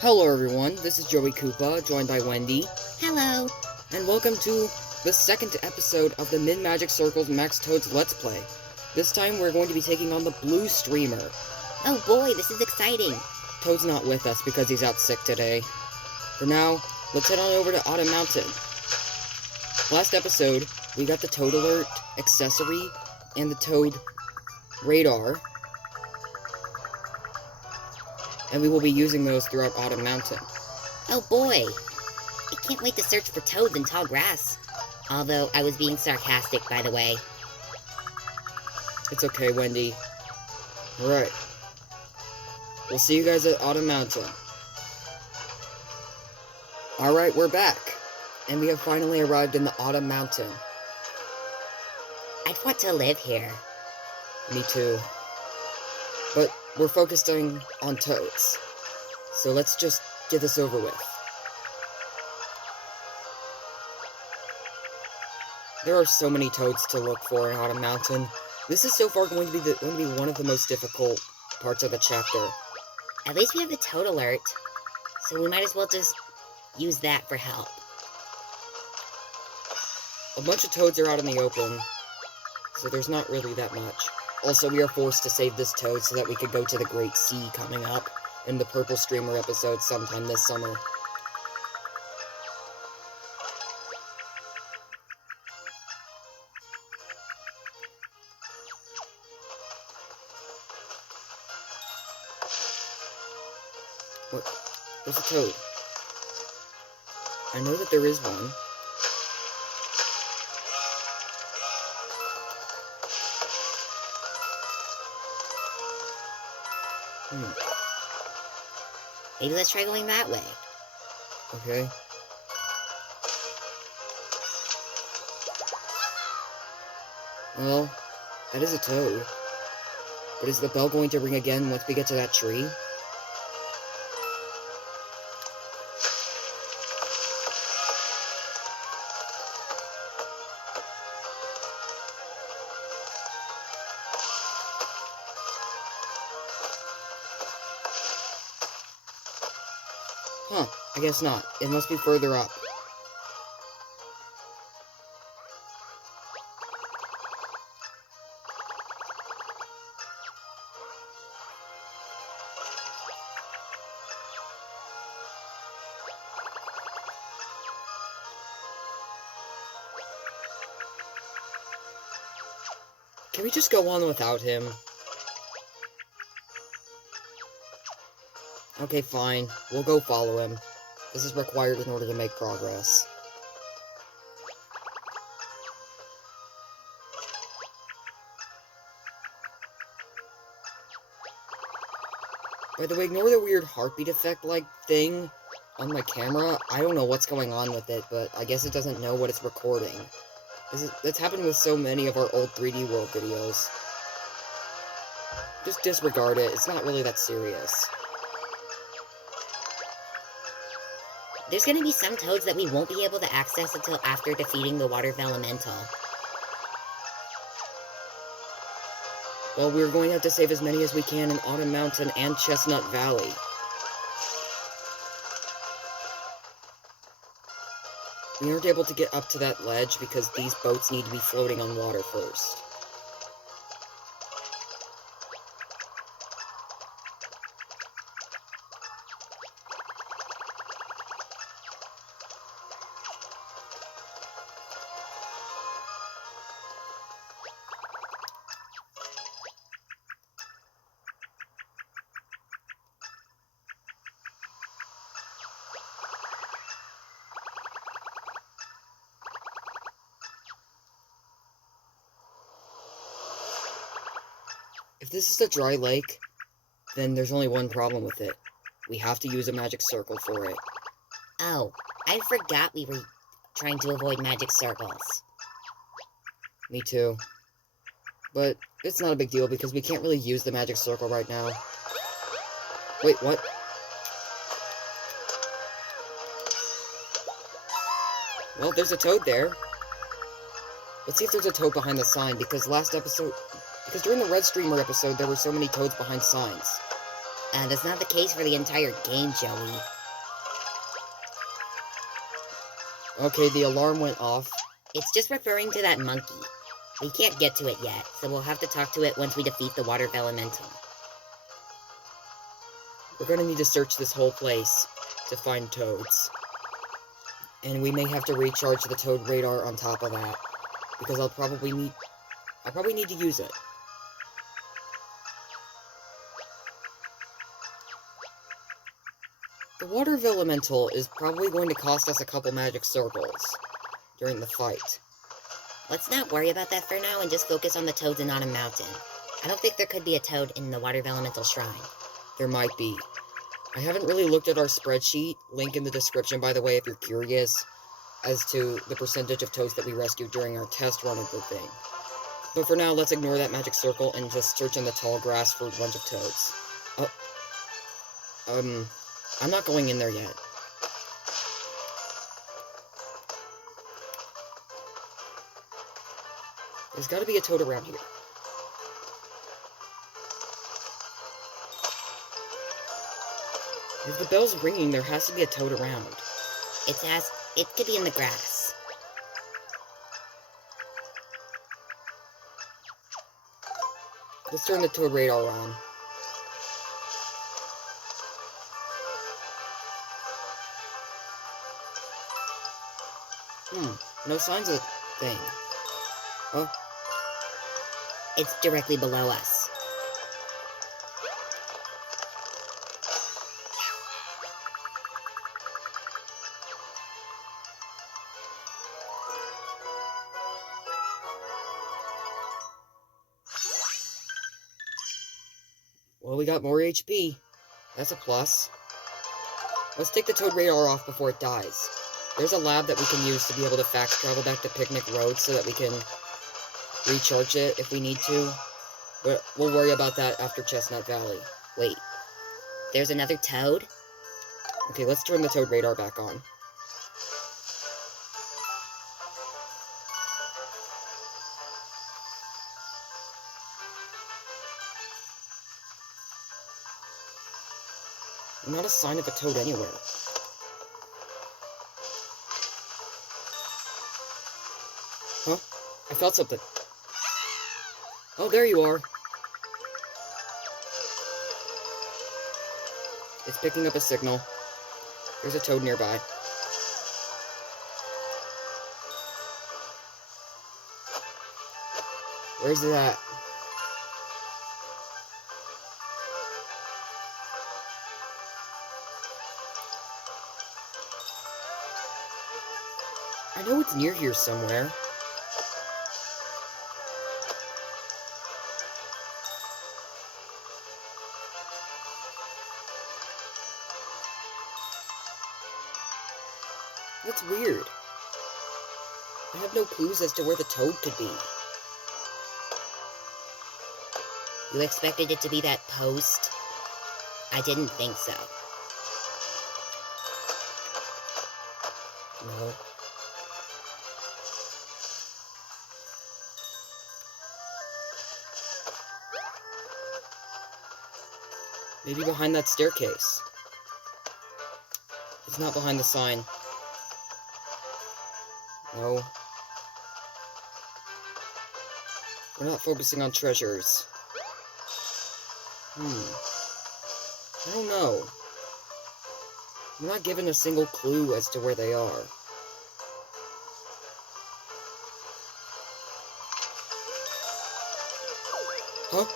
Hello everyone, this is Joey Koopa, joined by Wendy. Hello. And welcome to the second episode of the Min-Magic Circles Max Toads Let's Play. This time we're going to be taking on the blue streamer. Oh boy, this is exciting. Toad's not with us because he's out sick today. For now, let's head on over to Autumn Mountain. Last episode, we got the Toad Alert accessory and the Toad radar. And we will be using those throughout Autumn Mountain. Oh boy. I can't wait to search for toads in tall grass. Although, I was being sarcastic, by the way. It's okay, Wendy. Alright. We'll see you guys at Autumn Mountain. Alright, we're back. And we have finally arrived in the Autumn Mountain. I'd want to live here. Me too. But we're focusing on toads. So let's just get this over with. There are so many toads to look for in Autumn Mountain. This is so far going to be one of the most difficult parts of the chapter. At least we have the toad alert. So we might as well just use that for help. A bunch of toads are out in the open, so there's not really that much. Also, we are forced to save this toad so that we could go to the Great Sea coming up in the Purple Streamer episode sometime this summer. What? There's a toad. I know that there is one. Maybe let's try going that way. Okay. Well, that is a toad. But is the bell going to ring again once we get to that tree? Huh, I guess not. It must be further up. Can we just go on without him? Okay, fine. We'll go follow him. This is required in order to make progress. By the way, ignore the weird heartbeat effect-like thing on my camera. I don't know what's going on with it, but I guess it doesn't know what it's recording. That's happened with so many of our old 3D World videos. Just disregard it. It's not really that serious. There's gonna be some toads that we won't be able to access until after defeating the Water Vellumental. Well, we're going to have to save as many as we can in Autumn Mountain and Chestnut Valley. We aren't able to get up to that ledge because these boats need to be floating on water first. If this is a dry lake, then there's only one problem with it. We have to use a magic circle for it. Oh, I forgot we were trying to avoid magic circles. Me too. But it's not a big deal because we can't really use the magic circle right now. Wait, what? Well, there's a toad there. Let's see if there's a toad behind the sign, because during the Red Streamer episode, there were so many toads behind signs. That's not the case for the entire game, Joey. Okay, the alarm went off. It's just referring to that monkey. We can't get to it yet, so we'll have to talk to it once we defeat the Water Vellumental. We're gonna need to search this whole place to find toads. And we may have to recharge the toad radar on top of that, because I'll probably need to use it. The Water Vellumental is probably going to cost us a couple magic circles during the fight. Let's not worry about that for now and just focus on the toads in Autumn Mountain. I don't think there could be a toad in the Water Vellumental Shrine. There might be. I haven't really looked at our spreadsheet, link in the description by the way if you're curious, as to the percentage of toads that we rescued during our test run of the thing. But for now, let's ignore that magic circle and just search in the tall grass for a bunch of toads. I'm not going in there yet. There's gotta be a toad around here. If the bell's ringing, there has to be a toad around. It could be in the grass. Let's turn the toad radar on. No signs of the thing. Oh, It's directly below us. well, we got more HP. That's a plus. Let's take the toad radar off before it dies. There's a lab that we can use to be able to fast travel back to Picnic Road so that we can recharge it if we need to. But we'll worry about that after Chestnut Valley. Wait, there's another toad? Okay, let's turn the toad radar back on. Not a sign of a toad anywhere. Huh? I felt something. Oh, there you are. It's picking up a signal. There's a toad nearby. Where's it at? I know it's near here somewhere. That's weird. I have no clues as to where the toad could be. You expected it to be that post? I didn't think so. No. Maybe behind that staircase. It's not behind the sign. No. We're not focusing on treasures. I don't know. I'm not given a single clue as to where they are. Huh?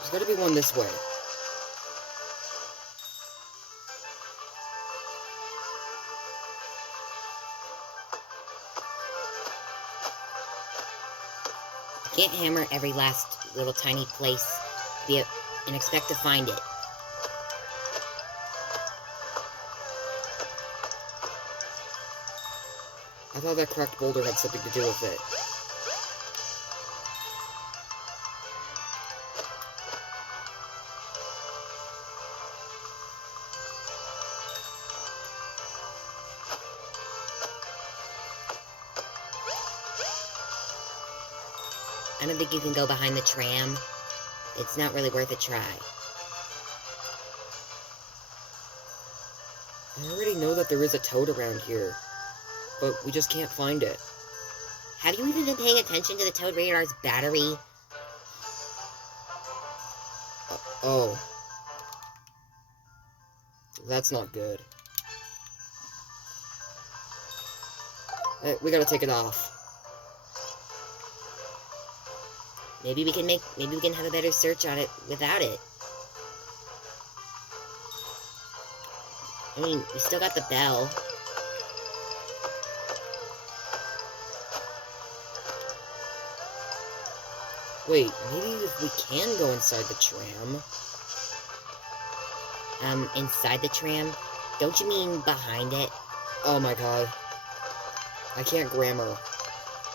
There's gotta be one this way. You can't hammer every last little tiny place and expect to find it. I thought that cracked boulder had something to do with it. I don't think you can go behind the tram. It's not really worth a try. I already know that there is a toad around here, but we just can't find it. Have you even been paying attention to the Toad Radar's battery? Oh. That's not good. We gotta take it off. Maybe we can have a better search on it without it. I mean, we still got the bell. Wait, maybe if we can go inside the tram. Inside the tram? Don't you mean behind it? Oh my god. I can't grammar.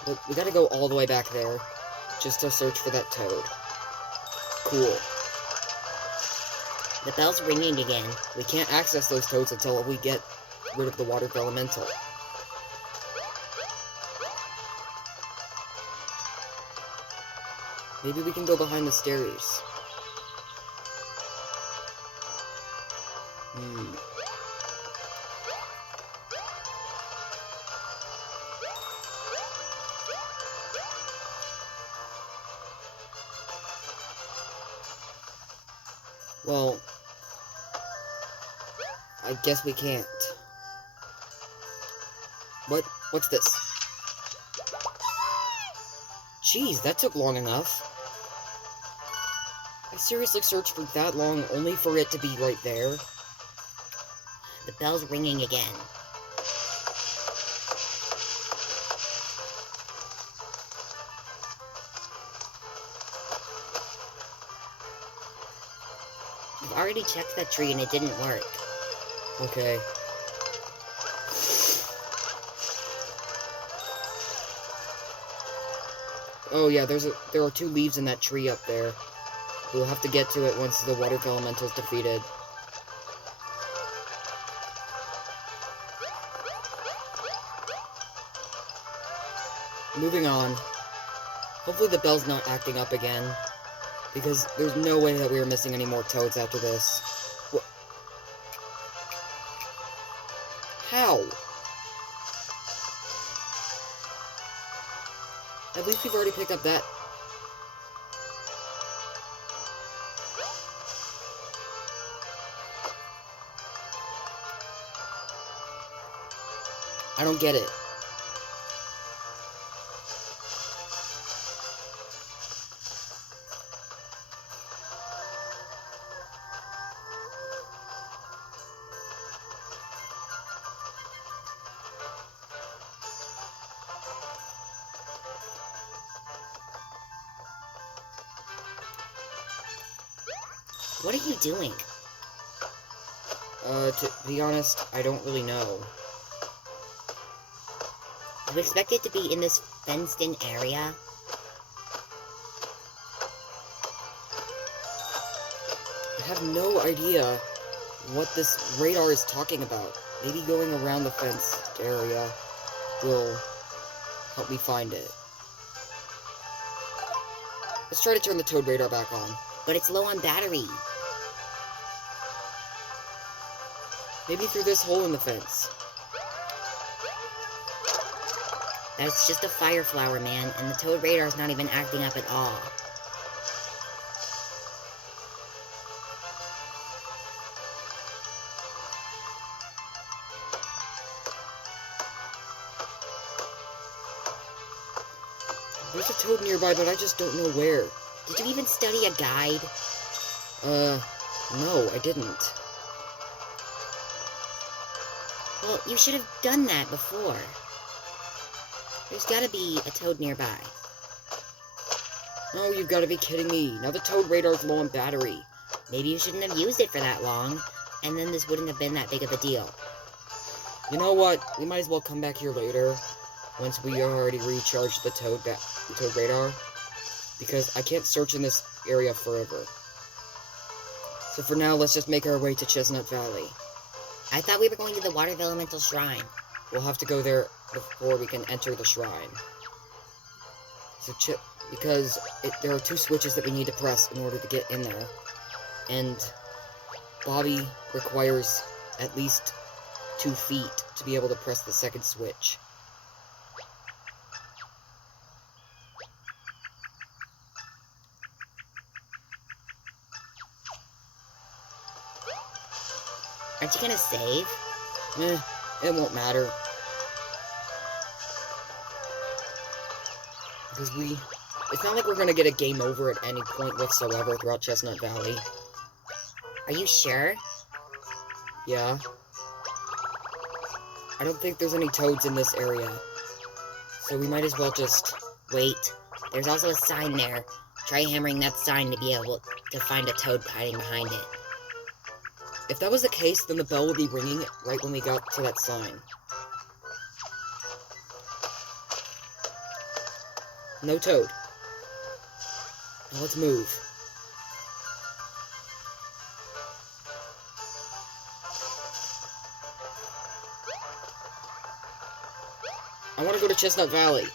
Look, we gotta go all the way back there, just to search for that toad. Cool. The bell's ringing again. We can't access those toads until we get rid of the Water Vellumental. Maybe we can go behind the stairs. Well, I guess we can't. What's this? Jeez, that took long enough. I seriously searched for that long only for it to be right there. The bell's ringing again. I've already checked that tree and it didn't work. Okay. Oh yeah, there are 2 leaves in that tree up there. We'll have to get to it once the Water Vellumental is defeated. Moving on. Hopefully the bell's not acting up again, because there's no way that we are missing any more toads after this. How? At least we've already picked up that. I don't get it. What are you doing? To be honest, I don't really know. You expect it to be in this fenced-in area? I have no idea what this radar is talking about. Maybe going around the fenced area will help me find it. Let's try to turn the toad radar back on. But it's low on battery. Maybe through this hole in the fence. That's just a fire flower, man, and the toad radar's not even acting up at all. There's a toad nearby, but I just don't know where. Did you even study a guide? No, I didn't. Well, you should have done that before. There's gotta be a toad nearby. No, you've gotta be kidding me. Now the toad radar's low on battery. Maybe you shouldn't have used it for that long, and then this wouldn't have been that big of a deal. You know what? We might as well come back here later, once we already recharged the toad radar, because I can't search in this area forever. So for now, let's just make our way to Chestnut Valley. I thought we were going to the Water Vellumental Shrine. We'll have to go there before we can enter the shrine. So because there are 2 switches that we need to press in order to get in there. And Bobby requires at least 2 feet to be able to press the second switch. Aren't you gonna save? It won't matter. Because it's not like we're gonna get a game over at any point whatsoever throughout Chestnut Valley. Are you sure? Yeah. I don't think there's any toads in this area. So we might as well just... Wait, there's also a sign there. Try hammering that sign to be able to find a toad hiding behind it. If that was the case, then the bell would be ringing right when we got to that sign. No toad. Now let's move. I want to go to Chestnut Valley.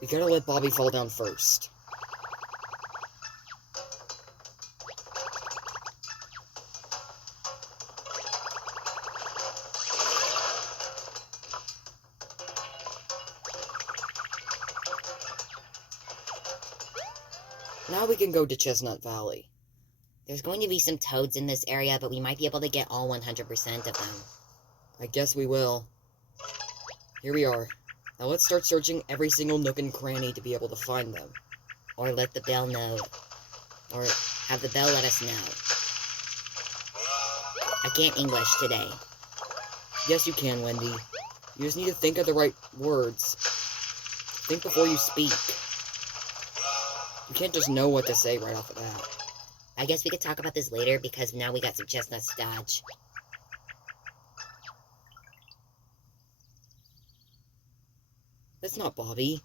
We gotta let Bobby fall down first. Now we can go to Chestnut Valley. There's going to be some toads in this area, but we might be able to get all 100% of them. I guess we will. Here we are. Now let's start searching every single nook and cranny to be able to find them. Or let the bell know. Or have the bell let us know. I can't English today. Yes, you can, Wendy. You just need to think of the right words. Think before you speak. You can't just know what to say right off the bat. I guess we could talk about this later, because now we got some chestnuts to dodge. That's not Bobby.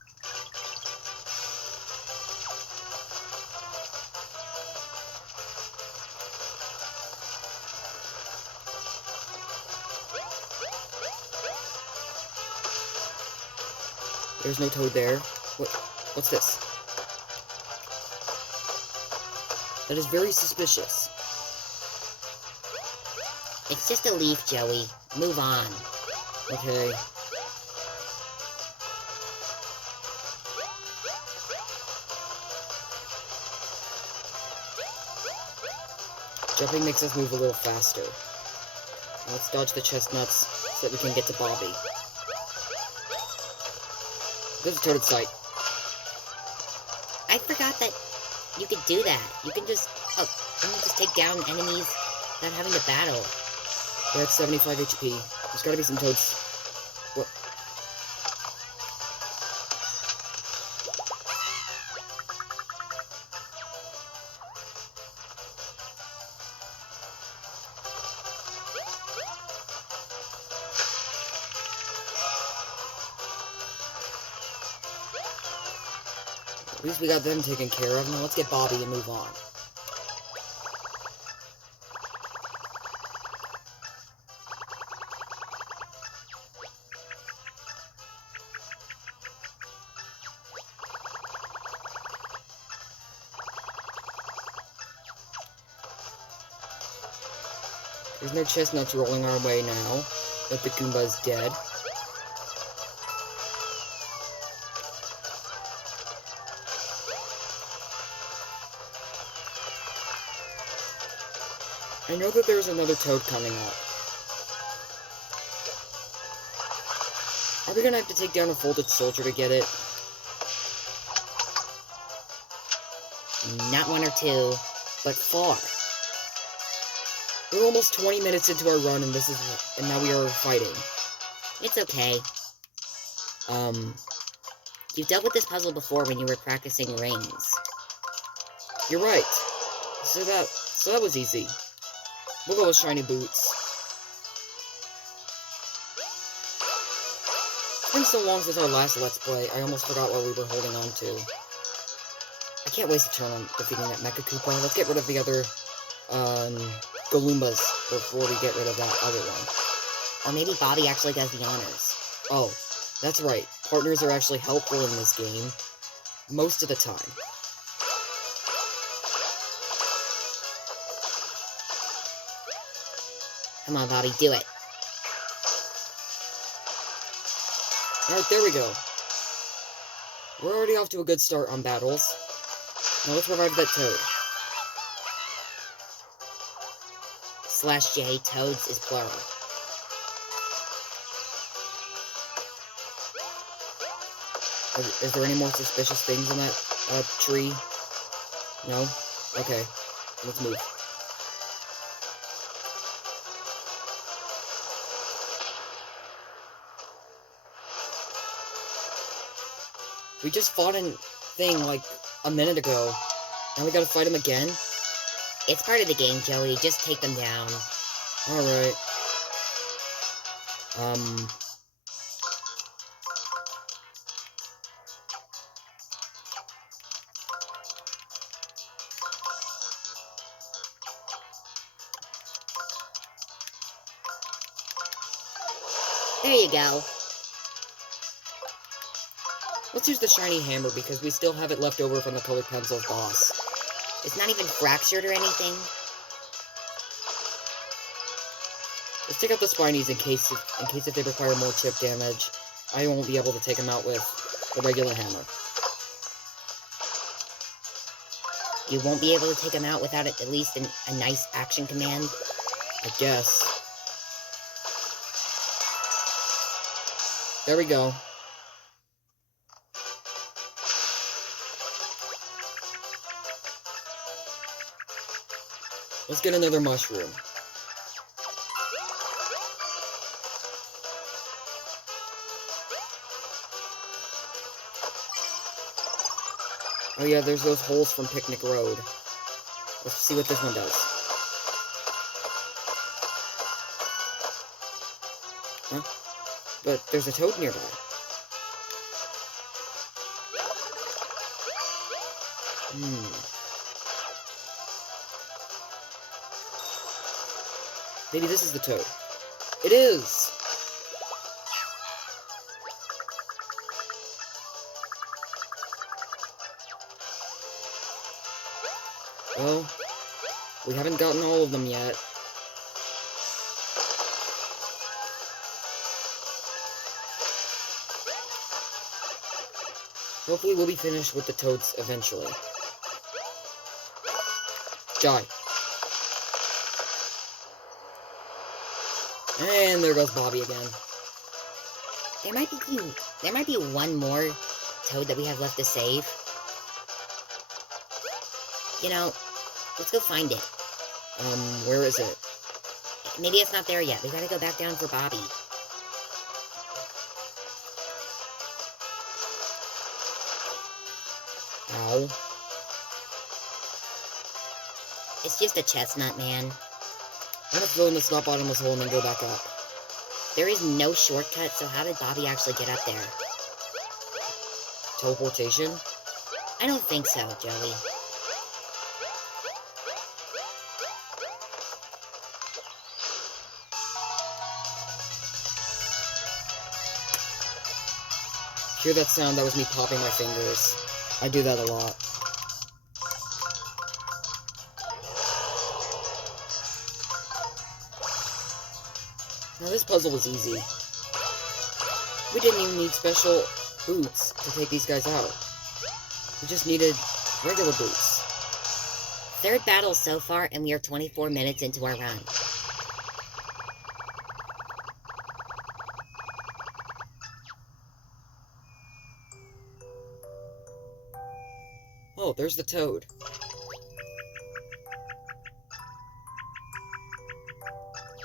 There's no toad there. What's this? That is very suspicious. It's just a leaf, Joey. Move on. Okay. Jumping makes us move a little faster. Now let's dodge the chestnuts so that we can get to Bobby. There's a toad in sight. I forgot that you could do that. You can just take down enemies without having to battle. We're at 75 HP. There's gotta be some toads. What? At least we got them taken care of. Now let's get Bobby and move on. There's no chestnuts rolling our way now that the Goomba's dead. I know that there's another toad coming up. Are we gonna have to take down a folded soldier to get it? Not 1 or 2, but 4. We're almost 20 minutes into our run, and now we are fighting. It's okay. You've dealt with this puzzle before when you were practicing rings. You're right. So that was easy. We'll go with shiny boots. It's been so long since our last Let's Play, I almost forgot what we were holding on to. I can't waste a turn on defeating that Mecha Koopa. Let's get rid of the other, Galoombas before we get rid of that other one. Or maybe Bobby actually does the honors. Oh, that's right. partners are actually helpful in this game. Most of the time. Come on, Bobby, do it. Alright, there we go. We're already off to a good start on battles. Now let's revive that toad. /J, toads is plural. Is there any more suspicious things in that tree? No? Okay. Let's move. We just fought a thing like a minute ago. Now we gotta fight him again? It's part of the game, Joey. Just take them down. Alright. There you go. Let's use the shiny hammer because we still have it left over from the colored pencils boss. It's not even fractured or anything. Let's take out the spinies in case if they require more chip damage, I won't be able to take them out with the regular hammer. You won't be able to take them out without at least a nice action command? I guess. There we go. Let's get another mushroom. Oh yeah, there's those holes from Picnic Road. Let's see what this one does. Huh? But there's a toad nearby. Maybe this is the toad. It is! Well, we haven't gotten all of them yet. Hopefully we'll be finished with the toads eventually. Die. And there goes Bobby again. There might be one more toad that we have left to save. You know, let's go find it. Where is it? Maybe it's not there yet. We gotta go back down for Bobby. Ow. It's just a chestnut, man. I'm gonna throw in the slot bottomless hole and then go back up. There is no shortcut, so how did Bobby actually get up there? Teleportation? I don't think so, Joey. Hear that sound? That was me popping my fingers. I do that a lot. Now this puzzle was easy. We didn't even need special boots to take these guys out. We just needed regular boots. Third battle so far, and we are 24 minutes into our run. Oh, there's the toad.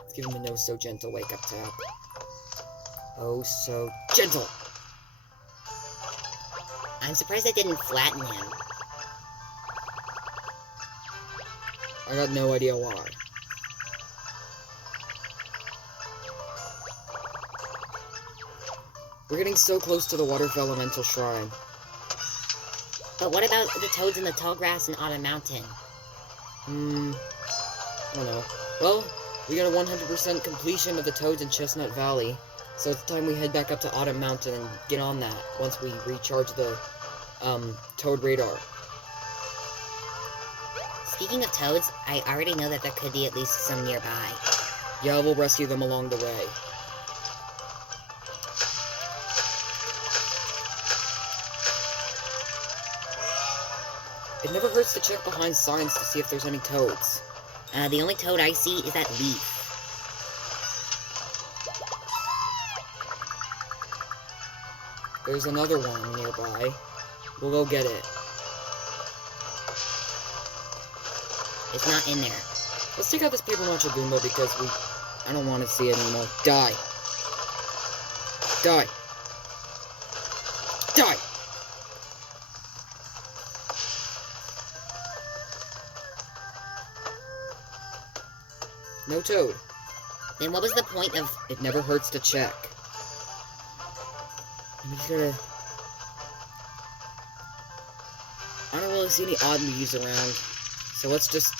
Let's give him a no so gentle wake up tap. Oh, so gentle. I'm surprised I didn't flatten him. I got no idea why. We're getting so close to the Water Vellumental Shrine. But what about the toads in the tall grass in Autumn Mountain? I don't know. Well, we got a 100% completion of the toads in Chestnut Valley. So it's time we head back up to Autumn Mountain and get on that once we recharge the, Toad radar. Speaking of toads, I already know that there could be at least some nearby. Yeah, we'll rescue them along the way. It never hurts to check behind signs to see if there's any toads. The only toad I see is that leaf. There's another one nearby. We'll go get it. It's not in there. Let's take out this paper mache Goomba because I don't want to see it anymore. Die. Die. Die! No toad. Then what was the point of... It never hurts to check. I'm just gonna... I don't really see any oddities around. So let's just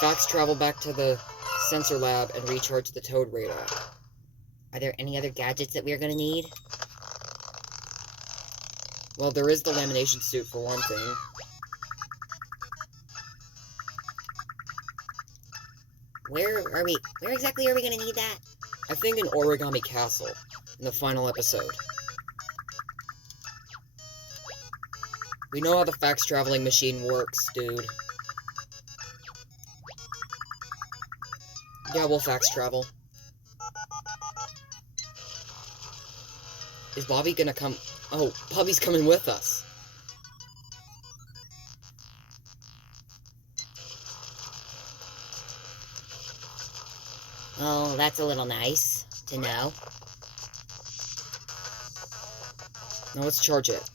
fast travel back to the sensor lab and recharge the toad radar. Are there any other gadgets that we're gonna need? Well, there is the lamination suit for one thing. Where exactly are we gonna need that? I think an origami castle in the final episode. We know how the fax traveling machine works, dude. Yeah, we'll fax travel. Is Bobby gonna come? Oh, Bobby's coming with us. Oh, that's a little nice to know. Now let's charge it.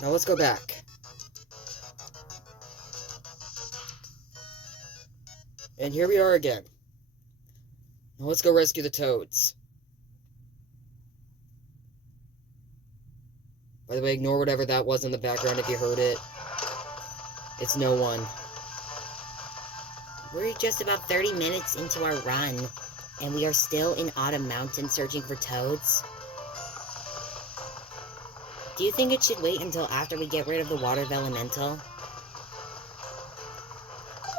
Now let's go back. And here we are again. Now let's go rescue the toads. By the way, ignore whatever that was in the background if you heard it. It's no one. We're just about 30 minutes into our run, and we are still in Autumn Mountain searching for toads. Do you think it should wait until after we get rid of the Water Vellumental?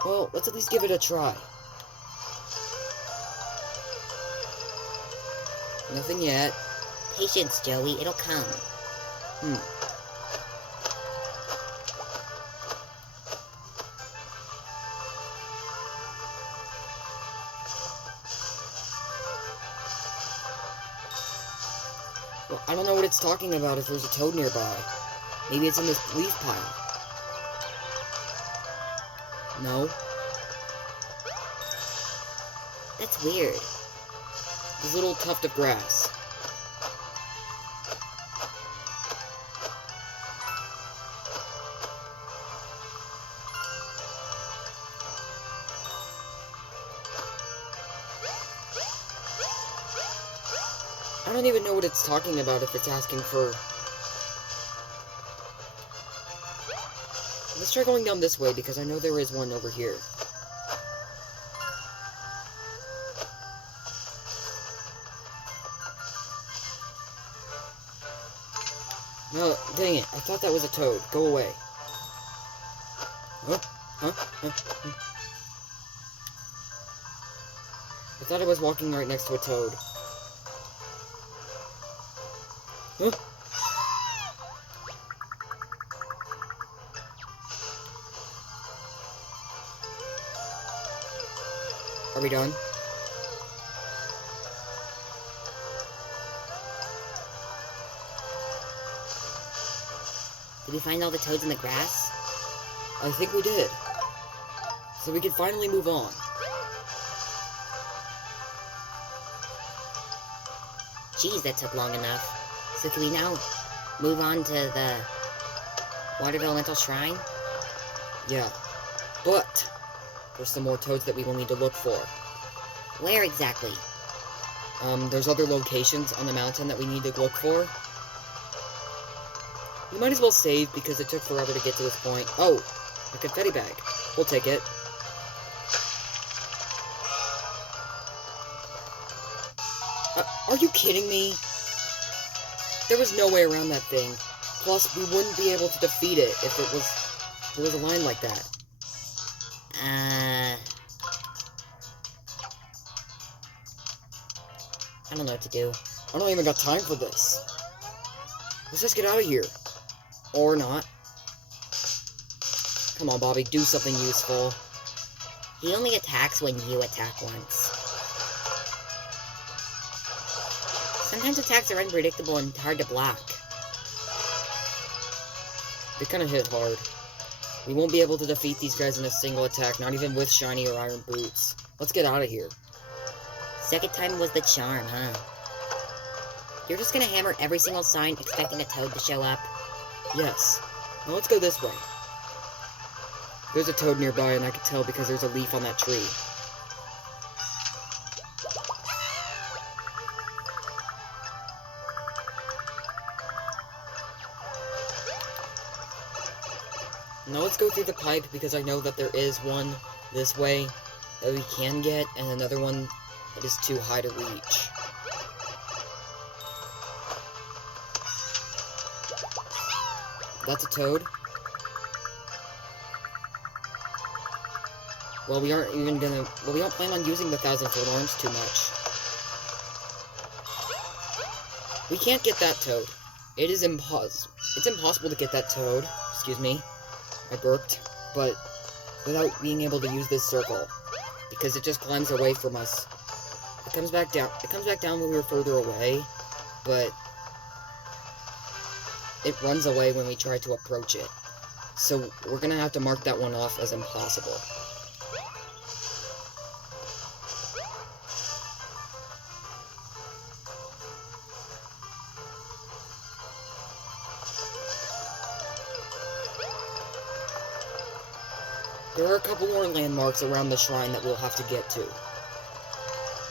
Well, let's at least give it a try. Nothing yet. Patience, Joey. It'll come. Well, I don't know what it's talking about if there's a toad nearby. Maybe it's in this leaf pile. No. That's weird. This little tuft of grass. I don't even know what it's talking about if it's asking for... Let's try going down this way because I know there is one over here. No, dang it. I thought that was a toad. Go away. Huh? Huh? Huh? Huh? I thought I was walking right next to a toad. Huh? Are we done? Did we find all the toads in the grass? I think we did. So we can finally move on. Geez, that took long enough. So can we now move on to the Water Vellumental Shrine? Yeah. But there's some more toads that we will need to look for. Where exactly? There's other locations on the mountain that we need to look for. We might as well save because it took forever to get to this point. Oh, a confetti bag. We'll take it. Are you kidding me? There was no way around that thing. Plus, we wouldn't be able to defeat it if it was a line like that. I don't know what to do. I don't even got time for this. Let's just get out of here. Or not. Come on, Bobby, do something useful. He only attacks when you attack once. Sometimes attacks are unpredictable and hard to block. They kind of hit hard. We won't be able to defeat these guys in a single attack, not even with shiny or iron boots. Let's get out of here. Second time was the charm, huh? You're just gonna hammer every single sign expecting a toad to show up? Yes. Now let's go this way. There's a toad nearby, and I can tell because there's a leaf on that tree. Now let's go through the pipe because I know that there is one this way that we can get, and another one that is too high to reach. That's a toad. Well, we aren't even gonna... Well, we don't plan on using the 1,000-foot arms too much. We can't get that toad. It is It's impossible to get that toad. Excuse me. I burped. But without being able to use this circle. Because it just climbs away from us. It comes back down. It comes back down when we're further away. But it runs away when we try to approach it. So we're gonna have to mark that one off as impossible. There are a couple more landmarks around the shrine that we'll have to get to.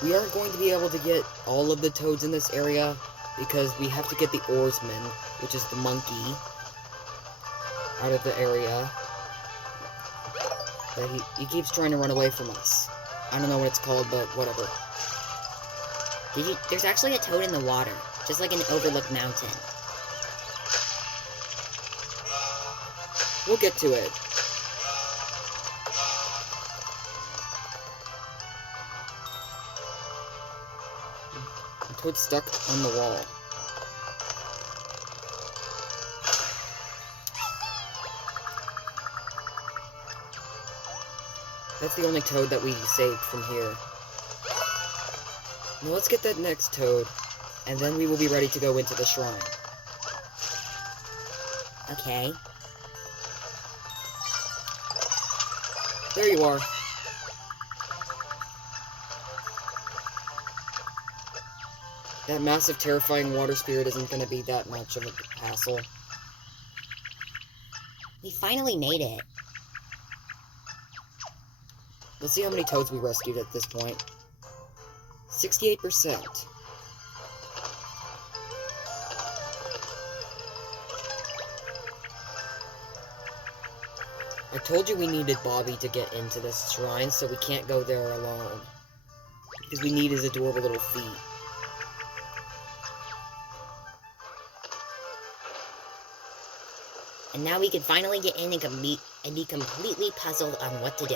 We aren't going to be able to get all of the toads in this area because we have to get the oarsman, which is the monkey, out of the area. But he keeps trying to run away from us. I don't know what it's called, but whatever. There's actually a toad in the water, just like an overlooked mountain. We'll get to it. The toad's stuck on the wall. That's the only toad that we saved from here. Now let's get that next toad, and then we will be ready to go into the shrine. Okay. There you are. That massive, terrifying water spirit isn't going to be that much of a hassle. We finally made it. Let's see how many toads we rescued at this point. 68%. I told you we needed Bobby to get into this shrine, so we can't go there alone. Because we need his adorable little feet. And now we can finally get in and be completely puzzled on what to do.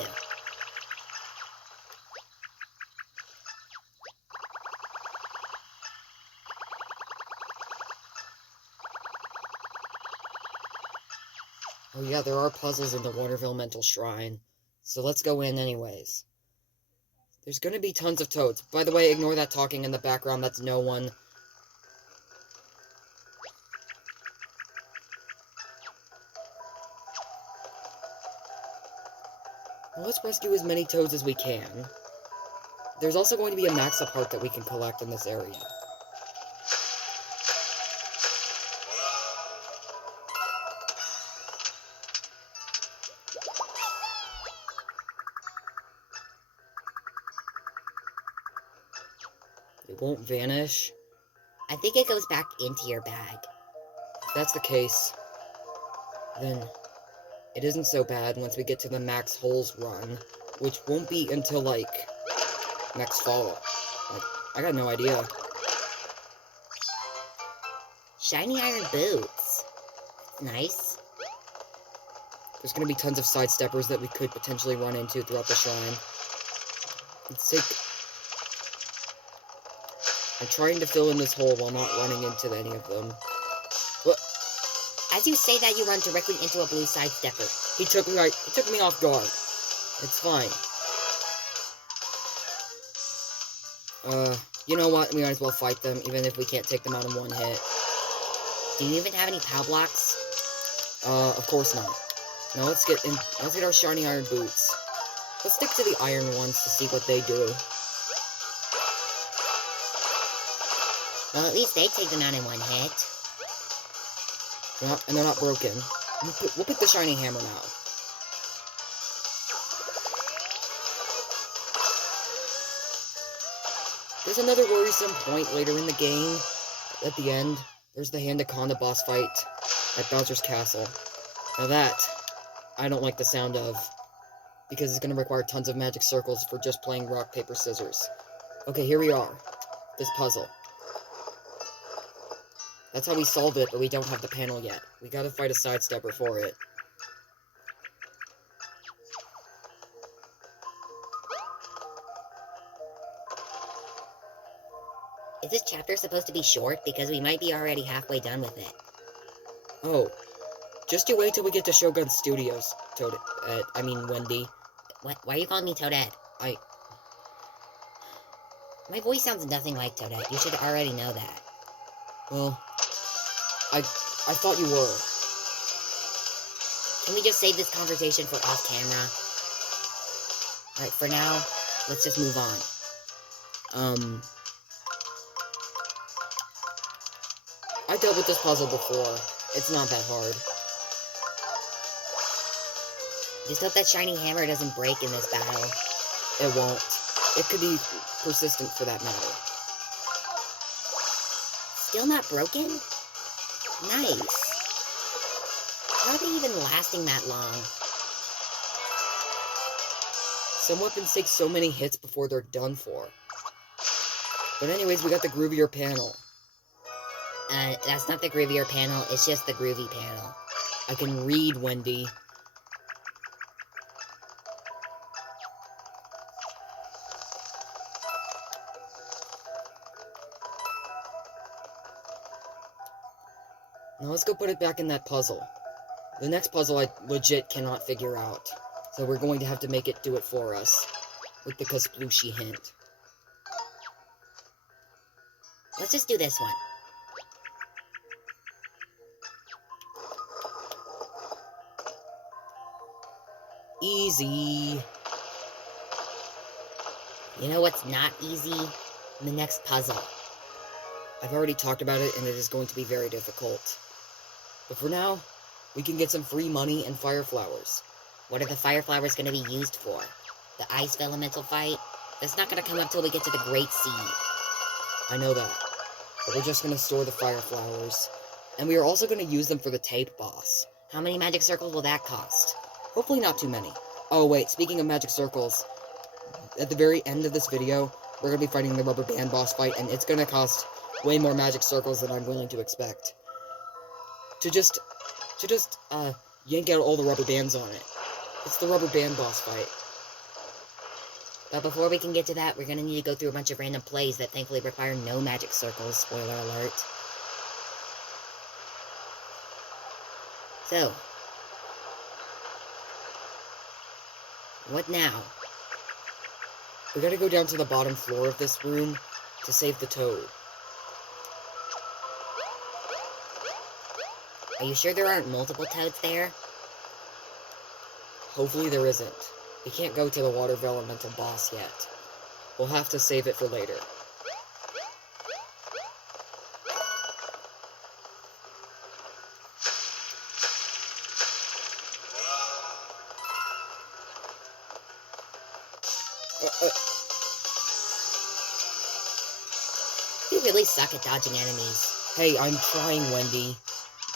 Oh yeah, there are puzzles in the Water Vellumental Shrine. So let's go in anyways. There's gonna be tons of toads. By the way, ignore that talking in the background, that's no one. Well, let's rescue as many toads as we can. There's also going to be a max-up heart that we can collect in this area. It won't vanish. I think it goes back into your bag. If that's the case, then it isn't so bad once we get to the max holes run, which won't be until, like, next fall. Like, I got no idea. Shiny iron boots. Nice. There's gonna be tons of sidesteppers that we could potentially run into throughout the shrine. It's sick. I'm trying to fill in this hole while not running into any of them. What? As you say that, you run directly into a blue sidestepper. He took me off guard. It's fine. You know what? We might as well fight them, even if we can't take them out in one hit. Do you even have any POW blocks? Of course not. Now let's get our shiny iron boots. Let's stick to the iron ones to see what they do. Well, at least they take them out in one hit. And they're not broken. We'll pick the shiny hammer now. There's another worrisome point later in the game. At the end, there's the Hand-to-Conda boss fight at Bowser's Castle. Now that, I don't like the sound of, because it's going to require tons of magic circles for just playing rock, paper, scissors. Okay, here we are. This puzzle. That's how we solved it, but we don't have the panel yet. We gotta fight a sidestepper for it. Is this chapter supposed to be short? Because we might be already halfway done with it. Oh. Just you wait till we get to Shogun Studios, Wendy. What? Why are you calling me Toadette? My voice sounds nothing like Toadette. You should already know that. Well, I thought you were. Can we just save this conversation for off camera? Alright, for now, let's just move on. I dealt with this puzzle before. It's not that hard. Just hope that shiny hammer doesn't break in this battle. It won't. It could be persistent for that matter. Still not broken? Nice. How are they even lasting that long? Some weapons take so many hits before they're done for. But anyways, we got the groovier panel. That's not the groovier panel, it's just the groovy panel. I can read, Wendy. Now let's go put it back in that puzzle. The next puzzle I legit cannot figure out. So we're going to have to make it do it for us. With the Kasplushi hint. Let's just do this one. Easy. You know what's not easy? The next puzzle. I've already talked about it, and it is going to be very difficult. But for now, we can get some free money and fire flowers. What are the fire flowers going to be used for? The ice Vellumental fight? That's not going to come up till we get to the Great Sea. I know that. But we're just going to store the fire flowers. And we are also going to use them for the tape boss. How many magic circles will that cost? Hopefully not too many. Oh wait, speaking of magic circles, at the very end of this video, we're going to be fighting the rubber band boss fight, and it's going to cost way more magic circles than I'm willing to expect. To just yank out all the rubber bands on it. It's the rubber band boss fight. But before we can get to that, we're going to need to go through a bunch of random plays that thankfully require no magic circles, spoiler alert. So, what now? We gotta go down to the bottom floor of this room to save the toad. Are you sure there aren't multiple toads there? Hopefully there isn't. We can't go to the Water Vellumental boss yet. We'll have to save it for later. You really suck at dodging enemies. Hey, I'm trying, Wendy.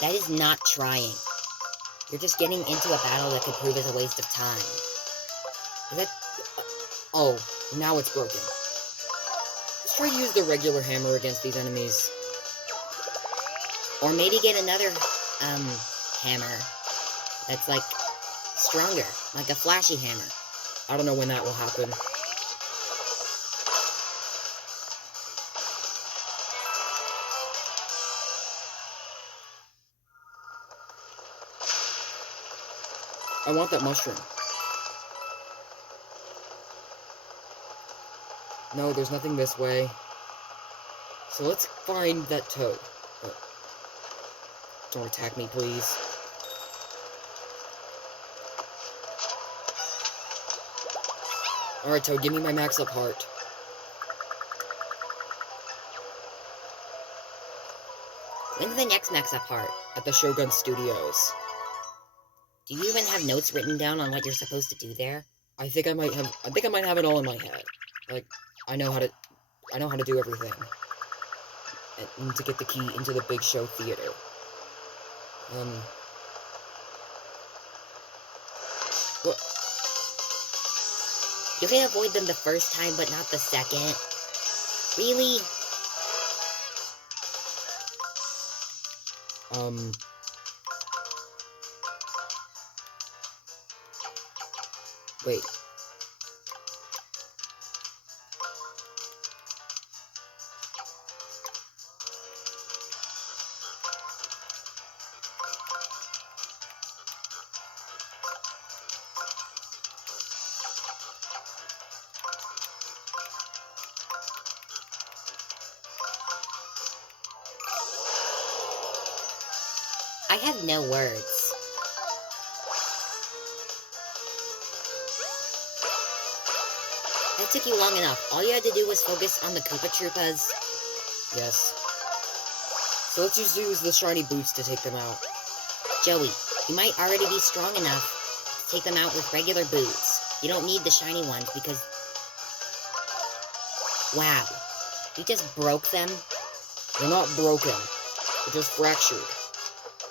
That is not trying. You're just getting into a battle that could prove as a waste of time. Is that... oh, now it's broken. Let's try to use the regular hammer against these enemies. Or maybe get another, hammer that's, like, stronger, like a flashy hammer. I don't know when that will happen. I want that mushroom. No, there's nothing this way. So let's find that toad. Don't attack me, please. Alright, Toad, give me my max up heart. When's the next max up heart? At the Shogun Studios. Do you even have notes written down on what you're supposed to do there? I think I might have it all in my head. Like, I know how to do everything. And to get the key into the big show theater. What? You can avoid them the first time, but not the second. Really? Wait. I have no words. That took you long enough. All you had to do was focus on the Koopa Troopas. Yes. So let's just use the shiny boots to take them out. Joey, you might already be strong enough to take them out with regular boots. You don't need the shiny ones because... wow. You just broke them? They're not broken. They're just fractured.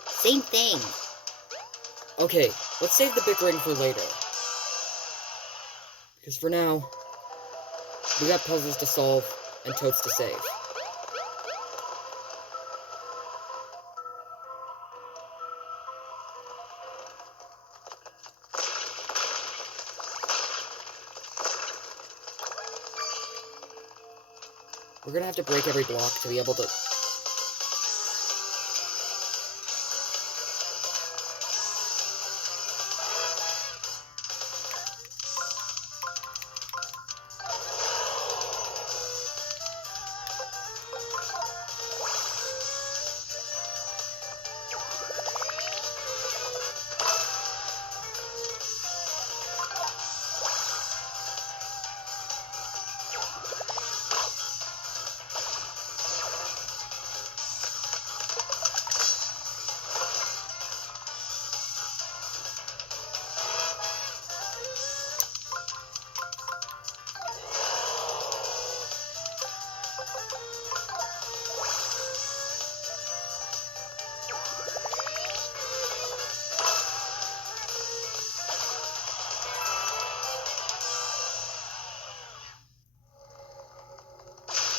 Same thing. Okay, let's save the bickering for later. Because for now, we got puzzles to solve and toads to save. We're gonna have to break every block to be able to...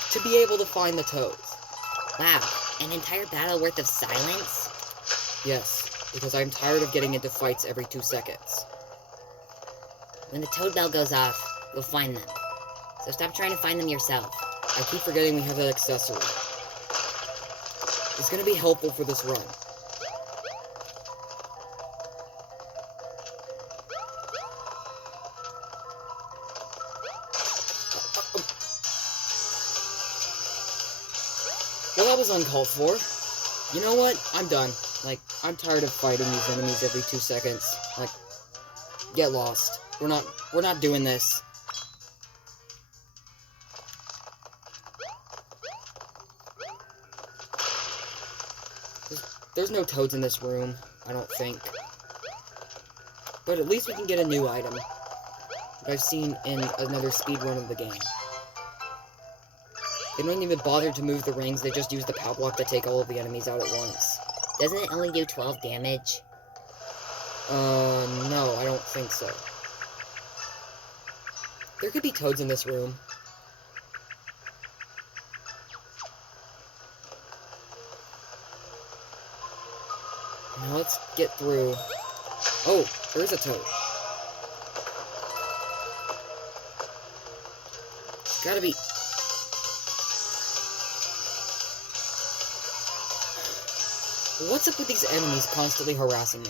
to be able to find the toads. Wow, an entire battle worth of silence? Yes, because I'm tired of getting into fights every 2 seconds. When the toad bell goes off, you'll find them. So stop trying to find them yourself. I keep forgetting we have that accessory. It's gonna be helpful for this run. Well, that was uncalled for. You know what? I'm done. Like, I'm tired of fighting these enemies every 2 seconds. Like, get lost. We're not doing this. There's no toads in this room, I don't think. But at least we can get a new item that I've seen in another speedrun of the game. They don't even bother to move the rings, they just use the power block to take all of the enemies out at once. Doesn't it only do 12 damage? No, I don't think so. There could be toads in this room. Now let's get through. Oh, there's a toad. Gotta be... What's up with these enemies constantly harassing me?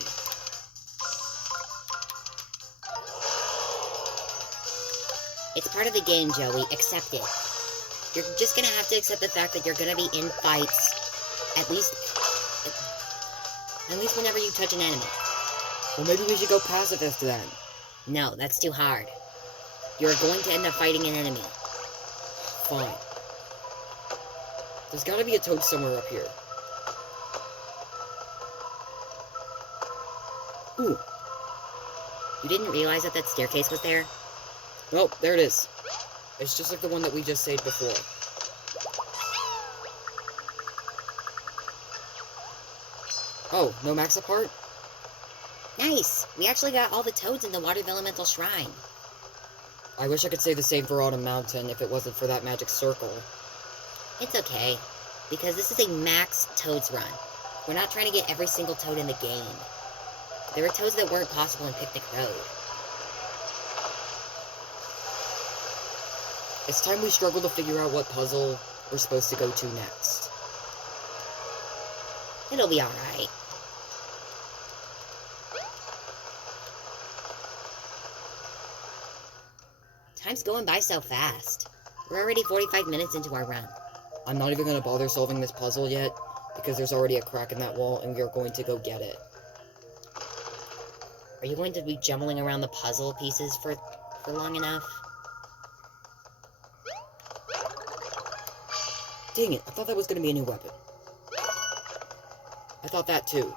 It's part of the game, Joey. Accept it. You're just gonna have to accept the fact that you're gonna be in fights. At least whenever you touch an enemy. Well, maybe we should go pacifist then. No, that's too hard. You're going to end up fighting an enemy. Fine. There's gotta be a toad somewhere up here. Ooh. You didn't realize that that staircase was there? Well, there it is. It's just like the one that we just saved before. Oh, no max apart? Nice! We actually got all the toads in the Water Vellumental Shrine. I wish I could say the same for Autumn Mountain if it wasn't for that magic circle. It's okay, because this is a max toads run. We're not trying to get every single toad in the game. There were toads that weren't possible in Picnic Road. It's time we struggle to figure out what puzzle we're supposed to go to next. It'll be alright. Time's going by so fast. We're already 45 minutes into our run. I'm not even going to bother solving this puzzle yet, because there's already a crack in that wall, and we are going to go get it. Are you going to be jumbling around the puzzle pieces for long enough? Dang it, I thought that was going to be a new weapon. I thought that too.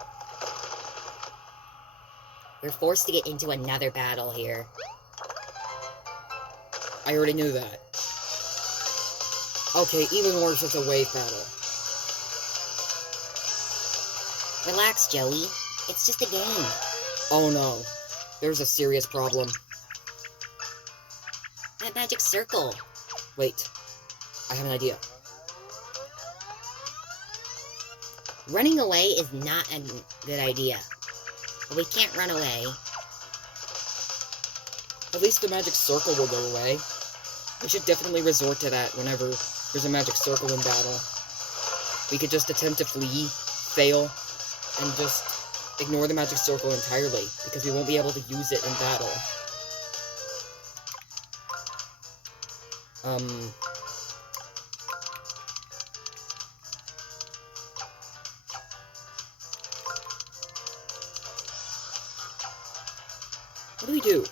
We're forced to get into another battle here. I already knew that. Okay, even worse, it's a wave battle. Relax, Joey. It's just a game. Oh no. There's a serious problem. That magic circle. Wait. I have an idea. Running away is not a good idea. But we can't run away. At least the magic circle will go away. We should definitely resort to that whenever there's a magic circle in battle. We could just attempt to flee, fail, and just ignore the magic circle entirely, because we won't be able to use it in battle. What do we do?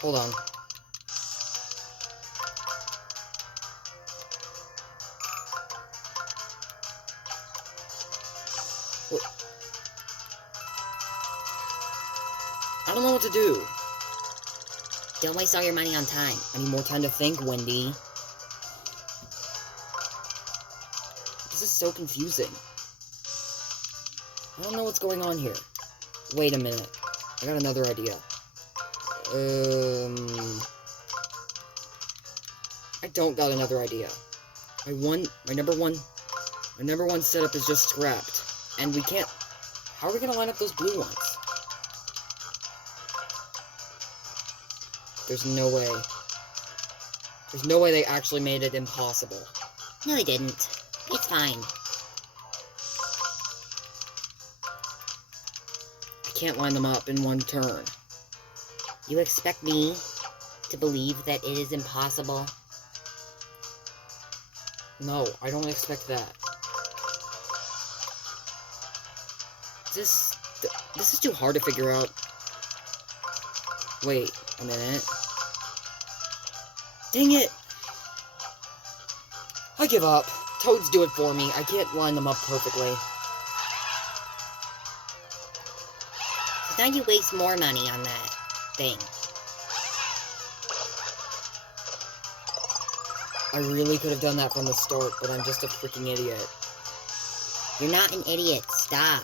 Hold on. What? I don't know what to do. Don't waste all your money on time. I need more time to think, Wendy. This is so confusing. I don't know what's going on here. Wait a minute. I got another idea. I don't got another idea. My number one setup is just scrapped. And we can't... How are we gonna line up those blue ones? There's no way. There's no way they actually made it impossible. No, they didn't. It's fine. I can't line them up in one turn. You expect me to believe that it is impossible? No, I don't expect that. This is too hard to figure out. Wait a minute. Dang it! I give up. Toads do it for me. I can't line them up perfectly. So now you waste more money on that thing. I really could have done that from the start, but I'm just a freaking idiot. You're not an idiot. Stop.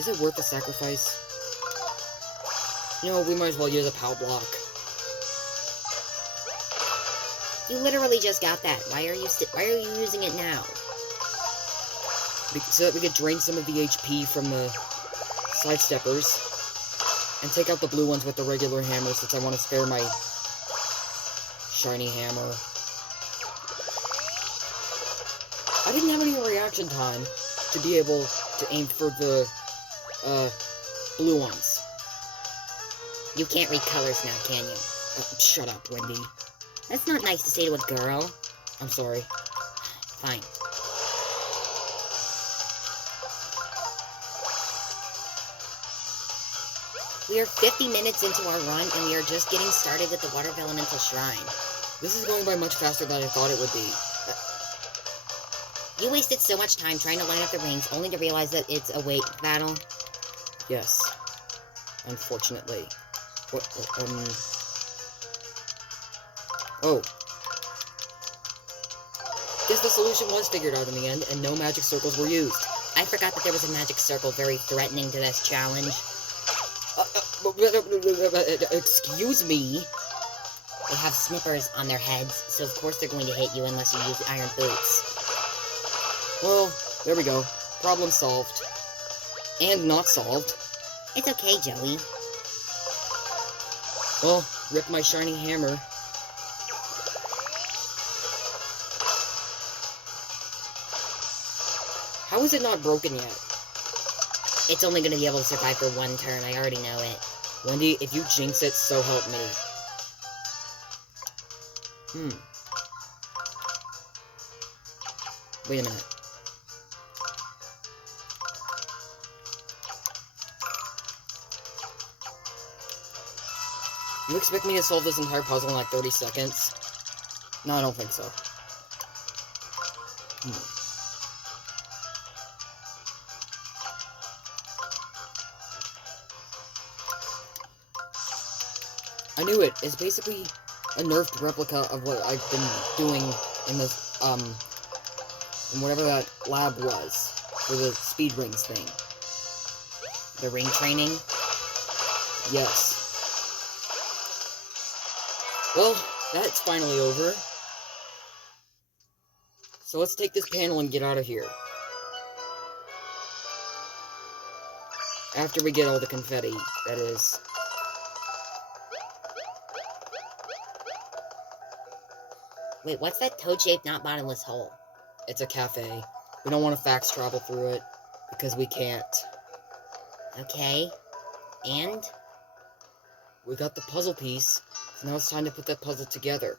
Is it worth the sacrifice? You know, we might as well use a POW block. You literally just got that. Why are you using it now? So that we could drain some of the HP from the sidesteppers. And take out the blue ones with the regular hammer, since I want to spare my shiny hammer. I didn't have any reaction time to be able to aim for the blue ones. You can't read colors now, can you? Shut up, Wendy. That's not nice to say to a girl. I'm sorry. Fine. We are 50 minutes into our run, and we are just getting started with the Water Vellumental Shrine. This is going by much faster than I thought it would be. You wasted so much time trying to line up the rings, only to realize that it's a weight battle. Yes. Unfortunately. Oh. Guess the solution was figured out in the end, and no magic circles were used. I forgot that there was a magic circle very threatening to this challenge. Excuse me? They have snippers on their heads, so of course they're going to hit you unless you use iron boots. Well, there we go. Problem solved. And not solved. It's okay, Joey. Well, rip my shiny hammer. How is it not broken yet? It's only going to be able to survive for one turn, I already know it. Wendy, if you jinx it, so help me. Wait a minute. You expect me to solve this entire puzzle in like 30 seconds? No, I don't think so. I knew it. It's basically a nerfed replica of what I've been doing in this, in whatever that lab was, for the speed rings thing. The ring training? Yes. Well, that's finally over. So let's take this panel and get out of here. After we get all the confetti, that is. Wait, what's that toad-shaped, not bottomless hole? It's a cafe. We don't want to fax travel through it, because we can't. Okay. And? We got the puzzle piece, so now it's time to put that puzzle together.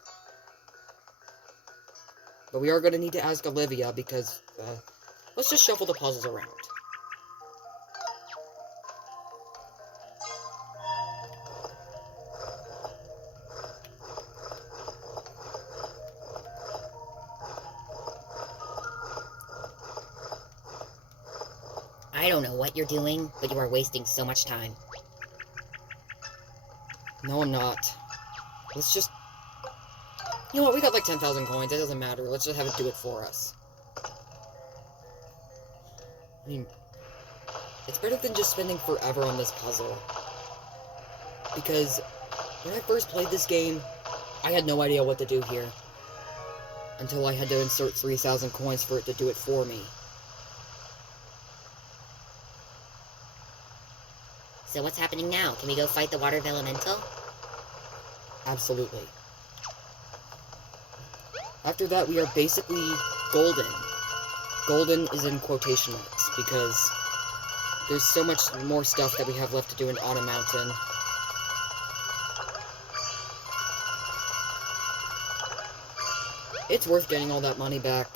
But we are going to need to ask Olivia, because, let's just shuffle the puzzles around. I don't know what you're doing, but you are wasting so much time. No, I'm not. Let's just... You know what, we got like 10,000 coins, it doesn't matter. Let's just have it do it for us. I mean, it's better than just spending forever on this puzzle. Because when I first played this game, I had no idea what to do here. Until I had to insert 3,000 coins for it to do it for me. So what's happening now? Can we go fight the Water Vellumental? Absolutely. After that, we are basically golden. Golden is in quotation marks, because there's so much more stuff that we have left to do in Autumn Mountain. It's worth getting all that money back.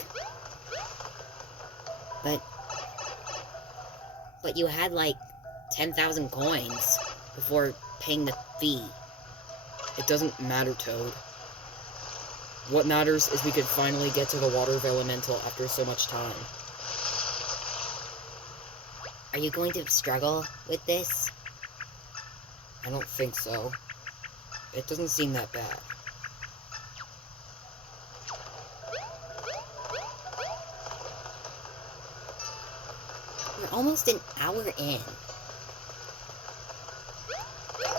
But you had like 10,000 coins before paying the fee. It doesn't matter, Toad. What matters is we could finally get to the Water Vellumental after so much time. Are you going to struggle with this? I don't think so. It doesn't seem that bad. We're almost an hour in.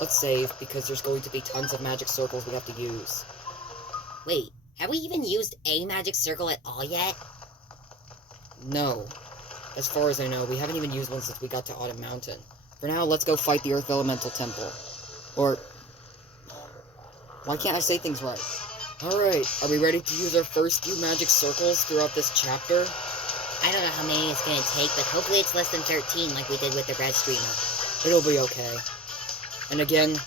Let's save, because there's going to be tons of magic circles we have to use. Wait, have we even used a magic circle at all yet? No. As far as I know, we haven't even used one since we got to Autumn Mountain. For now, let's go fight the Earth Vellumental Temple. Or... why can't I say things right? Alright, are we ready to use our first few magic circles throughout this chapter? I don't know how many it's gonna take, but hopefully it's less than 13 like we did with the red streamer. It'll be okay. And again,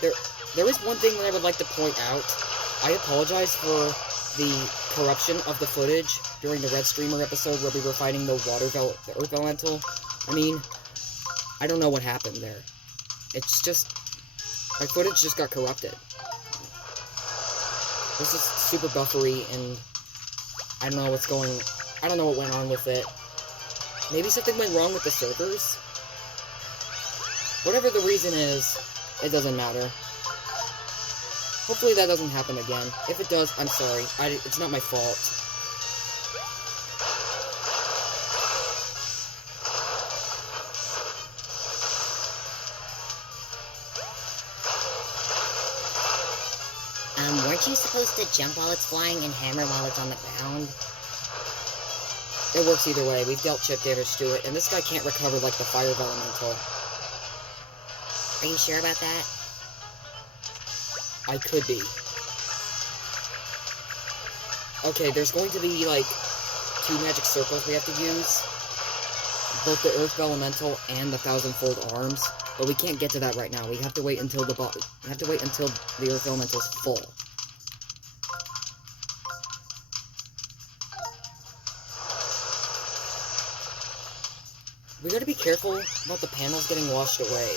there is one thing that I would like to point out. I apologize for the corruption of the footage during the red streamer episode where we were fighting the Earth Vellumental. I mean, I don't know what happened there. It's just, my footage just got corrupted. This is super buffery, and I don't know I don't know what went on with it. Maybe something went wrong with the servers? Whatever the reason is, it doesn't matter. Hopefully that doesn't happen again. If it does, I'm sorry. It's not my fault. Weren't you supposed to jump while it's flying and hammer while it's on the ground? It works either way. We've dealt chip damage to it, and this guy can't recover like the Fire Vellumental. Are you sure about that? I could be. Okay, there's going to be, like, 2 magic circles we have to use. Both the Earth Vellumental and the Thousandfold Arms. But we can't get to that right now. We have to wait until the Earth Vellumental's full. We gotta be careful about the panels getting washed away.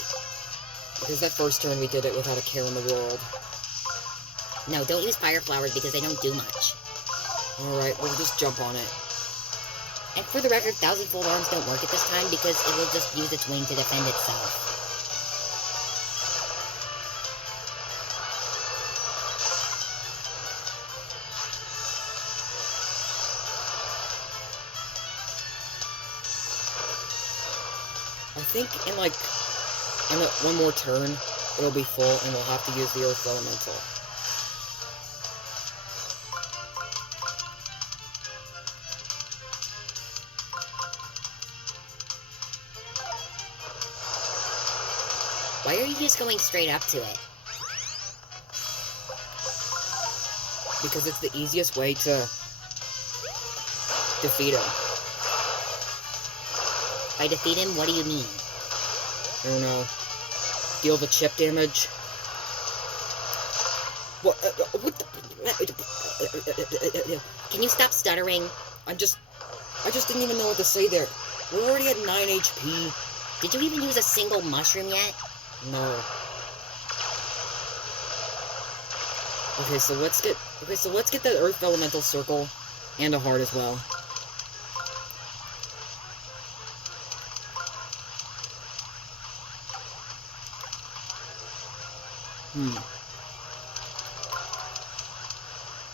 Because that first turn we did it without a care in the world. No, don't use fire flowers because they don't do much. Alright, we'll just jump on it. And for the record, Thousandfold Arms don't work at this time because it will just use its wing to defend itself. I think in like one more turn, it'll be full and we'll have to use the Earth Vellumental. Why are you just going straight up to it? Because it's the easiest way to defeat him. By defeat him, what do you mean? I don't know. Deal the chip damage. What the... Can you stop stuttering? I just didn't even know what to say there. We're already at 9 HP. Did you even use a single mushroom yet? No. Okay, so let's get that Earth Vellumental circle and a heart as well.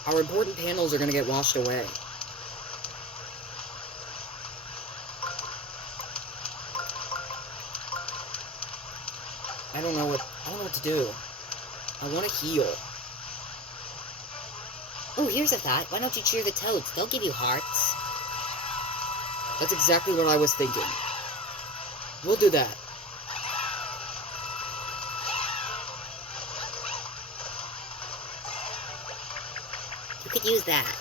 Our important panels are gonna get washed away. I don't know what to do. I want to heal. Oh, here's a thought. Why don't you cheer the toads? They'll give you hearts. That's exactly what I was thinking. We'll do that. You could use that.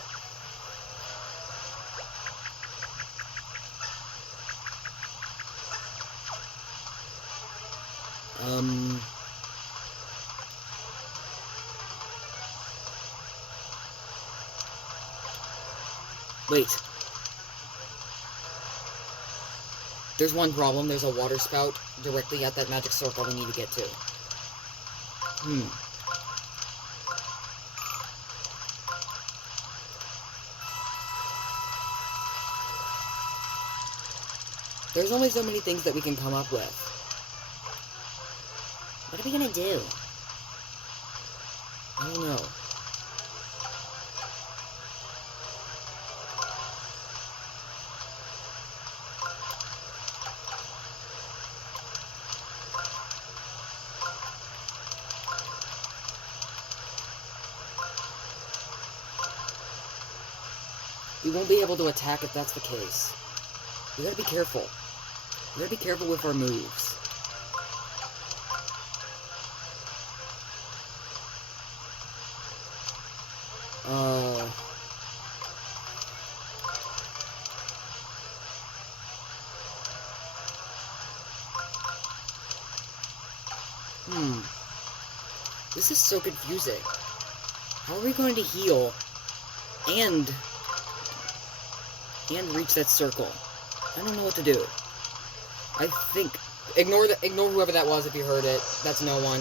Wait. There's one problem. There's a water spout directly at that magic circle we need to get to. There's only so many things that we can come up with. What we gonna do? I don't know. We won't be able to attack if that's the case. We gotta be careful. We gotta be careful with our moves. This is so confusing. How are we going to heal and reach that circle? I don't know what to do. I think ignore whoever that was if you heard it. That's no one.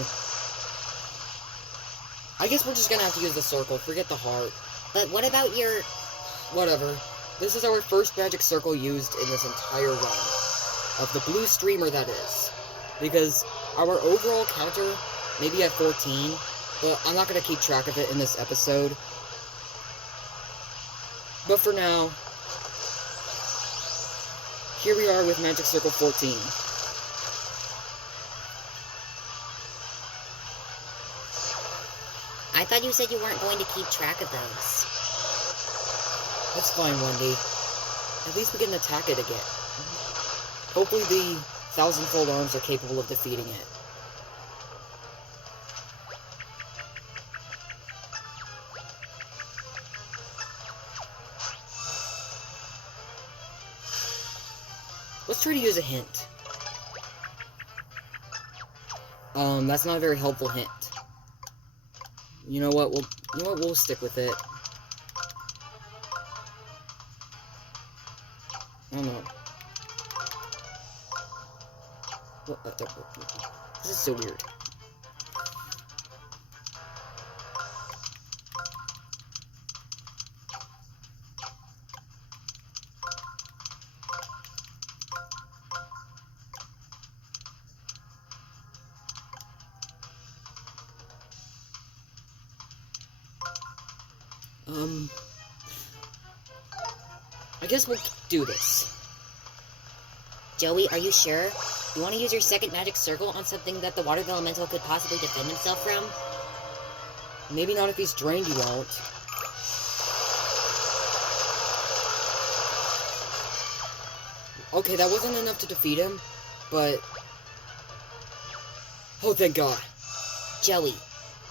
I guess we're just gonna have to use the circle. Forget the heart. But what about your... Whatever. This is our first magic circle used in this entire run. Of the blue streamer, that is. Because our overall counter may be at 14, but I'm not going to keep track of it in this episode. But for now, here we are with Magic Circle 14. I thought you said you weren't going to keep track of those. That's fine, Wendy. At least we can attack it again. Hopefully the thousandfold arms are capable of defeating it. Let's try to use a hint. That's not a very helpful hint. You know what? We'll stick with it. I don't know. This is so weird. I guess we'll do this. Joey, are you sure? You want to use your second magic circle on something that the Water Vellumental could possibly defend himself from? Maybe not if he's drained, you won't. Okay, that wasn't enough to defeat him, but... Oh, thank God. Joey,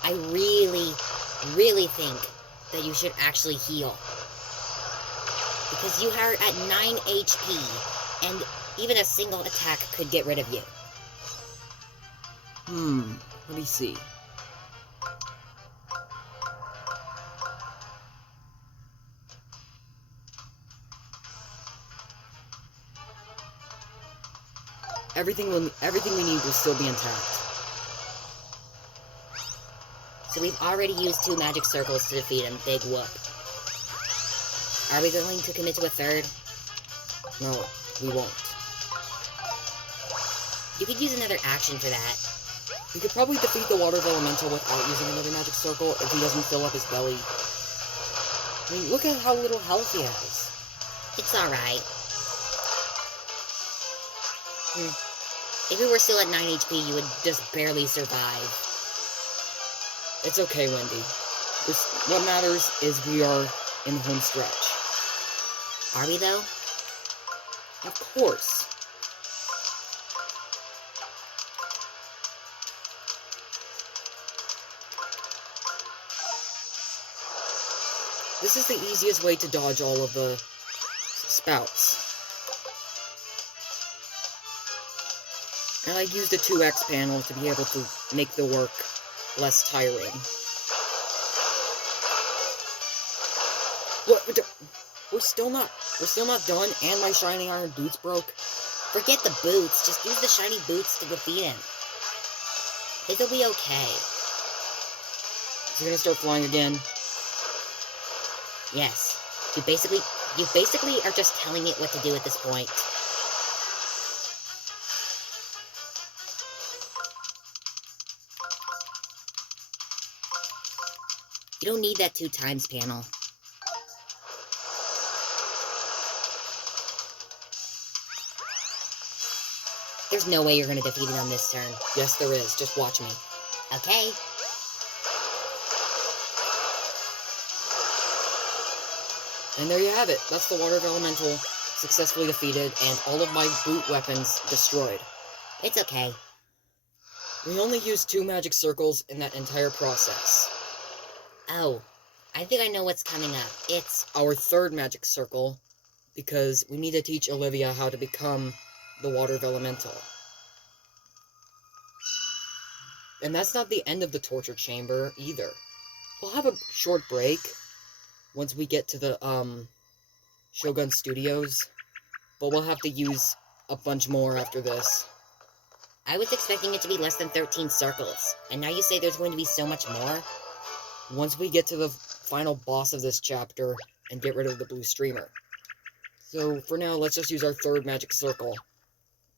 I really, really think that you should actually heal. Because you are at 9 HP, and even a single attack could get rid of you. Let me see. Everything we need will still be intact. So we've already used 2 magic circles to defeat him. Big whoop. Are we going to commit to a third? No, we won't. You could use another action for that. We could probably defeat the Water Vellumental without using another magic circle if he doesn't fill up his belly. I mean, look at how little health he has. It's alright. If we were still at 9 HP, you would just barely survive. It's okay, Wendy. What matters is we are in the home stretch. Are we, though? Of course. This is the easiest way to dodge all of the spouts. And I used a 2x panel to be able to make the work less tiring. What? We're still not done, and my shining iron boots broke. Forget the boots. Just use the shiny boots to defeat him. It'll be okay. Is he gonna start flying again? Yes. You basically are just telling it what to do at this point. You don't need that 2 times panel. There's no way you're gonna defeat it on this turn. Yes, there is. Just watch me. Okay. And there you have it. That's the Water Vellumental successfully defeated, and all of my boot weapons destroyed. It's okay. We only used 2 magic circles in that entire process. Oh, I think I know what's coming up. It's Our 3rd magic circle, because we need to teach Olivia how to become the Water Vellumental. And that's not the end of the torture chamber, either. We'll have a short break once we get to the, Shogun Studios, but we'll have to use a bunch more after this. I was expecting it to be less than 13 circles, and now you say there's going to be so much more? Once we get to the final boss of this chapter and get rid of the blue streamer. So, for now, let's just use our 3rd magic circle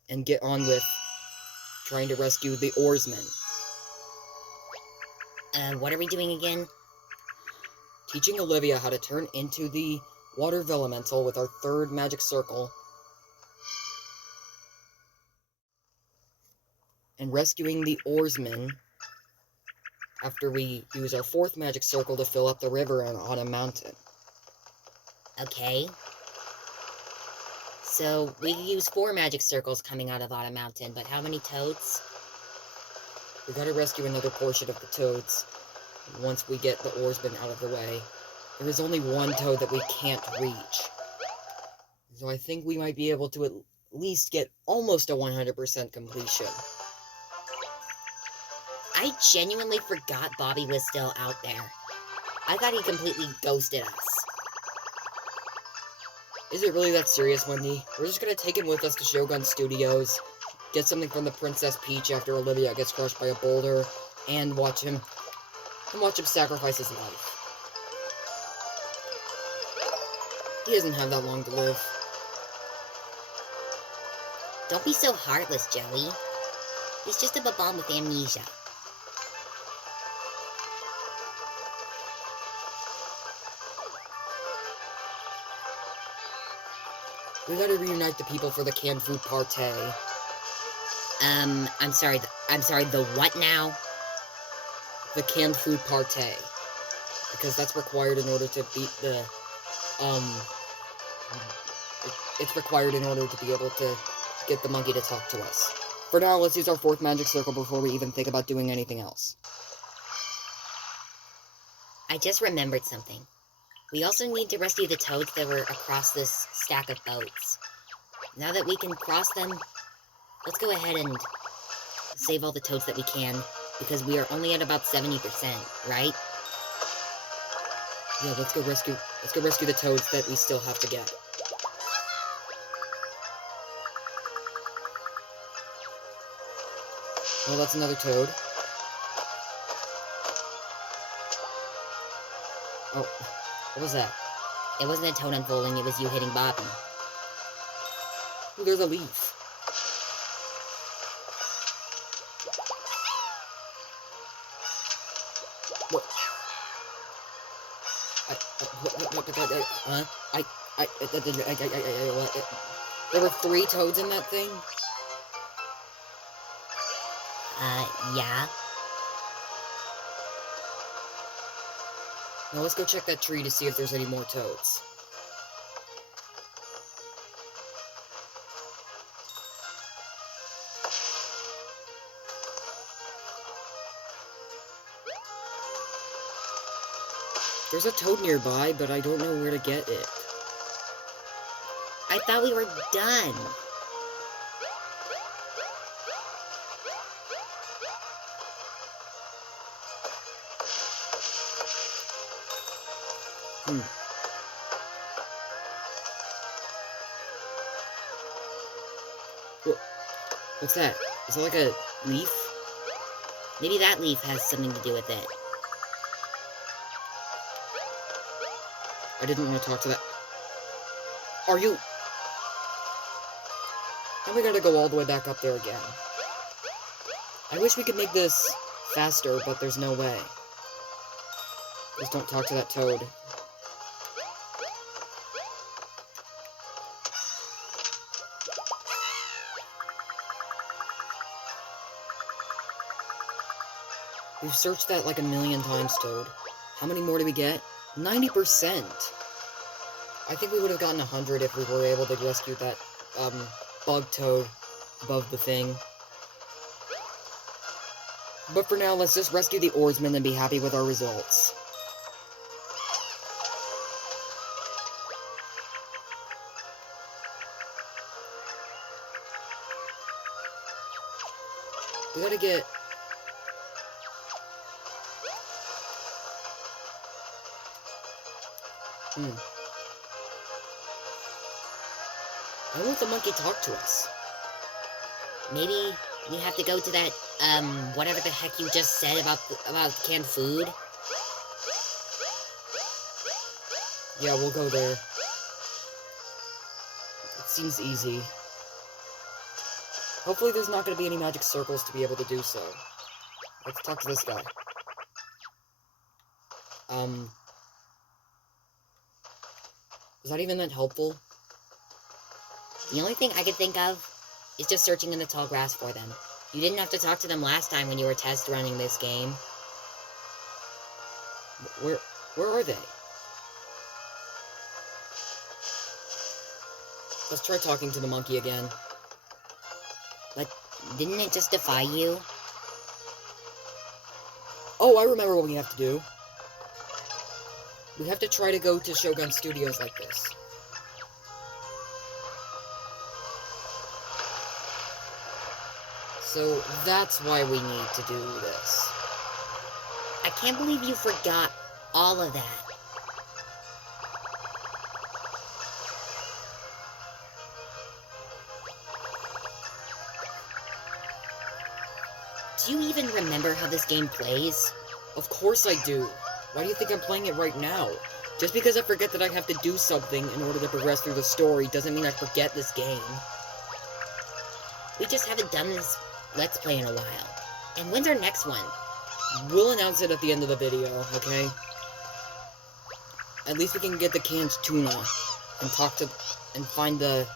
and get on with trying to rescue the oarsmen. What are we doing again? Teaching Olivia how to turn into the Water Vellumental with our 3rd magic circle, and rescuing the oarsmen after we use our 4th magic circle to fill up the river on Autumn Mountain. Okay. So, we use 4 magic circles coming out of Autumn Mountain, but how many toads? We gotta rescue another portion of the toads once we get the oarsmen out of the way. There is only 1 toad that we can't reach. So I think we might be able to at least get almost a 100% completion. I genuinely forgot Bobby was still out there. I thought he completely ghosted us. Is it really that serious, Wendy? We're just gonna take him with us to Shogun Studios, get something from the Princess Peach after Olivia gets crushed by a boulder, and watch him sacrifice his life. He doesn't have that long to live. Don't be so heartless, Joey. He's just a babam with amnesia. We gotta reunite the people for the canned food party. I'm sorry, the what now? The canned food party. Because that's required in order to beat the, it's required in order to be able to get the monkey to talk to us. For now, let's use our 4th magic circle before we even think about doing anything else. I just remembered something. We also need to rescue the toads that were across this stack of boats. Now that we can cross them, let's go ahead and save all the toads that we can, because we are only at about 70%, right? Yeah, let's go rescue the toads that we still have to get. Well, that's another toad. Oh, what was that? It wasn't a toad unfolding, it was you hitting Bobby. Ooh, there's a leaf. What? There were 3 toads in that thing? Yeah. Now let's go check that tree to see if there's any more toads. There's a toad nearby, but I don't know where to get it. I thought we were done. What's that? Is it like a leaf? Maybe that leaf has something to do with it. I didn't want to talk to that. Are you... Now we gotta go all the way back up there again. I wish we could make this faster, but there's no way. Just don't talk to that toad. We've searched that like a million times, Toad. How many more do we get? 90%! I think we would have gotten 100 if we were able to rescue that, bug toad above the thing. But for now, let's just rescue the oarsman and be happy with our results. We gotta get... I wonder if the monkey talked to us. Maybe we have to go to that, whatever the heck you just said about canned food. Yeah, we'll go there. It seems easy. Hopefully there's not going to be any magic circles to be able to do so. Let's talk to this guy. Is that even that helpful? The only thing I could think of is just searching in the tall grass for them. You didn't have to talk to them last time when you were test running this game. Where are they? Let's try talking to the monkey again. But didn't it just defy you? Oh, I remember what we have to do. We have to try to go to Shogun Studios like this. So that's why we need to do this. I can't believe you forgot all of that. Do you even remember how this game plays? Of course I do. Why do you think I'm playing it right now? Just because I forget that I have to do something in order to progress through the story doesn't mean I forget this game. We just haven't done this Let's Play in a while. And when's our next one? We'll announce it at the end of the video, okay? At least we can get the canned tuna and and find the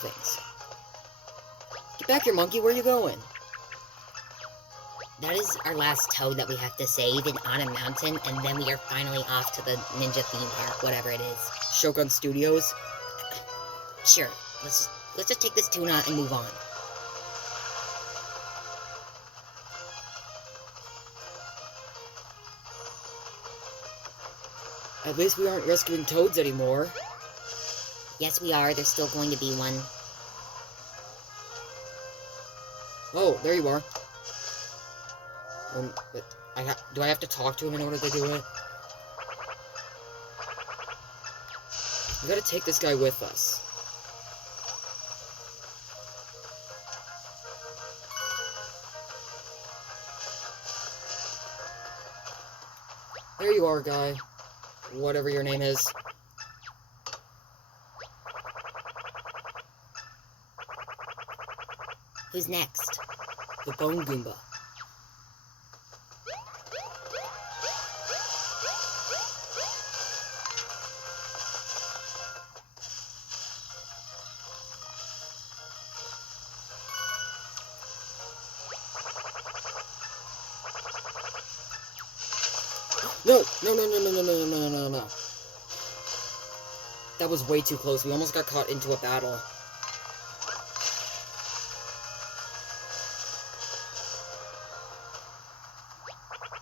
things. Get back here, monkey. Where are you going? That is our last toad that we have to save on a mountain, and then we are finally off to the ninja theme park, whatever it is. Shogun Studios? Sure. Let's just take this tuna and move on. At least we aren't rescuing toads anymore. Yes, we are. There's still going to be one. Oh, there you are. But do I have to talk to him in order to do it? We gotta take this guy with us. There you are, guy. Whatever your name is. Who's next? The Bone Goomba. No. That was way too close. We almost got caught into a battle.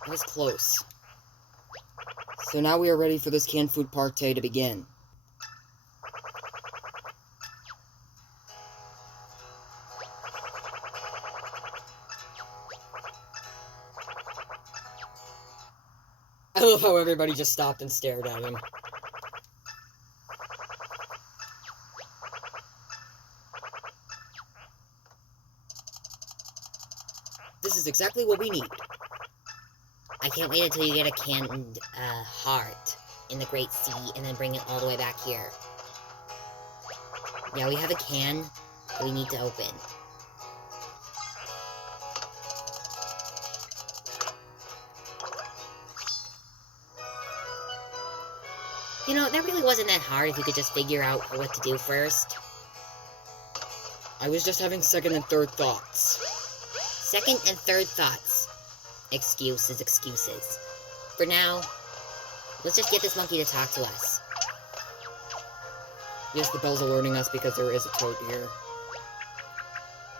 That was close. So now we are ready for this canned food party to begin. I love how everybody just stopped and stared at him. This is exactly what we need. I can't wait until you get a canned heart in the Great Sea and then bring it all the way back here. Yeah, we have a can that we need to open. You know, that really wasn't that hard if you could just figure out what to do first. I was just having second and third thoughts. Second and third thoughts. Excuses, excuses. For now, let's just get this monkey to talk to us. Yes, the bell's alerting us because there is a toad here.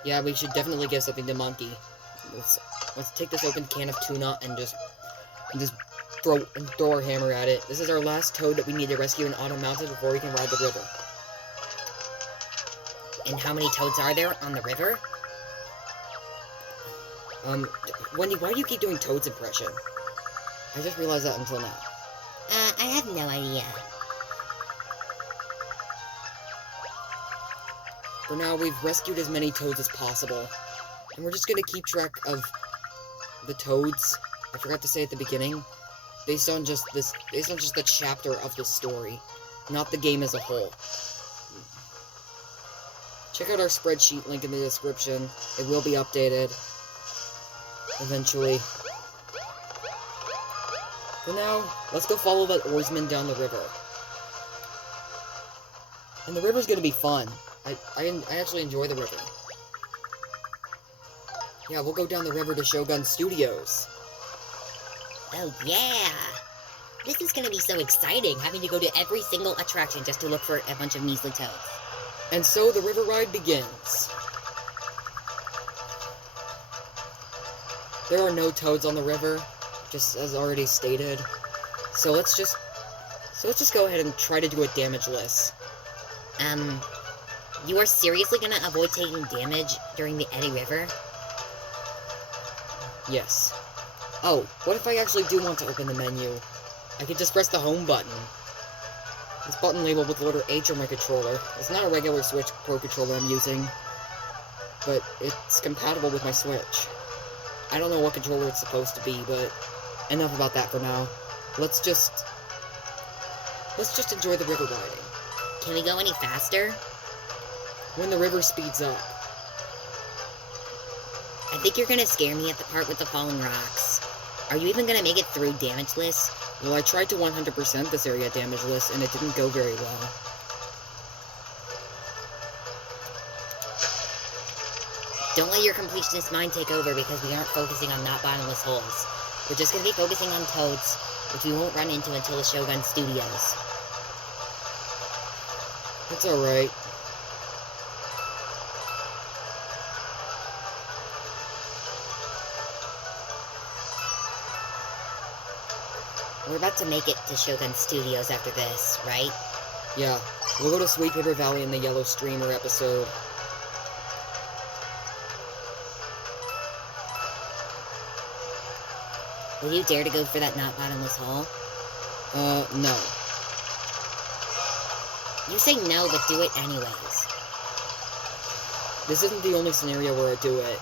Yeah, we should definitely give something to Monkey. Let's take this open can of tuna and just throw our hammer at it. This is our last toad that we need to rescue in Autumn Mountain before we can ride the river. And how many toads are there on the river? Wendy, why do you keep doing Toad's impression? I just realized that until now. I have no idea. For now, we've rescued as many toads as possible. And we're just gonna keep track of the toads, I forgot to say at the beginning, based on just the chapter of the story, not the game as a whole. Check out our spreadsheet, link in the description. It will be updated eventually. For now, let's go follow that oarsman down the river. And the river's gonna be fun. I actually enjoy the river. Yeah, we'll go down the river to Shogun Studios. Oh yeah! This is gonna be so exciting, having to go to every single attraction just to look for a bunch of measly toads. And so the river ride begins. There are no toads on the river, just as already stated. So let's just go ahead and try to do a damage list. You are seriously gonna avoid taking damage during the Eddy River? Yes. Oh, what if I actually do want to open the menu? I could just press the home button. This button labeled with the letter H on my controller. It's not a regular Switch Pro controller I'm using, but it's compatible with my Switch. I don't know what controller it's supposed to be, but enough about that for now. Let's just enjoy the river riding. Can we go any faster? When the river speeds up. I think you're gonna scare me at the part with the falling rocks. Are you even gonna make it through damage list? Well, I tried to 100% this area damage list, and it didn't go very well. Don't let your completionist mind take over because we aren't focusing on not bottomless holes. We're just gonna be focusing on toads, which we won't run into until the Shogun Studios. That's alright. We're about to make it to Shogun Studios after this, right? Yeah, we'll go to Sweet Paper Valley in the Yellow Streamer episode. Will you dare to go for that not bottomless hole? No. You say no, but do it anyways. This isn't the only scenario where I do it.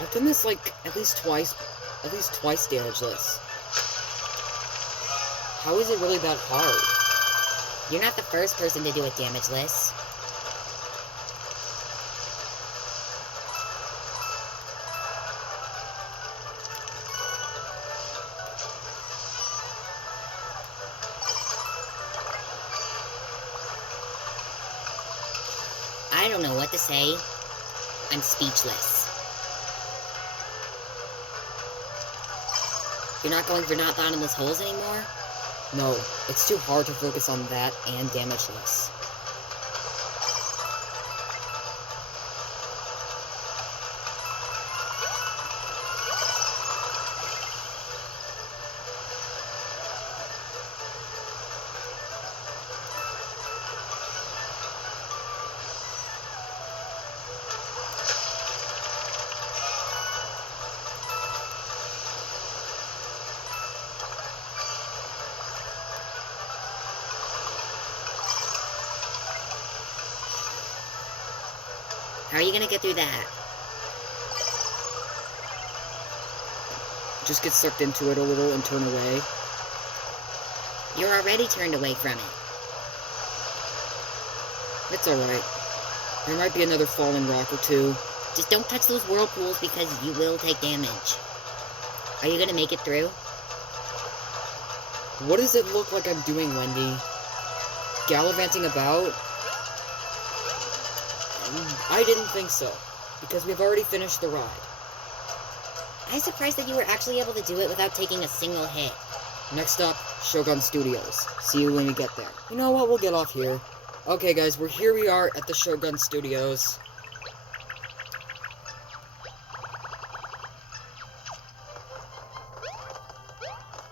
I've done this, like, at least twice damage list. How is it really that hard? You're not the first person to do a damage list. I don't know what to say. I'm speechless. You're not going for not bottomless holes anymore? No, it's too hard to focus on that and damage list. How are you gonna get through that? Just get sucked into it a little and turn away. You're already turned away from it. It's alright. There might be another falling rock or two. Just don't touch those whirlpools because you will take damage. Are you gonna make it through? What does it look like I'm doing, Wendy? Gallivanting about? I didn't think so, because we've already finished the ride. I'm surprised that you were actually able to do it without taking a single hit. Next up, Shogun Studios. See you when we get there. You know what, we'll get off here. Okay guys, we are at the Shogun Studios.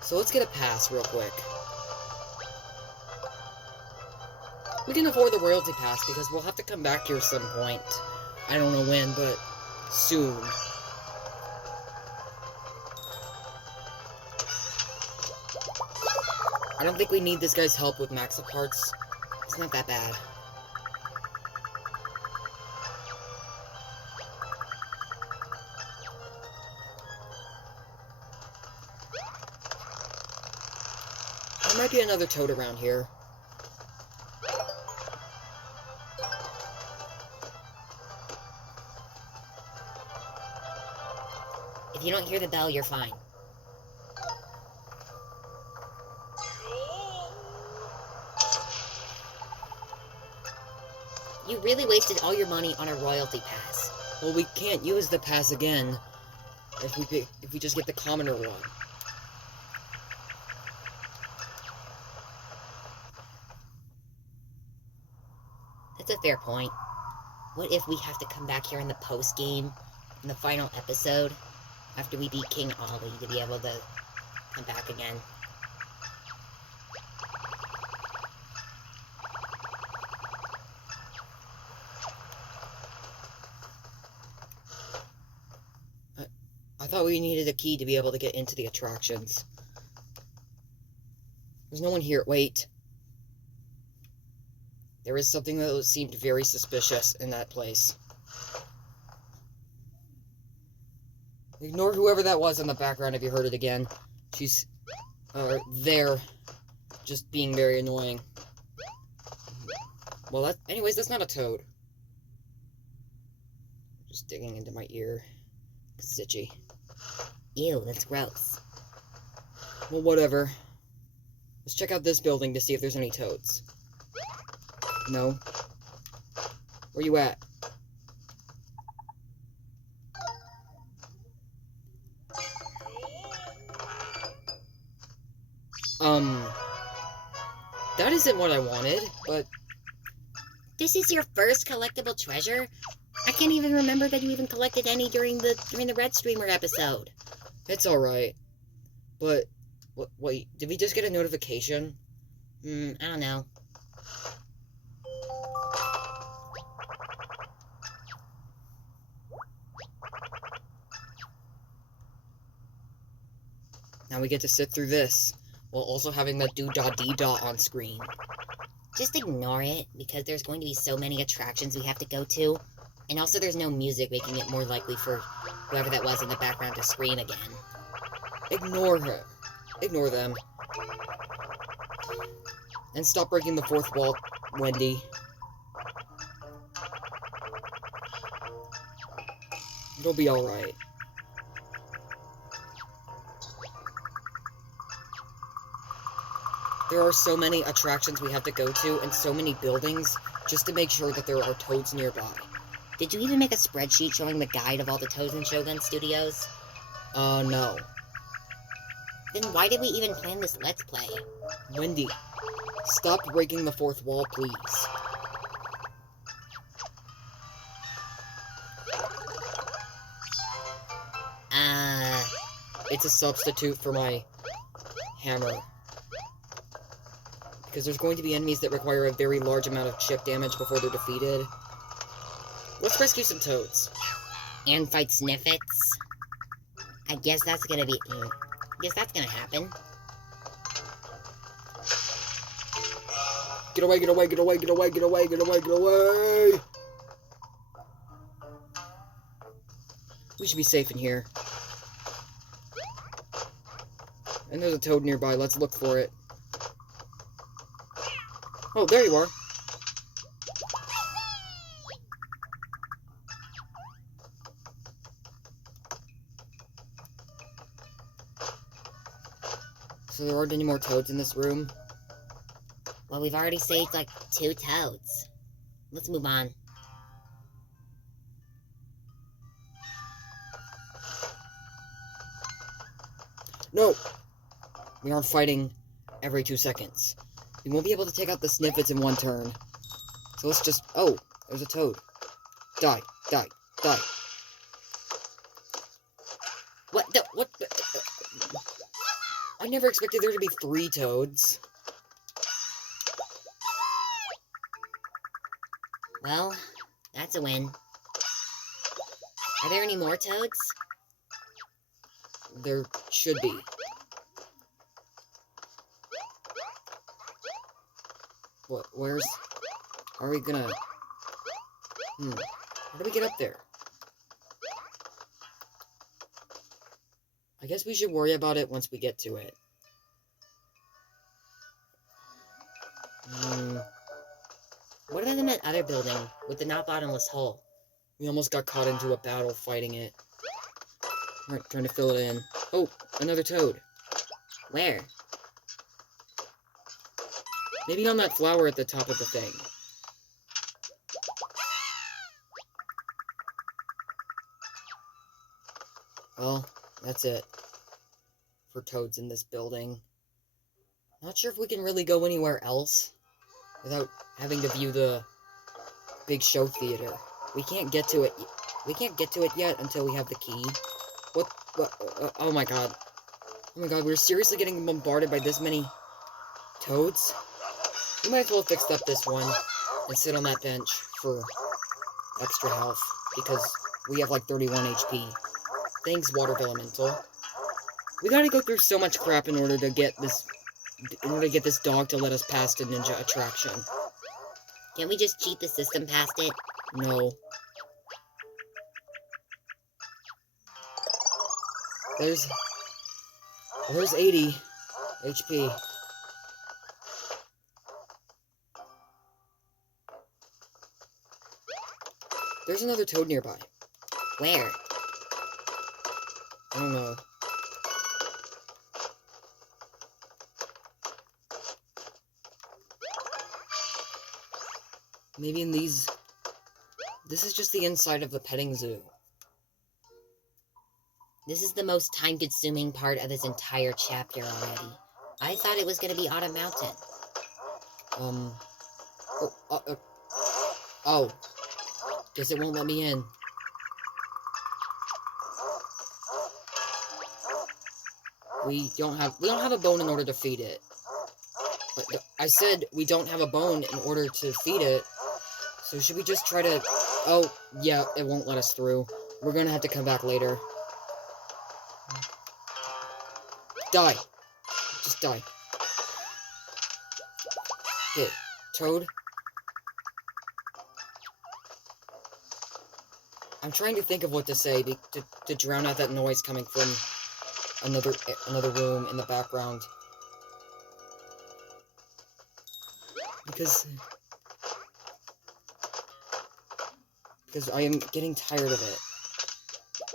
So let's get a pass real quick. We can afford the royalty pass because we'll have to come back here some point. I don't know when, but soon. I don't think we need this guy's help with max-up parts. It's not that bad. There might be another toad around here. If you don't hear the bell, you're fine. You really wasted all your money on a royalty pass. Well, we can't use the pass again if we just get the commoner one. That's a fair point. What if we have to come back here in the post-game, in the final episode, after we beat King Ollie, to be able to come back again? I thought we needed a key to be able to get into the attractions. There's no one here. Wait. There is something that seemed very suspicious in that place. Ignore whoever that was in the background if you heard it again. She's there, just being very annoying. Well, anyways, that's not a toad. Just digging into my ear. It's itchy. Ew, that's gross. Well, whatever. Let's check out this building to see if there's any toads. No. Where you at? That isn't what I wanted, but... This is your first collectible treasure? I can't even remember that you even collected any during the Red Streamer episode. It's alright. But, wait, did we just get a notification? I don't know. Now we get to sit through this, while also having that do-da-dee-da on screen. Just ignore it, because there's going to be so many attractions we have to go to. And also there's no music, making it more likely for whoever that was in the background to scream again. Ignore her. Ignore them. And stop breaking the fourth wall, Wendy. It'll be alright. There are so many attractions we have to go to, and so many buildings, just to make sure that there are toads nearby. Did you even make a spreadsheet showing the guide of all the toads in Shogun Studios? No. Then why did we even plan this Let's Play? Wendy, stop breaking the fourth wall, please. It's a substitute for my hammer. Because there's going to be enemies that require a very large amount of chip damage before they're defeated. Let's rescue some toads. And fight Sniffits? I guess that's gonna be... I guess that's gonna happen. Get away, get away, get away, get away, get away, get away, get away! We should be safe in here. And there's a toad nearby, let's look for it. Oh, there you are. So there aren't any more toads in this room? Well, we've already saved like 2 toads. Let's move on. No! We aren't fighting every 2 seconds. We won't be able to take out the snippets in one turn. So let's just... Oh! There's a toad. Die. Die. Die. What the... What the... I never expected there to be 3 toads. Well, that's a win. Are there any more toads? There should be. What? Where's... How are we gonna... How do we get up there? I guess we should worry about it once we get to it. What about in that other building with the not bottomless hole? We almost got caught into a battle fighting it. Alright, trying to fill it in. Oh, another toad. Where? Maybe on that flower at the top of the thing. Well, that's it. For toads in this building. Not sure if we can really go anywhere else without having to view the big show theater. We can't get to it. We can't get to it yet until we have the key. What? Oh my god. Oh my god, we're seriously getting bombarded by this many toads? We might as well fix up this one and sit on that bench for extra health because we have like 31 HP. Thanks, Water Vellumental. We gotta go through so much crap in order to get this dog to let us past the ninja attraction. Can't we just cheat the system past it? No. There's 80 HP. There's another toad nearby. Where? I don't know. Maybe in these... This is just the inside of the petting zoo. This is the most time-consuming part of this entire chapter already. I thought it was going to be Autumn Mountain. Oh. Guess it won't let me in. We don't have a bone in order to feed it. But I said we don't have a bone in order to feed it. So should we just try to... Oh, yeah, it won't let us through. We're gonna have to come back later. Die. Just die. Okay, toad. I'm trying to think of what to say to drown out that noise coming from another room in the background. Because I am getting tired of it.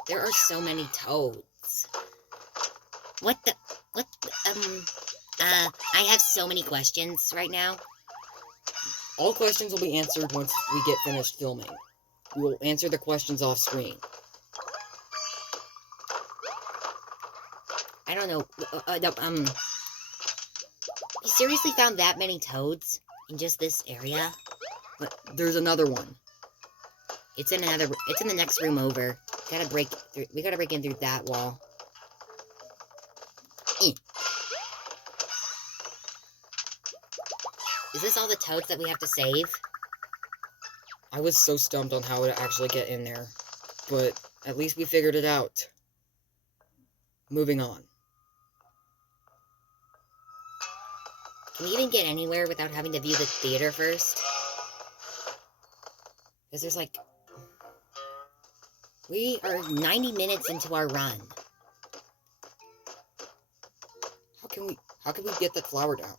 There are so many toads. I have so many questions right now. All questions will be answered once we get finished filming. We will answer the questions off screen. I don't know. You seriously found that many toads in just this area? But there's another one. It's in the next room over. We gotta break in through that wall. Is this all the toads that we have to save? I was so stumped on how to actually get in there. But at least we figured it out. Moving on. Can we even get anywhere without having to view the theater first? Because there's like... We are 90 minutes into our run. How can we get that flower down?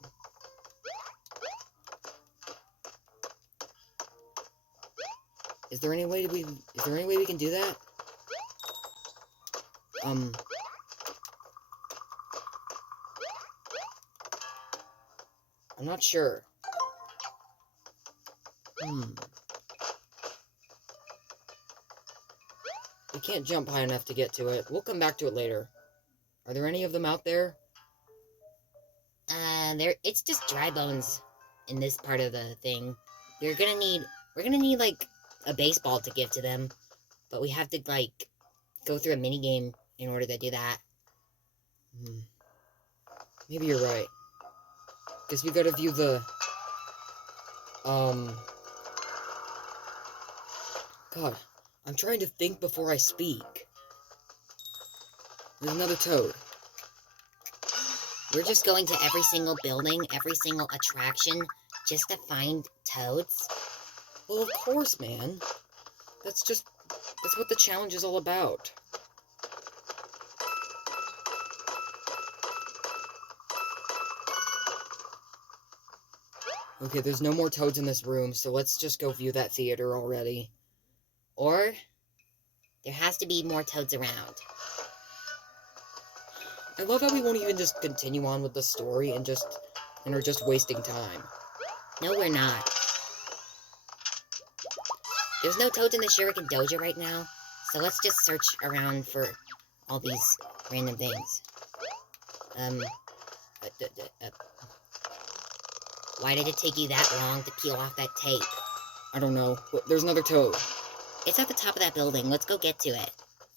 Is there any way we can do that? I'm not sure. We can't jump high enough to get to it. We'll come back to it later. Are there any of them out there? It's just dry bones in this part of the thing. We're gonna need, like, a baseball to give to them. But we have to, like, go through a minigame in order to do that. Maybe you're right. Guess we gotta view the... God, I'm trying to think before I speak. There's another toad. We're just going to every single building, every single attraction, just to find toads? Well, of course, man. That's what the challenge is all about. Okay, there's no more toads in this room, so let's just go view that theater already. Or, there has to be more toads around. I love how we won't even just continue on with the story and are just wasting time. No, we're not. There's no toads in the Shuriken Dojo right now, so let's just search around for all these random things. Why did it take you that long to peel off that tape? I don't know. There's another toad. It's at the top of that building. Let's go get to it.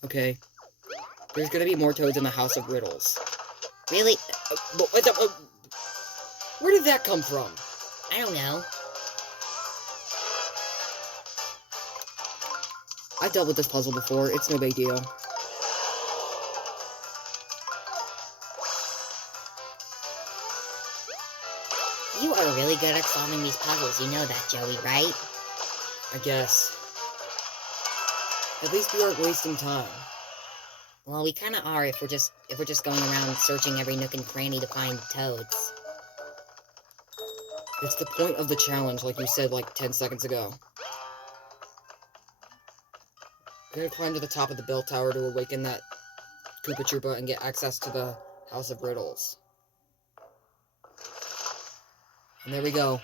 Okay. There's gonna be more toads in the House of Riddles. Really? Where did that come from? I don't know. I've dealt with this puzzle before. It's no big deal. You are really good at solving these puzzles. You know that, Joey, right? I guess. At least we aren't wasting time. Well, we kind of are if we're just going around searching every nook and cranny to find toads. It's the point of the challenge, like you said like 10 seconds ago. I'm gonna climb to the top of the bell tower to awaken that Koopa Troopa and get access to the House of Riddles. And there we go.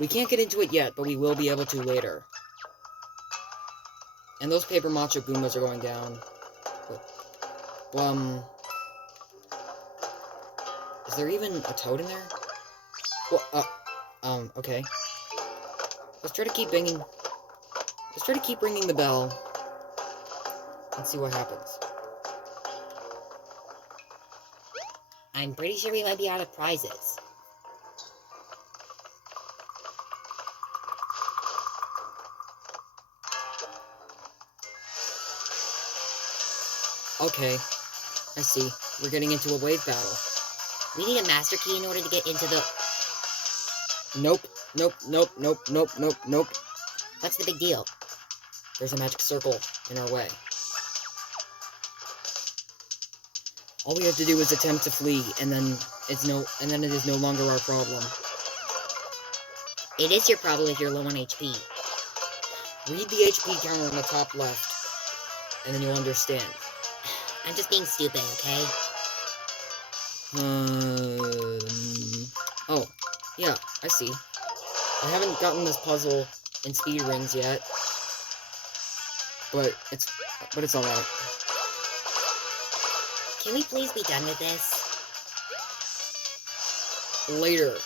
We can't get into it yet, but we will be able to later. And those paper macho Goombas are going down. But, is there even a toad in there? Well, okay. Let's try to keep ringing the bell. And see what happens. I'm pretty sure we might be out of prizes. Okay. I see. We're getting into a wave battle. We need a master key in order to get into the... Nope. Nope. Nope. Nope. Nope. Nope. Nope. What's the big deal? There's a magic circle in our way. All we have to do is attempt to flee, and then it is no longer our problem. It is your problem if you're low on HP. Read the HP counter on the top left, and then you'll understand. I'm just being stupid, okay? Oh, yeah, I see. I haven't gotten this puzzle in speed rings yet, but it's alright. Can we please be done with this? Later,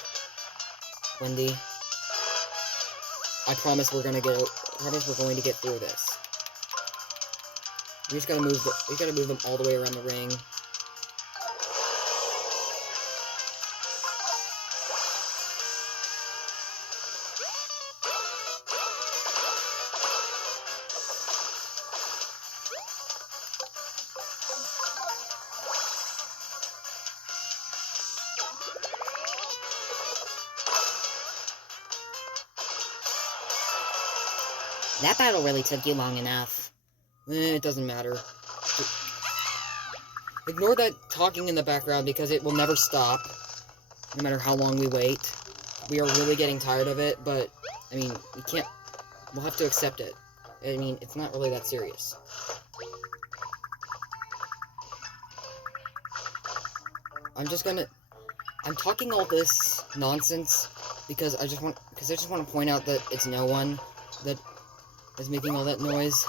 Wendy. I promise we're going to get through this. We just gotta move them all the way around the ring. That battle really took you long enough. It doesn't matter. Ignore that talking in the background because it will never stop, no matter how long we wait. We are really getting tired of it, but, I mean, we'll have to accept it. I mean, it's not really that serious. I'm talking all this nonsense because I just want to point out that it's no one that is making all that noise.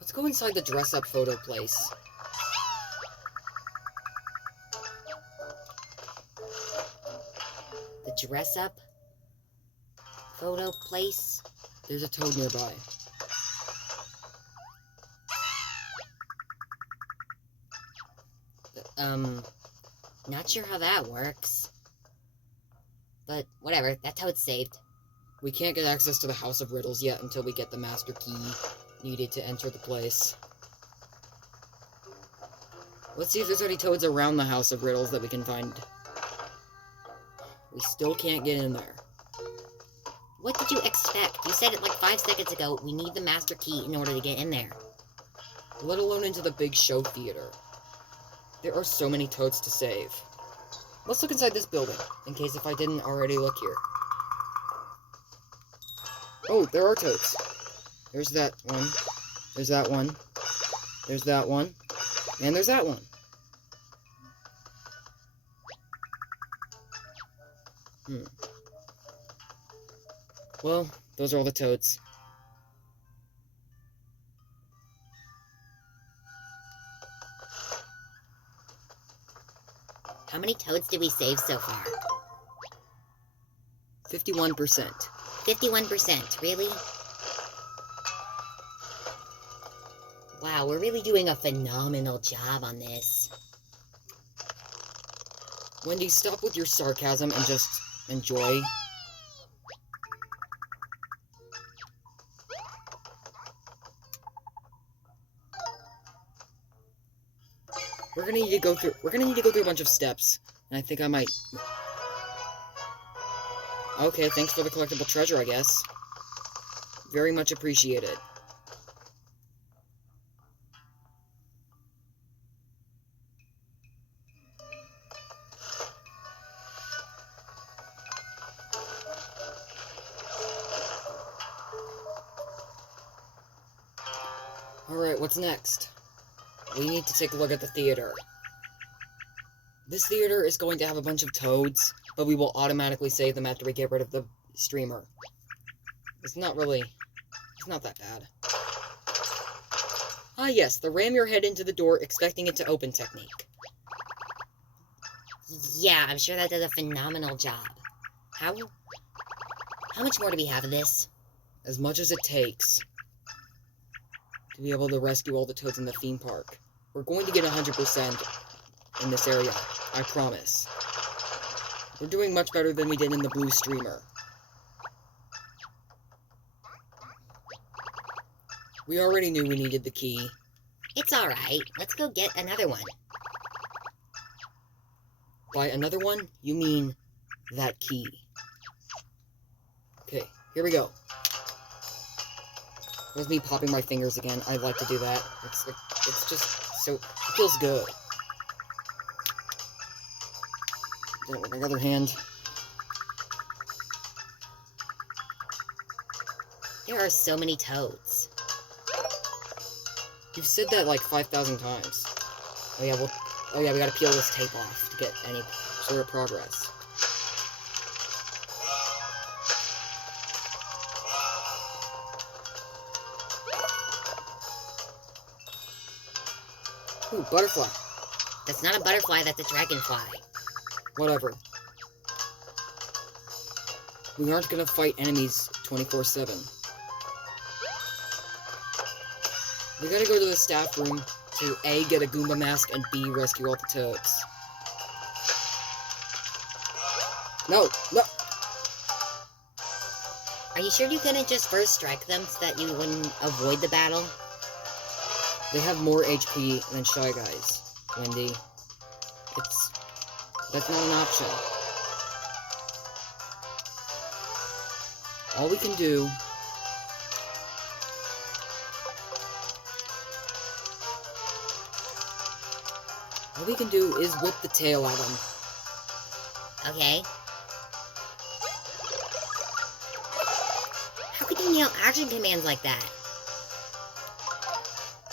Let's go inside the dress-up photo place. The dress-up photo place? There's a toad nearby. Not sure how that works. But whatever, that toad's saved. We can't get access to the House of Riddles yet until we get the master key needed to enter the place. Let's see if there's any toads around the House of Riddles that we can find. We still can't get in there. What did you expect? You said it like 5 seconds ago, we need the master key in order to get in there. Let alone into the big show theater. There are so many toads to save. Let's look inside this building, in case if I didn't already look here. Oh, there are toads. There's that one. There's that one. There's that one. And there's that one. Well, those are all the toads. How many toads did we save so far? 51%. 51%, really? Wow, we're really doing a phenomenal job on this. Wendy, stop with your sarcasm and just enjoy. We're gonna need to go through a bunch of steps, and I think I might. Okay, thanks for the collectible treasure, I guess. Very much appreciated. Alright, what's next? We need to take a look at the theater. This theater is going to have a bunch of toads, but we will automatically save them after we get rid of the streamer. It's not that bad. Ah yes, the ram your head into the door expecting it to open technique. Yeah, I'm sure that does a phenomenal job. How much more do we have of this? As much as it takes to be able to rescue all the toads in the theme park. We're going to get 100% in this area, I promise. We're doing much better than we did in the blue streamer. We already knew we needed the key. It's alright. Let's go get another one. By another one, you mean that key. Okay, here we go. With me popping my fingers again, I like to do that. It's just so, it feels good. Do it with my other hand. There are so many toads. You've said that like 5,000 times. Oh yeah, we gotta peel this tape off to get any sort of progress. Ooh, butterfly. That's not a butterfly, that's a dragonfly. Whatever. We aren't gonna fight enemies 24/7. We gotta go to the staff room to A, get a Goomba mask, and B, rescue all the toads. No! No! Are you sure you couldn't just first strike them so that you wouldn't avoid the battle? They have more HP than Shy Guys, Wendy. That's not an option. All we can do is whip the tail at them. Okay. How could you yell action commands like that?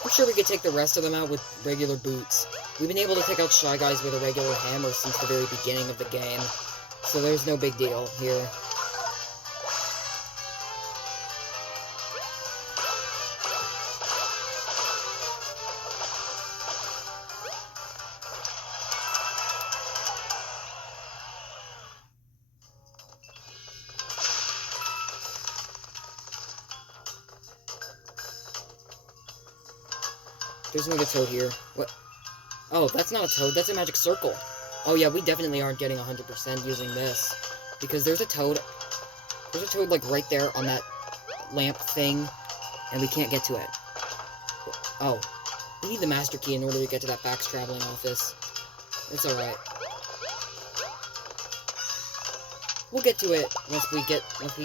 I'm sure we could take the rest of them out with regular boots. We've been able to take out Shy Guys with a regular hammer since the very beginning of the game, so there's no big deal here. There's another toad here. What? Oh, that's not a toad, that's a magic circle. Oh yeah, we definitely aren't getting 100% using this. Because there's a toad, like right there on that lamp thing, and we can't get to it. Oh. We need the master key in order to get to that fax traveling office. It's alright. We'll get to it once we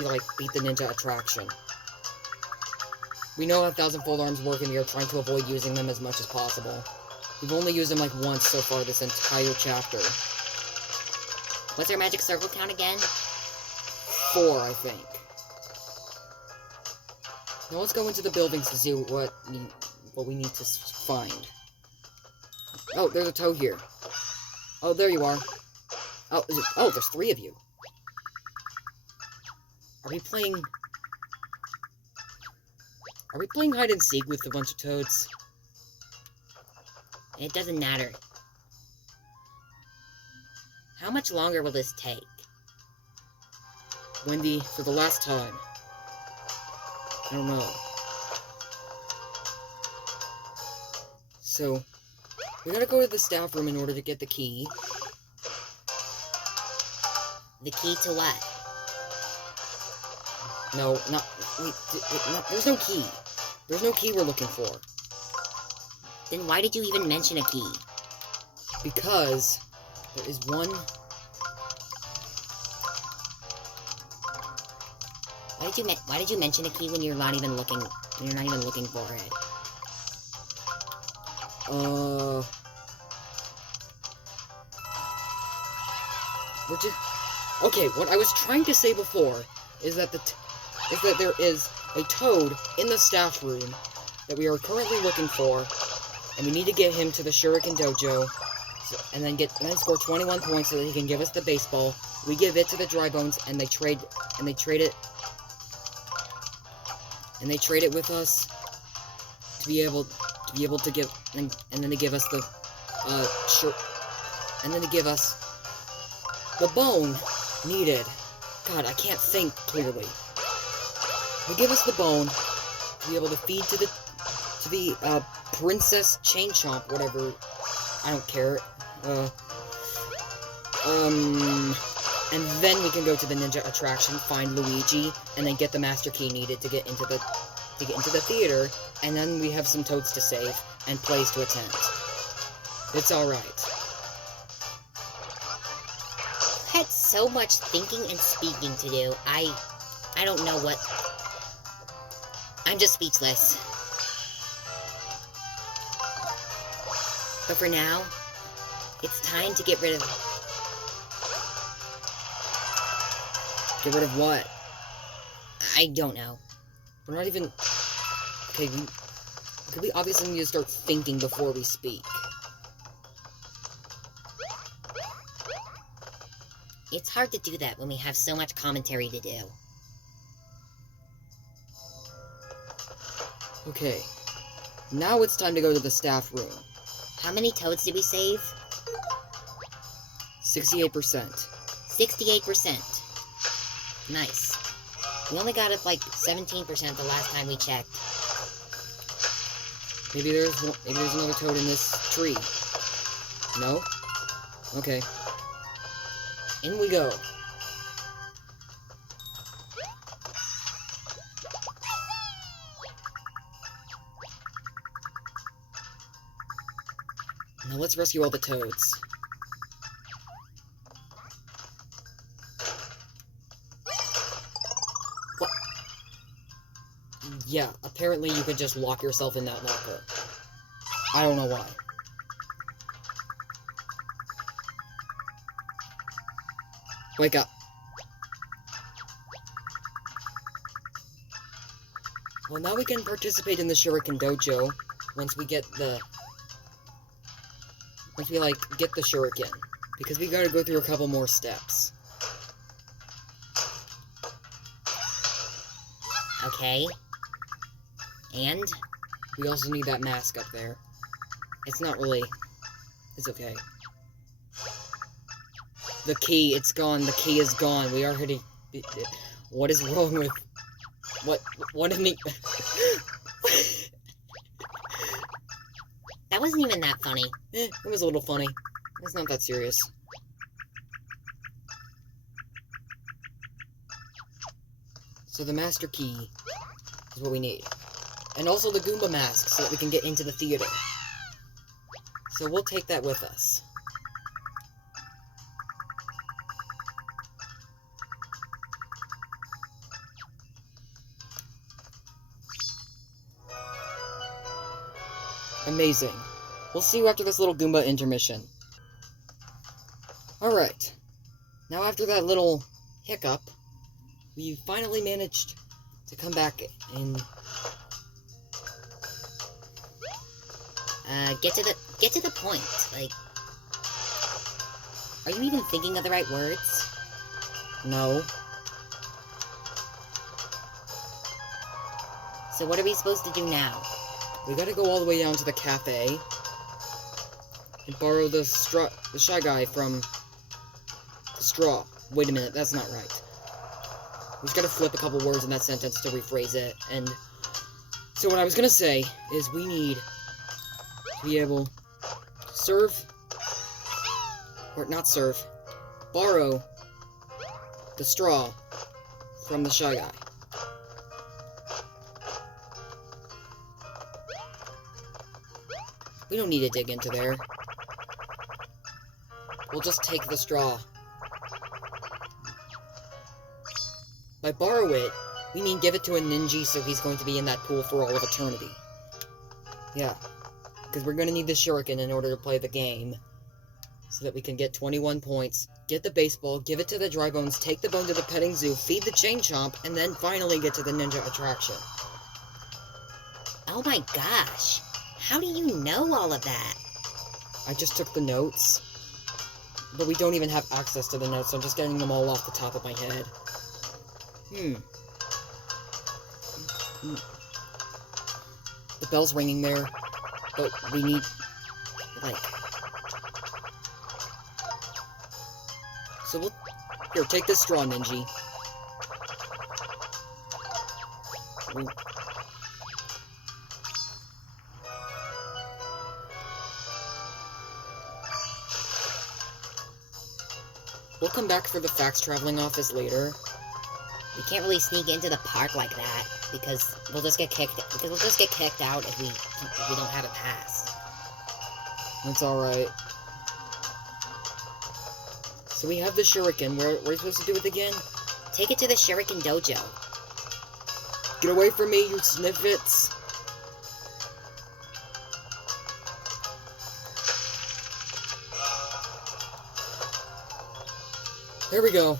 like beat the ninja attraction. We know how 1,000-fold arms work, and we are trying to avoid using them as much as possible. We've only used them like once so far this entire chapter. What's our magic circle count again? 4, I think. Now let's go into the buildings to see what we need to find. Oh, there's a toad here. Oh, there you are. Oh, there's 3 of you. Are we playing hide and seek with a bunch of toads? It doesn't matter. How much longer will this take? Wendy, for the last time. I don't know. So, we gotta go to the staff room in order to get the key. The key to what? No, not... Wait, no, there's no key. There's no key we're looking for. Then why did you even mention a key? Because there is one... Why did you mention a key when you're not even looking for it? We're just... Okay, what I was trying to say before is that there is a toad in the staff room that we are currently looking for, and we need to get him to the Shuriken Dojo, and then score 21 points so that he can give us the baseball. We give it to the Dry Bones, and they trade it with us to be able to give, and then to give us the and then to give us the bone needed. God, I can't think clearly. They give us the bone to be able to feed to the Princess Chain Chomp, whatever. I don't care. And then we can go to the ninja attraction, find Luigi, and then get the master key needed to get into the theater, and then we have some toads to save and plays to attend. It's alright. I had so much thinking and speaking to do. I don't know what... I'm just speechless. But for now, it's time to get rid of... Get rid of what? I don't know. We're not even... Okay, we obviously need to start thinking before we speak. It's hard to do that when we have so much commentary to do. Okay. Now it's time to go to the staff room. How many toads did we save? 68%. 68%. Nice. We only got it like 17% the last time we checked. Maybe there's another toad in this tree. No? Okay. In we go. Now let's rescue all the toads. What? Yeah, apparently you could just lock yourself in that locker. I don't know why. Wake up. Well, now we can participate in the Shuriken Dojo, once we get the... Once we, like, get the shuriken. Because we gotta go through a couple more steps. Okay. And? We also need that mask up there. It's not really... It's okay. The key, it's gone. The key is gone. We already... What is wrong with... What in the... That wasn't even that funny. It was a little funny. It's not that serious. So the master key is what we need. And also the Goomba mask, so that we can get into the theater. So we'll take that with us. Amazing. We'll see you after this little Goomba intermission. Alright. Now after that little hiccup, we finally managed to come back and... Get to the point. Like, are you even thinking of the right words? No. So what are we supposed to do now? We gotta go all the way down to the cafe and borrow the Shy Guy from the straw. Wait a minute, that's not right. We just gotta flip a couple words in that sentence to rephrase it. And so what I was gonna say is we need to be able to serve, or not serve, borrow the straw from the Shy Guy. We don't need to dig into there. We'll just take the straw. By borrow it, we mean give it to a ninja so he's going to be in that pool for all of eternity. Yeah. Because we're going to need the shuriken in order to play the game. So that we can get 21 points, get the baseball, give it to the dry bones, take the bone to the petting zoo, feed the chain chomp, and then finally get to the ninja attraction. Oh my gosh. How do you know all of that? I just took the notes. But we don't even have access to the notes, so I'm just getting them all off the top of my head. The bell's ringing there, but we need, like... So we'll... Here, take this straw, Ninja. We'll come back for the fax traveling office later. We can't really sneak into the park like that because we'll just get kicked out if we don't have a pass. That's alright. So we have the shuriken. Where are we supposed to do it again? Take it to the Shuriken Dojo. Get away from me, you sniffits! There we go.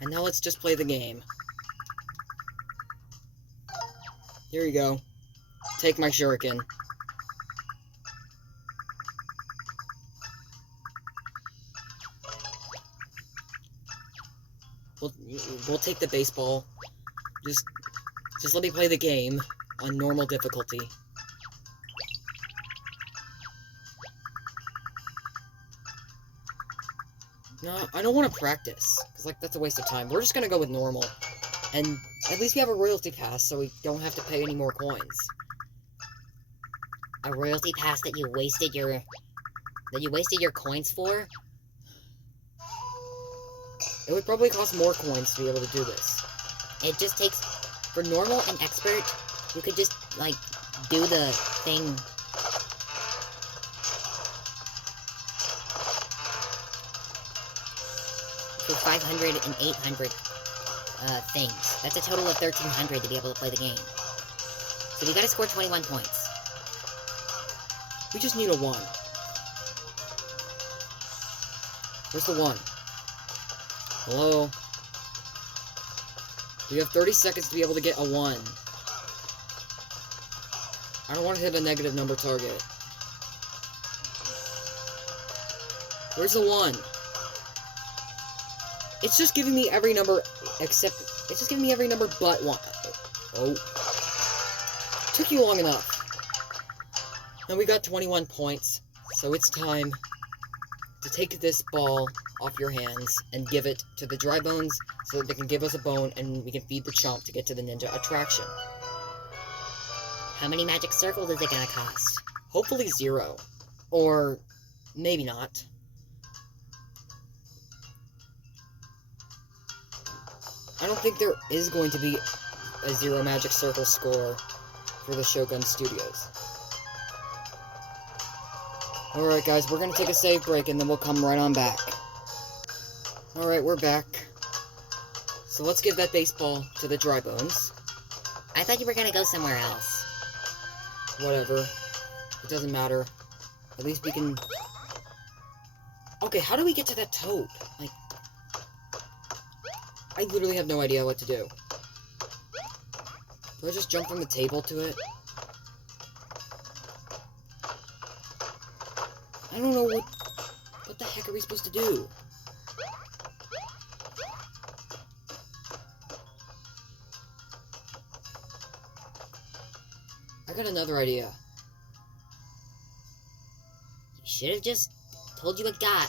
And now let's just play the game. Here you go. Take my shuriken. We'll take the baseball. Just let me play the game on normal difficulty. No, I don't want to practice, because, like, that's a waste of time. We're just gonna go with normal. And at least we have a royalty pass, so we don't have to pay any more coins. A royalty pass that you wasted your coins for? It would probably cost more coins to be able to do this. It just takes... For normal and expert, you could just, like, do the thing... for 500 and 800 things. That's a total of 1,300 to be able to play the game. So we gotta score 21 points. We just need a 1. Where's the 1? Hello? We have 30 seconds to be able to get a 1. I don't want to hit a negative number target. Where's the 1? It's just giving me every number except... It's just giving me every number but 1. Oh. Took you long enough. Now we got 21 points, so it's time to take this ball off your hands and give it to the dry bones so that they can give us a bone and we can feed the chomp to get to the ninja attraction. How many magic circles is it gonna cost? Hopefully 0. Or maybe not. I don't think there is going to be a 0 magic circle score for the Shogun Studios. Alright guys, we're gonna take a save break and then we'll come right on back. Alright, we're back. So let's give that baseball to the dry bones. I thought you were gonna go somewhere else. Whatever. It doesn't matter. At least we can... Okay, how do we get to that toad? Like... I literally have no idea what to do. Do I just jump from the table to it? I don't know what the heck are we supposed to do? I got another idea. You should have just told you a guide.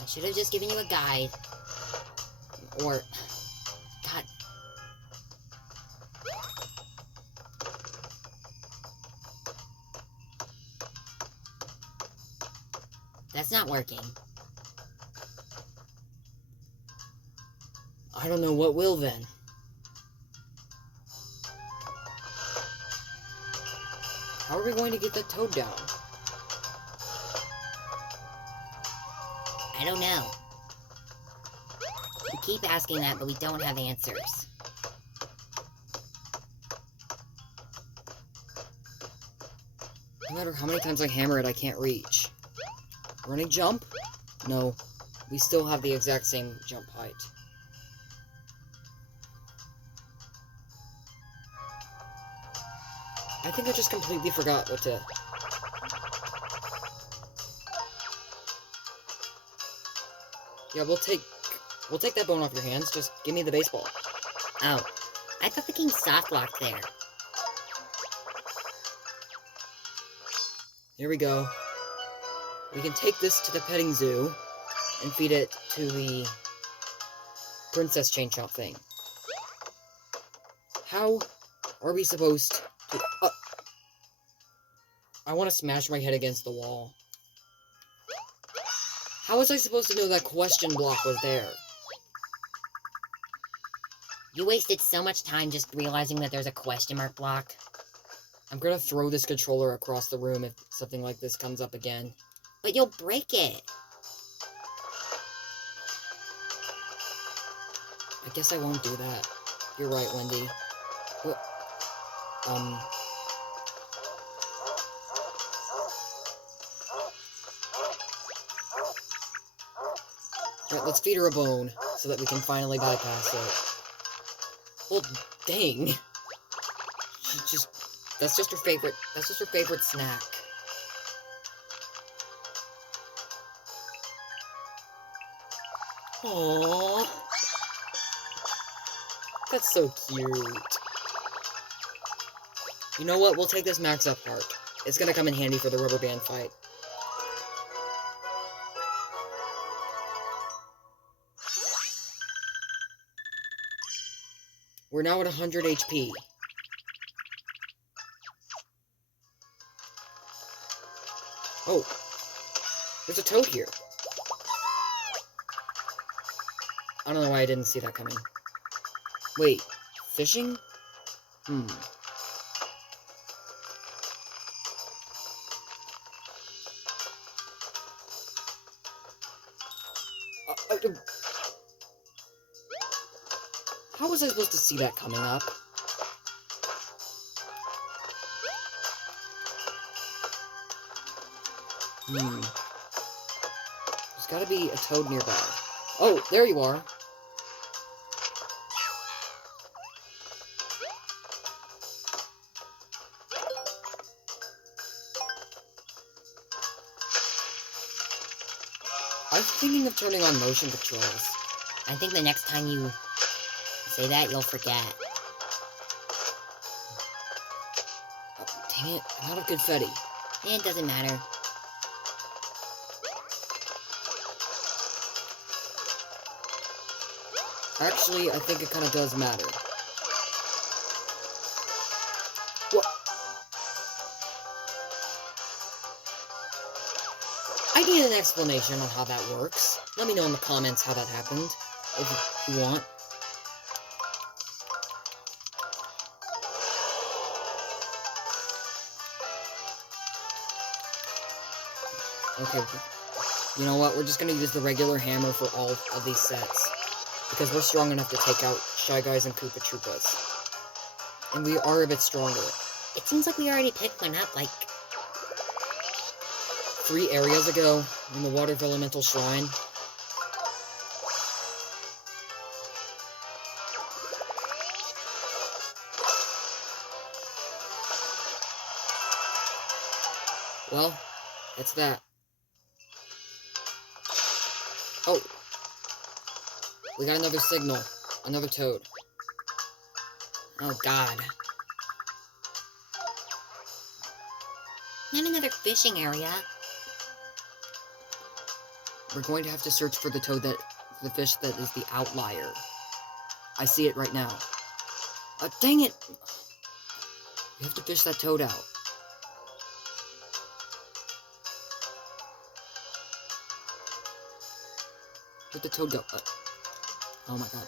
I should have just given you a guide. Or... God. That's not working. I don't know what will then. How are we going to get that toad down? I don't know. We keep asking that, but we don't have answers. No matter how many times I hammer it, I can't reach. Running jump? No. We still have the exact same jump height. I think I just completely forgot what to... Yeah, we'll take that bone off your hands. Just give me the baseball. Oh, I thought the king soft locked there. Here we go. We can take this to the petting zoo and feed it to the princess chain chomp thing. How are we supposed to... I want to smash my head against the wall. How was I supposed to know that question block was there? You wasted so much time just realizing that there's a question mark block. I'm gonna throw this controller across the room if something like this comes up again. But you'll break it. I guess I won't do that. You're right, Wendy. What? Right, let's feed her a bone so that we can finally bypass it. Well, dang. That's just her favorite snack. Aww. That's so cute. You know what? We'll take this max up heart. It's gonna come in handy for the rubber band fight. We're now at 100 HP. Oh. There's a toad here. I don't know why I didn't see that coming. Wait. Fishing? How was I supposed to see that coming up? There's gotta be a toad nearby. Oh, there you are. I'm thinking of turning on motion controls. I think the next time you say that, you'll forget. Oh, dang it, I'm out of confetti. It doesn't matter. Actually, I think it kind of does matter. What? I need an explanation on how that works. Let me know in the comments how that happened, if you want. Okay, you know what? We're just gonna use the regular hammer for all of these sets. Because we're strong enough to take out Shy Guys and Koopa Troopas. And we are a bit stronger. It seems like we already picked one up, like... 3 areas ago, in the Water Vellumental Shrine. Well, that's that. Oh! We got another signal. Another toad. Oh, God. Not another fishing area. We're going to have to search for the toad that... the fish that is the outlier. I see it right now. Dang it! We have to fish that toad out. Where'd the toad go? Oh my god.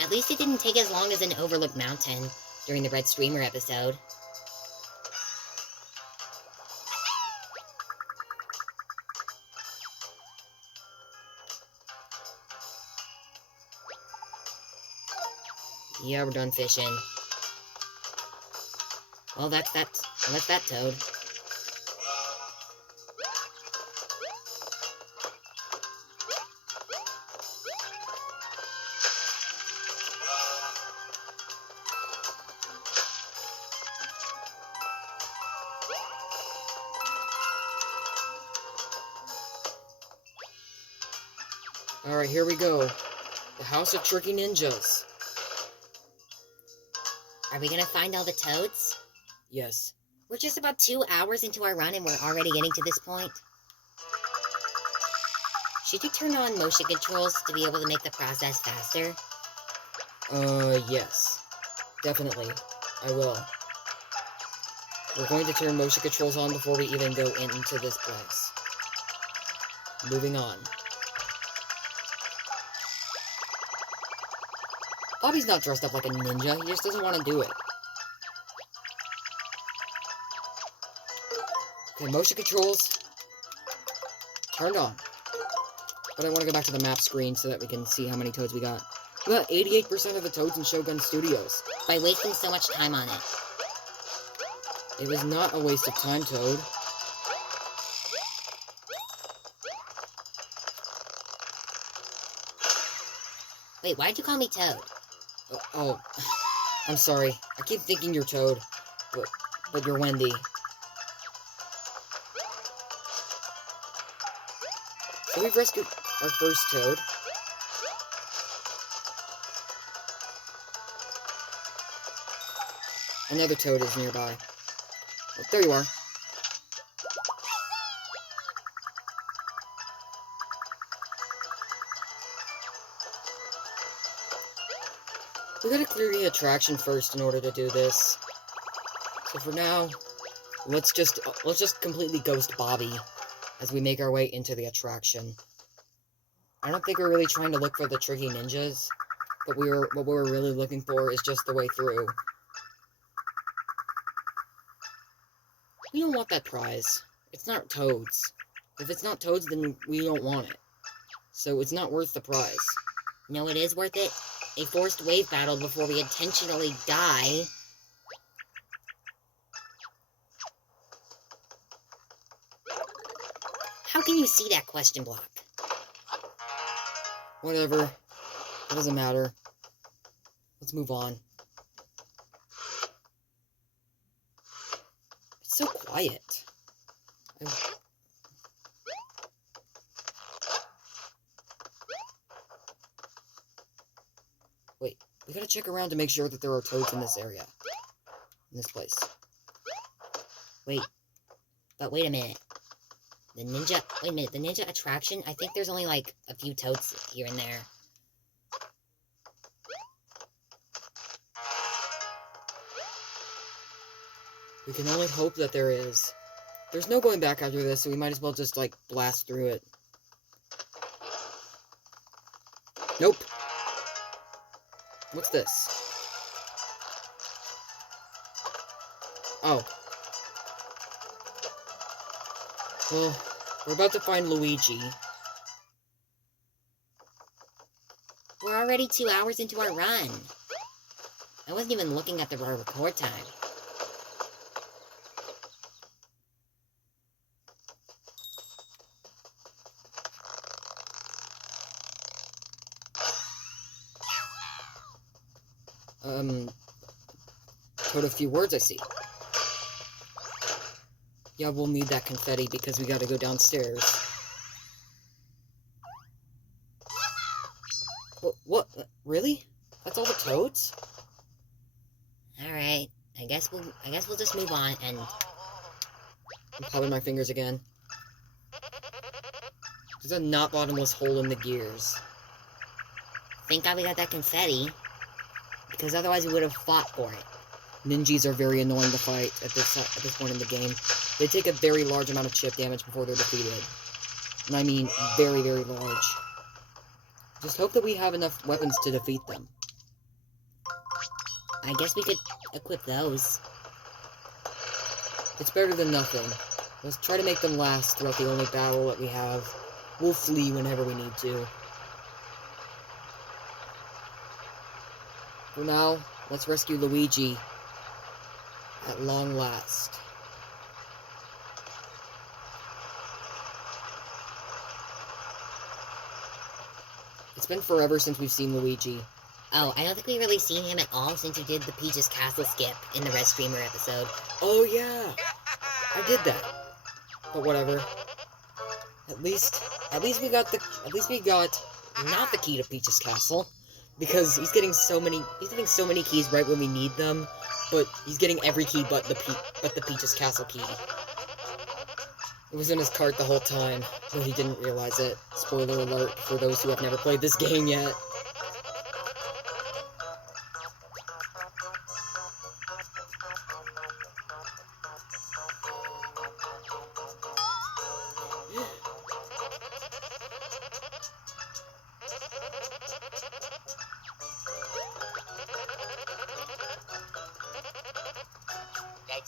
At least it didn't take as long as an overlooked mountain during the Red Streamer episode. Yeah, we're done fishing. Well, that's that toad. Alright, here we go. The House of Tricky Ninjas. Are we gonna find all the toads? Yes. We're just about 2 hours into our run and we're already getting to this point. Should you turn on motion controls to be able to make the process faster? Yes. Definitely. I will. We're going to turn motion controls on before we even go into this place. Moving on. Bobby's not dressed up like a ninja, he just doesn't want to do it. Okay, motion controls turned on. But I want to go back to the map screen so that we can see how many toads we got. We got 88% of the toads in Shogun Studios. By wasting so much time on it. It was not a waste of time, Toad. Wait, why'd you call me Toad? Oh, I'm sorry. I keep thinking you're Toad, but you're Wendy. So we've rescued our first Toad. Another Toad is nearby. Oh, there you are. We gotta clear the attraction first in order to do this. So for now, let's just completely ghost Bobby as we make our way into the attraction. I don't think we're really trying to look for the tricky ninjas, but what we're really looking for is just the way through. We don't want that prize. It's not toads. If it's not toads, then we don't want it. So it's not worth the prize. No, it is worth it. A forced wave battle before we intentionally die. How can you see that question block? Whatever. It doesn't matter. Let's move on. It's so quiet. Wait, we gotta check around to make sure that there are toads in this area. In this place. Wait. But wait a minute. Wait a minute, the ninja attraction? I think there's only, like, a few toads here and there. We can only hope that there is. There's no going back after this, so we might as well just, like, blast through it. Nope. What's this? Oh. Well, we're about to find Luigi. We're already 2 hours into our run. I wasn't even looking at the record time. Code a few words, I see. Yeah, we'll need that confetti because we gotta go downstairs. What? Really? That's all the toads? Alright, I guess we'll just move on and... I'm popping my fingers again. There's a not bottomless hole in the gears. Thank God we got that confetti. Because otherwise we would have fought for it. Ninjas are very annoying to fight at this point in the game. They take a very large amount of chip damage before they're defeated. And I mean very, very large. Just hope that we have enough weapons to defeat them. I guess we could equip those. It's better than nothing. Let's try to make them last throughout the only battle that we have. We'll flee whenever we need to. For now, let's rescue Luigi. At long last. It's been forever since we've seen Luigi. Oh, I don't think we've really seen him at all since we did the Peach's Castle skip in the Red Streamer episode. Oh yeah! I did that. But whatever. At least we got not the key to Peach's Castle. Because he's getting so many keys right when we need them, but he's getting every key but the Peach's Castle key. It was in his cart the whole time, but he didn't realize it. Spoiler alert for those who have never played this game yet.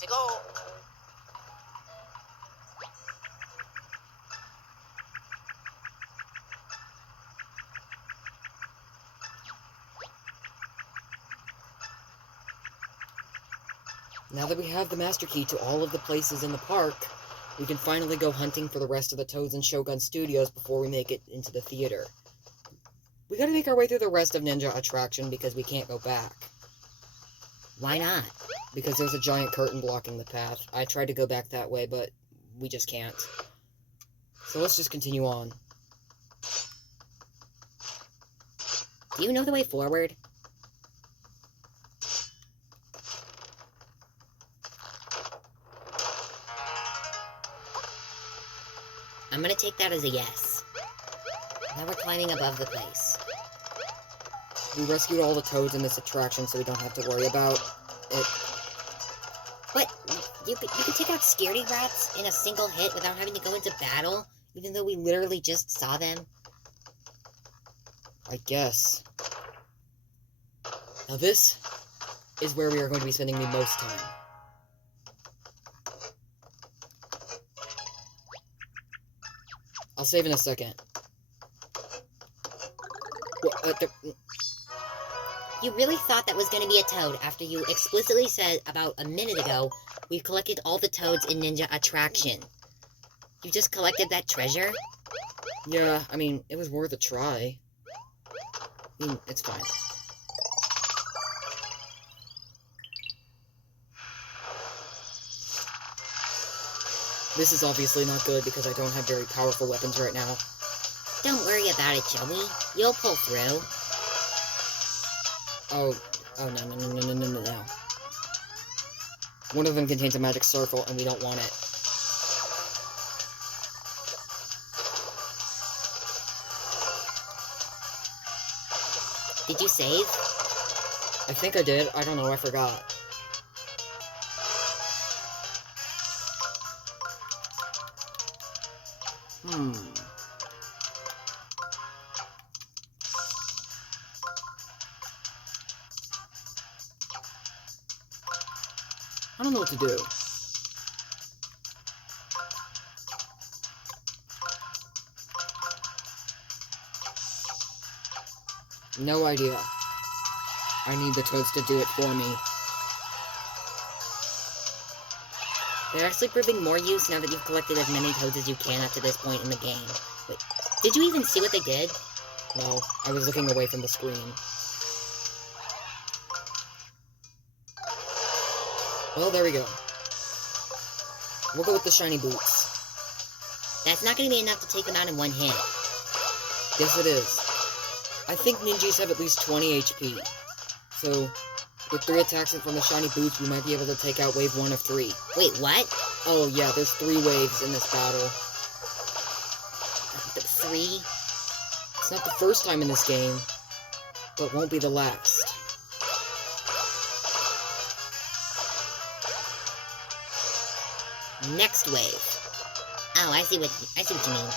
Let's go! Now that we have the master key to all of the places in the park, we can finally go hunting for the rest of the Toads and Shogun Studios before we make it into the theater. We gotta make our way through the rest of Ninja Attraction because we can't go back. Why not? Because there's a giant curtain blocking the path. I tried to go back that way, but we just can't. So let's just continue on. Do you know the way forward? I'm gonna take that as a yes. Now we're climbing above the place. We rescued all the Toads in this attraction, so we don't have to worry about it. What? You could take out scaredy rats in a single hit without having to go into battle? Even though we literally just saw them? I guess. Now this is where we are going to be spending the most time. I'll save in a second. You really thought that was going to be a toad after you explicitly said about a minute ago we've collected all the toads in Ninja Attraction. You just collected that treasure? Yeah, I mean, it was worth a try. I mean, it's fine. This is obviously not good because I don't have very powerful weapons right now. Don't worry about it, Joey. You'll pull through. Oh, no. One of them contains a magic circle, and we don't want it. Did you save? I think I did. I don't know. I forgot. I don't know what to do. No idea. I need the toads to do it for me. They're actually proving more use now that you've collected as many toads as you can up to this point in the game. Wait, did you even see what they did? No, I was looking away from the screen. Well, there we go. We'll go with the shiny boots. That's not going to be enough to take them out in one hit. Yes, it is. I think ninjas have at least 20 HP. So, with 3 attacks from the shiny boots, we might be able to take out wave 1 of 3. Wait, what? Oh yeah, there's 3 waves in this battle. 3? It's not the first time in this game, but won't be the last. Next wave. Oh, I see what you mean.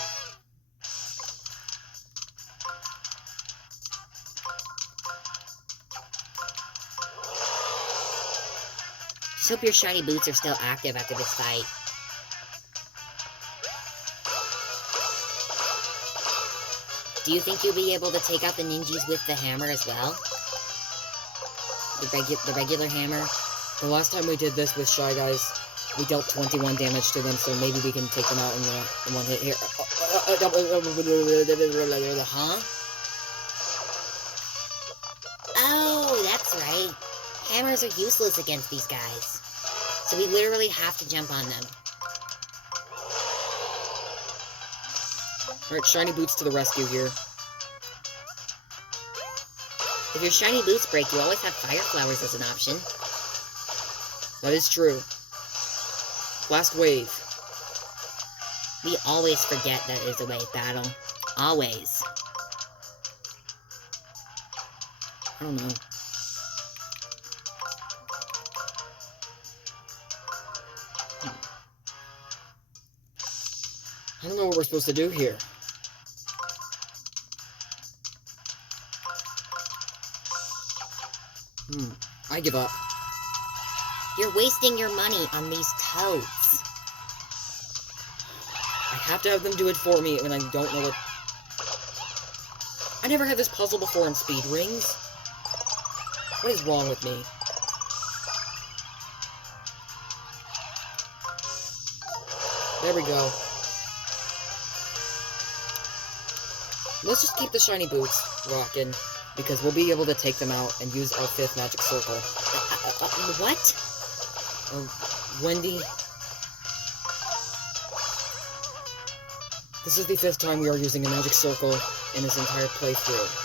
Just hope your shiny boots are still active after this fight. Do you think you'll be able to take out the ninjas with the hammer as well? The regular hammer? The last time we did this with Shy Guys, we dealt 21 damage to them, so maybe we can take them out in one hit here. Huh? Oh, that's right. Hammers are useless against these guys. So we literally have to jump on them. Alright, shiny boots to the rescue here. If your shiny boots break, you always have fire flowers as an option. That is true. Last wave. We always forget that there's a wave battle. Always. I don't know. I don't know what we're supposed to do here. I give up. You're wasting your money on these toads. I have to have them do it for me when I don't know what... I never had this puzzle before in Speed Rings. What is wrong with me? There we go. Let's just keep the shiny boots rocking, because we'll be able to take them out and use our 5th magic circle. What? Wendy... This is the 5th time we are using a magic circle in this entire playthrough.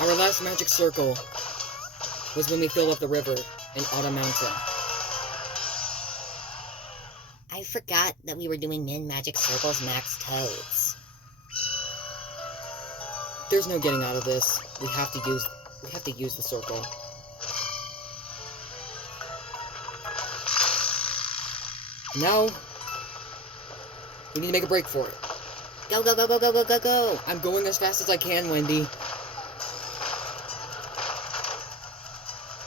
Our last magic circle was when we filled up the river in Autumn Mountain. I forgot that we were doing min magic circles max toads. There's no getting out of this. We have to use the circle. Now, we need to make a break for it. Go, go, go, go, go, go, go, go! I'm going as fast as I can, Wendy.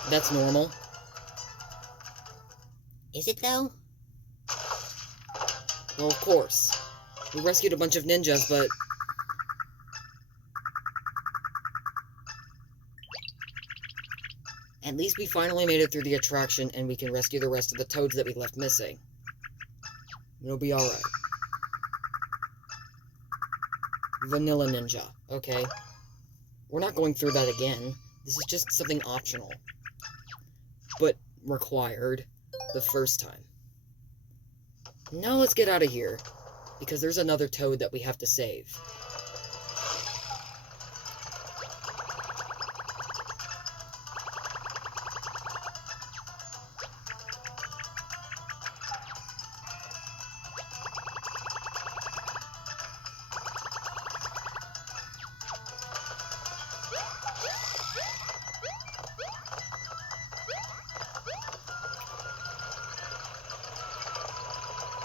That's normal. Is it, though? Well, of course. We rescued a bunch of ninjas, but... At least we finally made it through the attraction, and we can rescue the rest of the toads that we left missing. It'll be alright. Vanilla Ninja. Okay. We're not going through that again. This is just something optional. But required the first time. Now let's get out of here, because there's another toad that we have to save.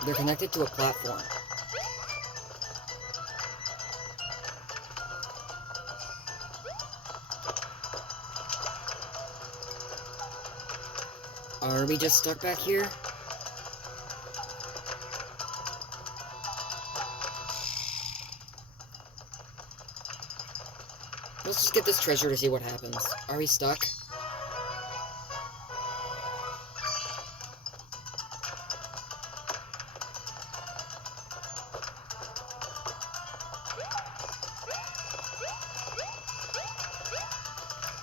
They're connected to a platform. Are we just stuck back here? Let's just get this treasure to see what happens. Are we stuck?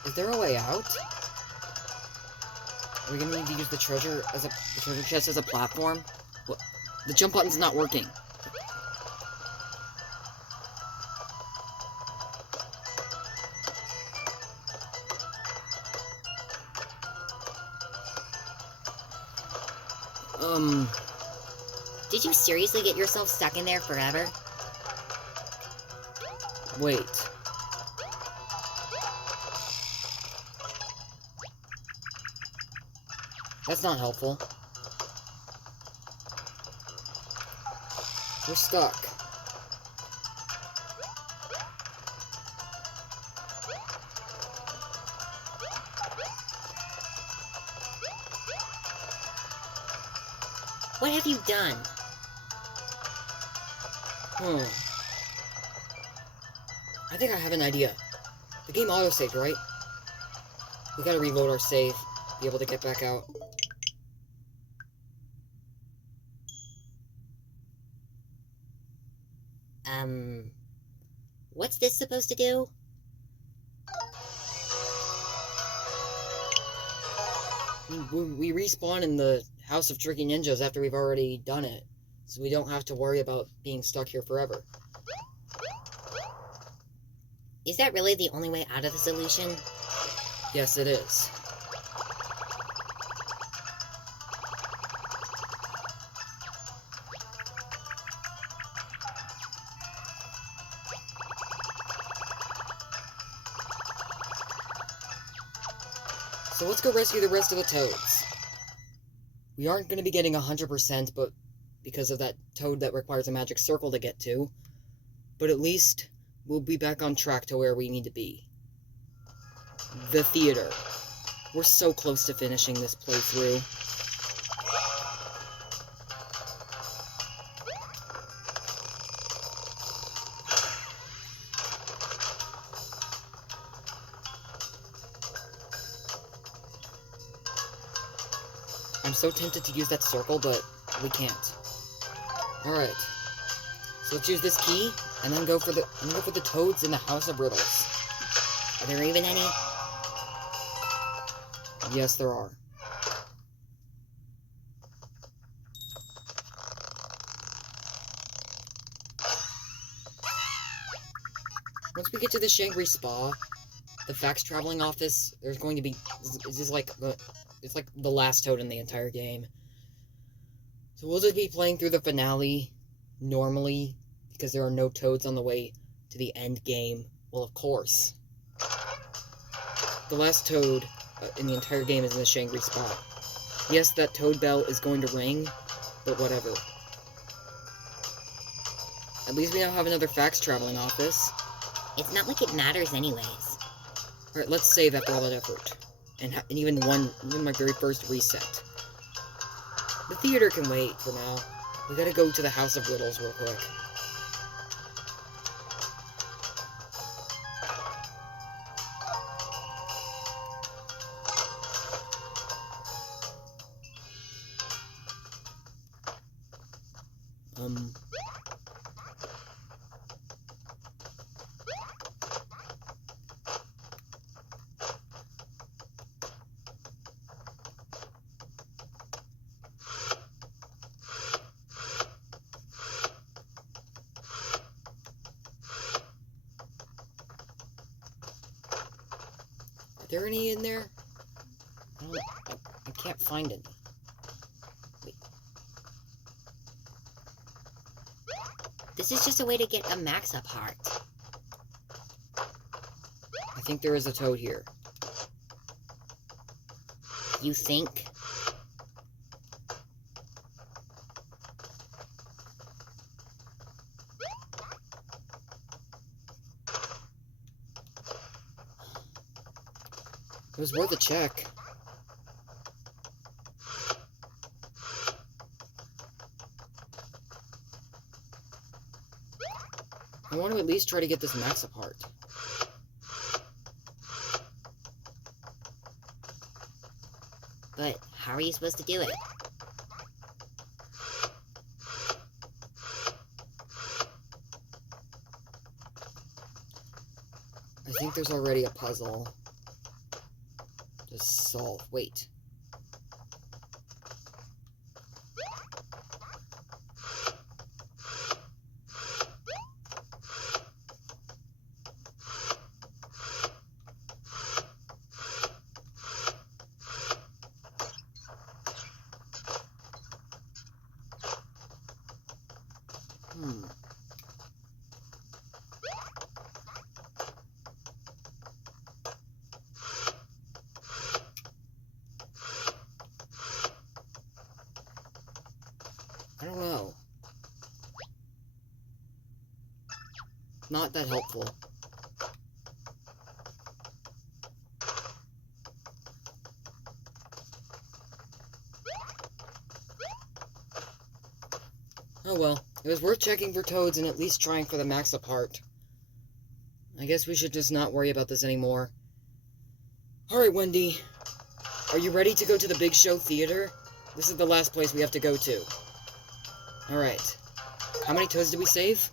Is there a way out? Are we gonna need to use the treasure chest as a platform? What? The jump button's not working. Did you seriously get yourself stuck in there forever? Wait. That's not helpful. We're stuck. What have you done? I think I have an idea. The game auto-saved, right? We gotta reload our save, be able to get back out. What's this supposed to do? We respawn in the House of Tricky Ninjas after we've already done it, so we don't have to worry about being stuck here forever. Is that really the only way out of the solution? Yes, it is. So let's go rescue the rest of the toads. We aren't going to be getting 100%, but because of that toad that requires a magic circle to get to. But at least we'll be back on track to where we need to be. The theater. We're so close to finishing this playthrough. I'm so tempted to use that circle, but we can't. Alright. So let's use this key, and then go for the toads in the House of Riddles. Are there even any? Yes, there are. Once we get to the Shangri Spa, the fax traveling office, there's going to be... This is like... It's like the last toad in the entire game. So we'll just be playing through the finale normally, because there are no toads on the way to the end game. Well, of course. The last toad in the entire game is in the Shangri Spa. Yes, that toad bell is going to ring, but whatever. At least we now have another fax traveling office. It's not like it matters anyways. Alright, let's save after all that effort. And even my very first reset. The theater can wait for now. We gotta go to the House of Riddles real quick. there any in there? I can't find any. Wait. This is just a way to get a max-up heart. I think there is a toad here. You think? It was worth a check. I want to at least try to get this max apart. But how are you supposed to do it? I think there's already a puzzle to solve. Wait. I don't know. Not that helpful. Oh well, it was worth checking for toads and at least trying for the max apart. I guess we should just not worry about this anymore. Alright, Wendy. Are you ready to go to the Big Show Theater? This is the last place we have to go to. Alright. How many toads did we save?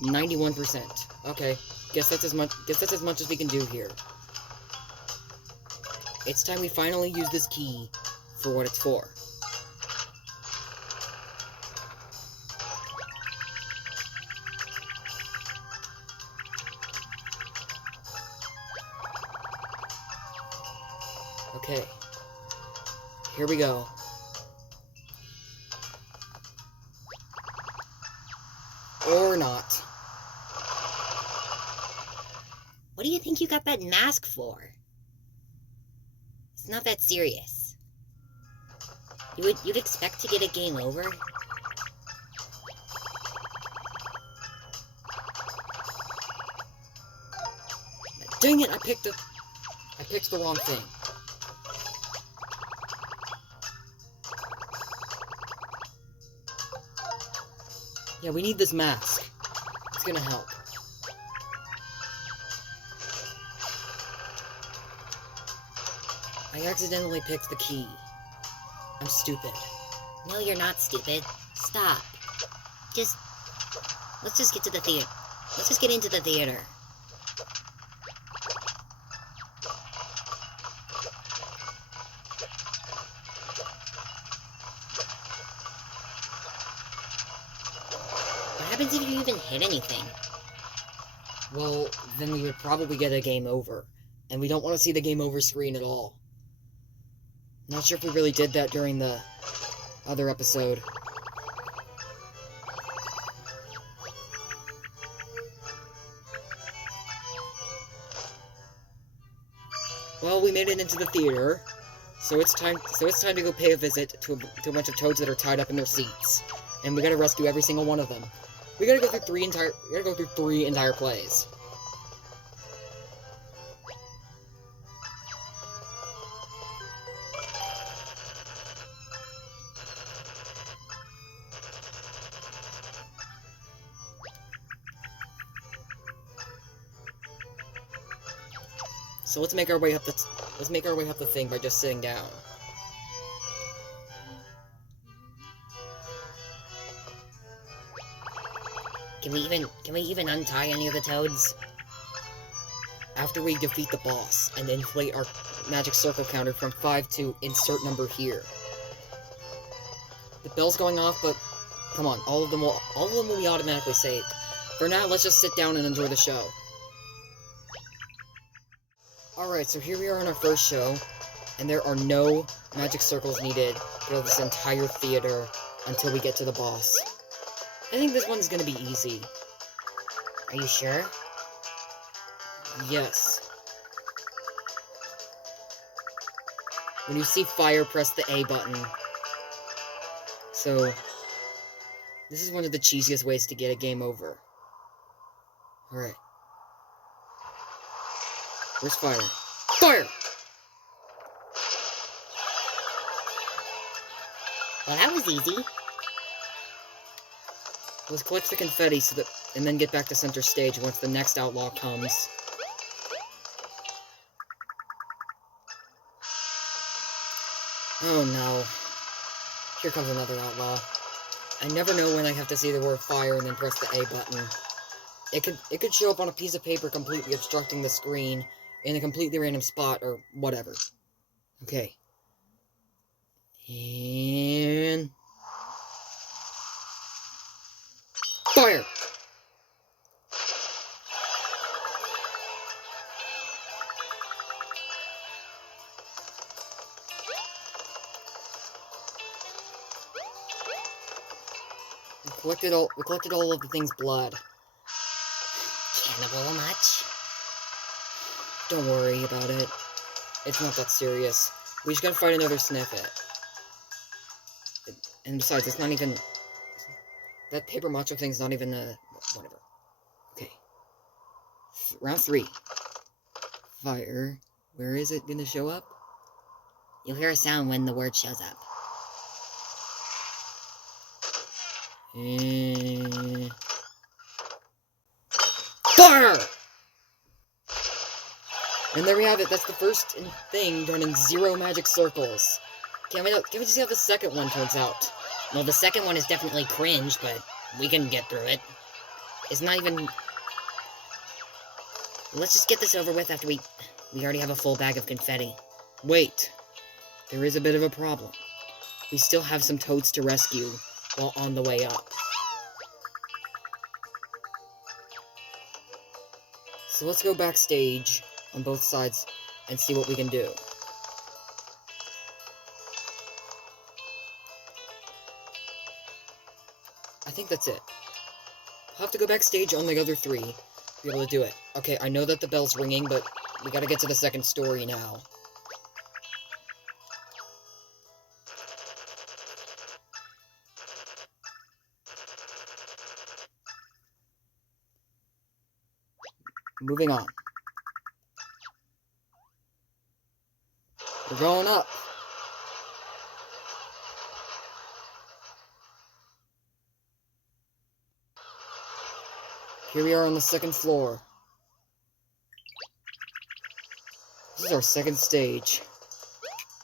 91%. Okay. Guess that's as much as we can do here. It's time we finally use this key for what it's for. Okay. Here we go. Or not. What do you think you got that mask for? It's not that serious. You'd expect to get a game over? Dang it, I picked the wrong thing. Yeah, we need this mask. It's gonna help. I accidentally picked the key. I'm stupid. No, you're not stupid. Stop. Let's just get to the theater. Let's just get into the theater. What happens if you even hit anything? Well, then we would probably get a game over. And we don't want to see the game over screen at all. Not sure if we really did that during the other episode. Well, we made it into the theater, so it's time to go pay a visit to a bunch of toads that are tied up in their seats, and we gotta rescue every single one of them. We gotta go through three entire plays. So let's make our way up the thing by just sitting down. Can we even untie any of the toads? After we defeat the boss and inflate our magic circle counter from 5 to insert number here. The bell's going off, but come on, all of them will be automatically saved. For now, let's just sit down and enjoy the show. Alright, so here we are on our first show, and there are no magic circles needed for this entire theater until we get to the boss. I think this one's gonna be easy. Are you sure? Yes. When you see fire, press the A button. So, this is one of the cheesiest ways to get a game over. Alright. Where's fire? Fire! Well, that was easy. Let's collect the confetti so that, and then get back to center stage once the next outlaw comes. Oh no. Here comes another outlaw. I never know when I have to see the word fire and then press the A button. It could show up on a piece of paper completely obstructing the screen in a completely random spot or whatever. Okay. And... fire! We collected all of the thing's blood. Cannibal much? Don't worry about it. It's not that serious. We just gotta fight another Sniffet. And besides, it's not even... that paper macho thing's not even whatever. Okay. Round 3. Fire. Where is it gonna show up? You'll hear a sound when the word shows up. Fire! And there we have it. That's the first thing done in 0 magic circles. Can we just see how the second one turns out? Well, the second one is definitely cringe, but we can get through it. It's not even... Let's just get this over with after we already have a full bag of confetti. Wait. There is a bit of a problem. We still have some toads to rescue while on the way up. So let's go backstage on both sides and see what we can do. I think that's it. I'll have to go backstage on the other 3 to be able to do it. Okay, I know that the bell's ringing, but we gotta get to the second story now. Moving on. We're going up. Here we are on the 2nd floor. This is our 2nd stage.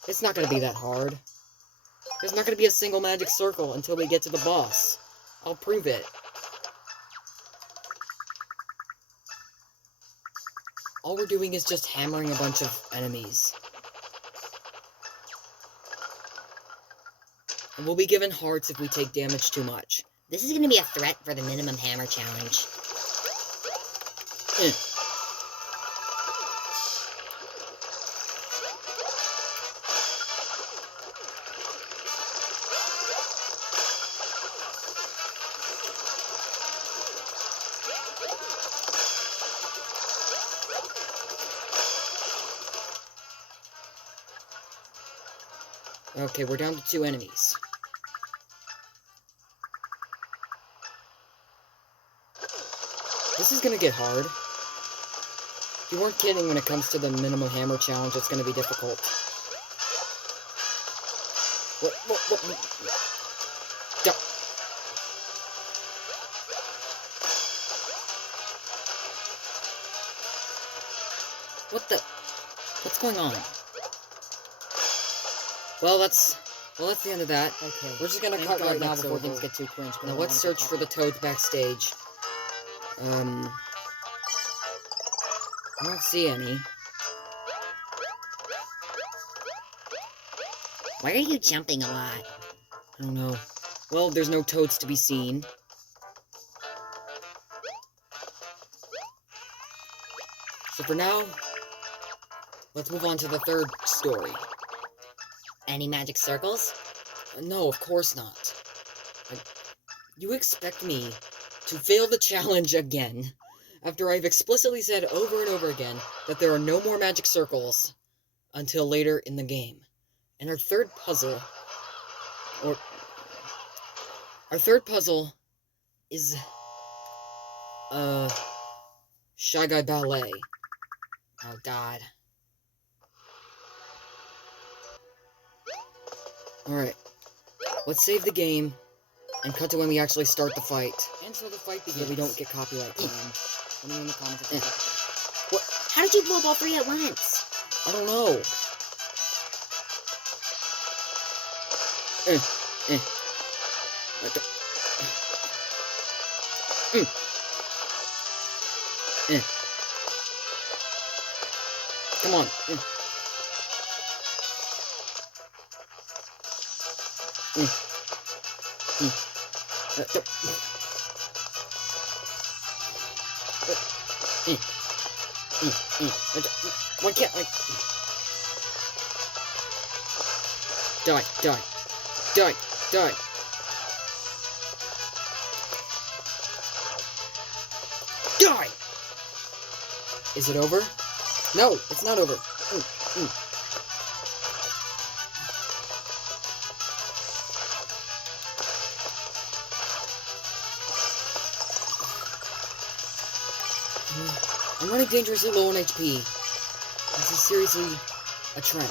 It's not gonna be that hard. There's not gonna be a single magic circle until we get to the boss. I'll prove it. All we're doing is just hammering a bunch of enemies. And we'll be given hearts if we take damage too much. This is going to be a threat for the minimum hammer challenge. Okay, we're down to 2 enemies. This is gonna get hard. You weren't kidding when it comes to the minimum hammer challenge, it's gonna be difficult. What? Duh. What the? What's going on? Well, that's the end of that. Okay. We're just gonna cut right now before things get too cringe. Now let's search for the toads backstage. I don't see any. Why are you jumping a lot? I don't know. Well, there's no toads to be seen. So for now, let's move on to the third story. Any magic circles? No, of course not. You expect me to fail the challenge again, after I've explicitly said over and over again that there are no more magic circles until later in the game. And our third puzzle is, Shy Guy Ballet. Oh, God. Alright. Let's save the game and cut to when we actually start the fight. And so the fight begins. So we don't get copyright claimed. Let me know in the comments if you What? How did you blow up all three at once? I don't know. Come on. Why can't I? Die, die, die, die. Die! Is it over? No, it's not over. I'm running dangerously low on HP. This is seriously a trend.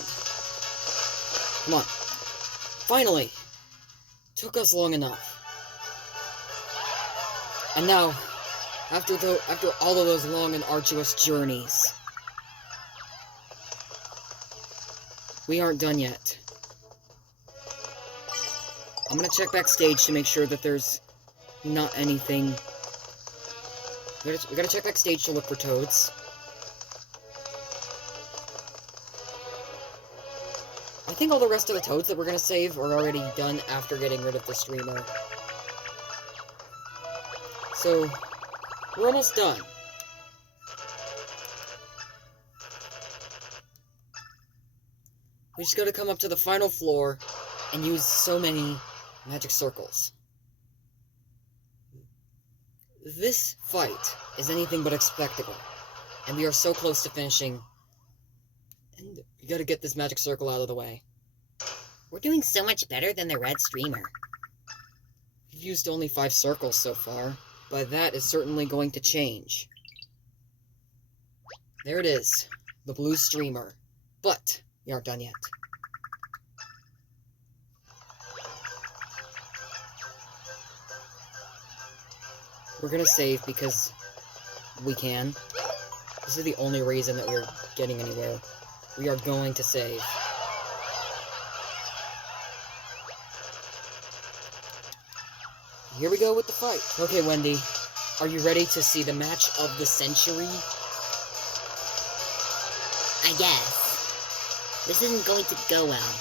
Come on. Finally! Took us long enough. And now, after all of those long and arduous journeys, we aren't done yet. I'm gonna check backstage to make sure that there's not anything. We gotta check backstage to look for toads. I think all the rest of the toads that we're gonna save are already done after getting rid of the streamer. So, we're almost done. We just gotta come up to the final floor and use so many magic circles. This fight is anything but a spectacle, and we are so close to finishing, and we gotta get this magic circle out of the way. We're doing so much better than the red streamer. We've used only 5 circles so far, but that is certainly going to change. There it is, the blue streamer. But we aren't done yet. We're gonna save because we can. This is the only reason that we're getting anywhere. We are going to save. Here we go with the fight. Okay, Wendy, are you ready to see the match of the century? I guess. This isn't going to go well.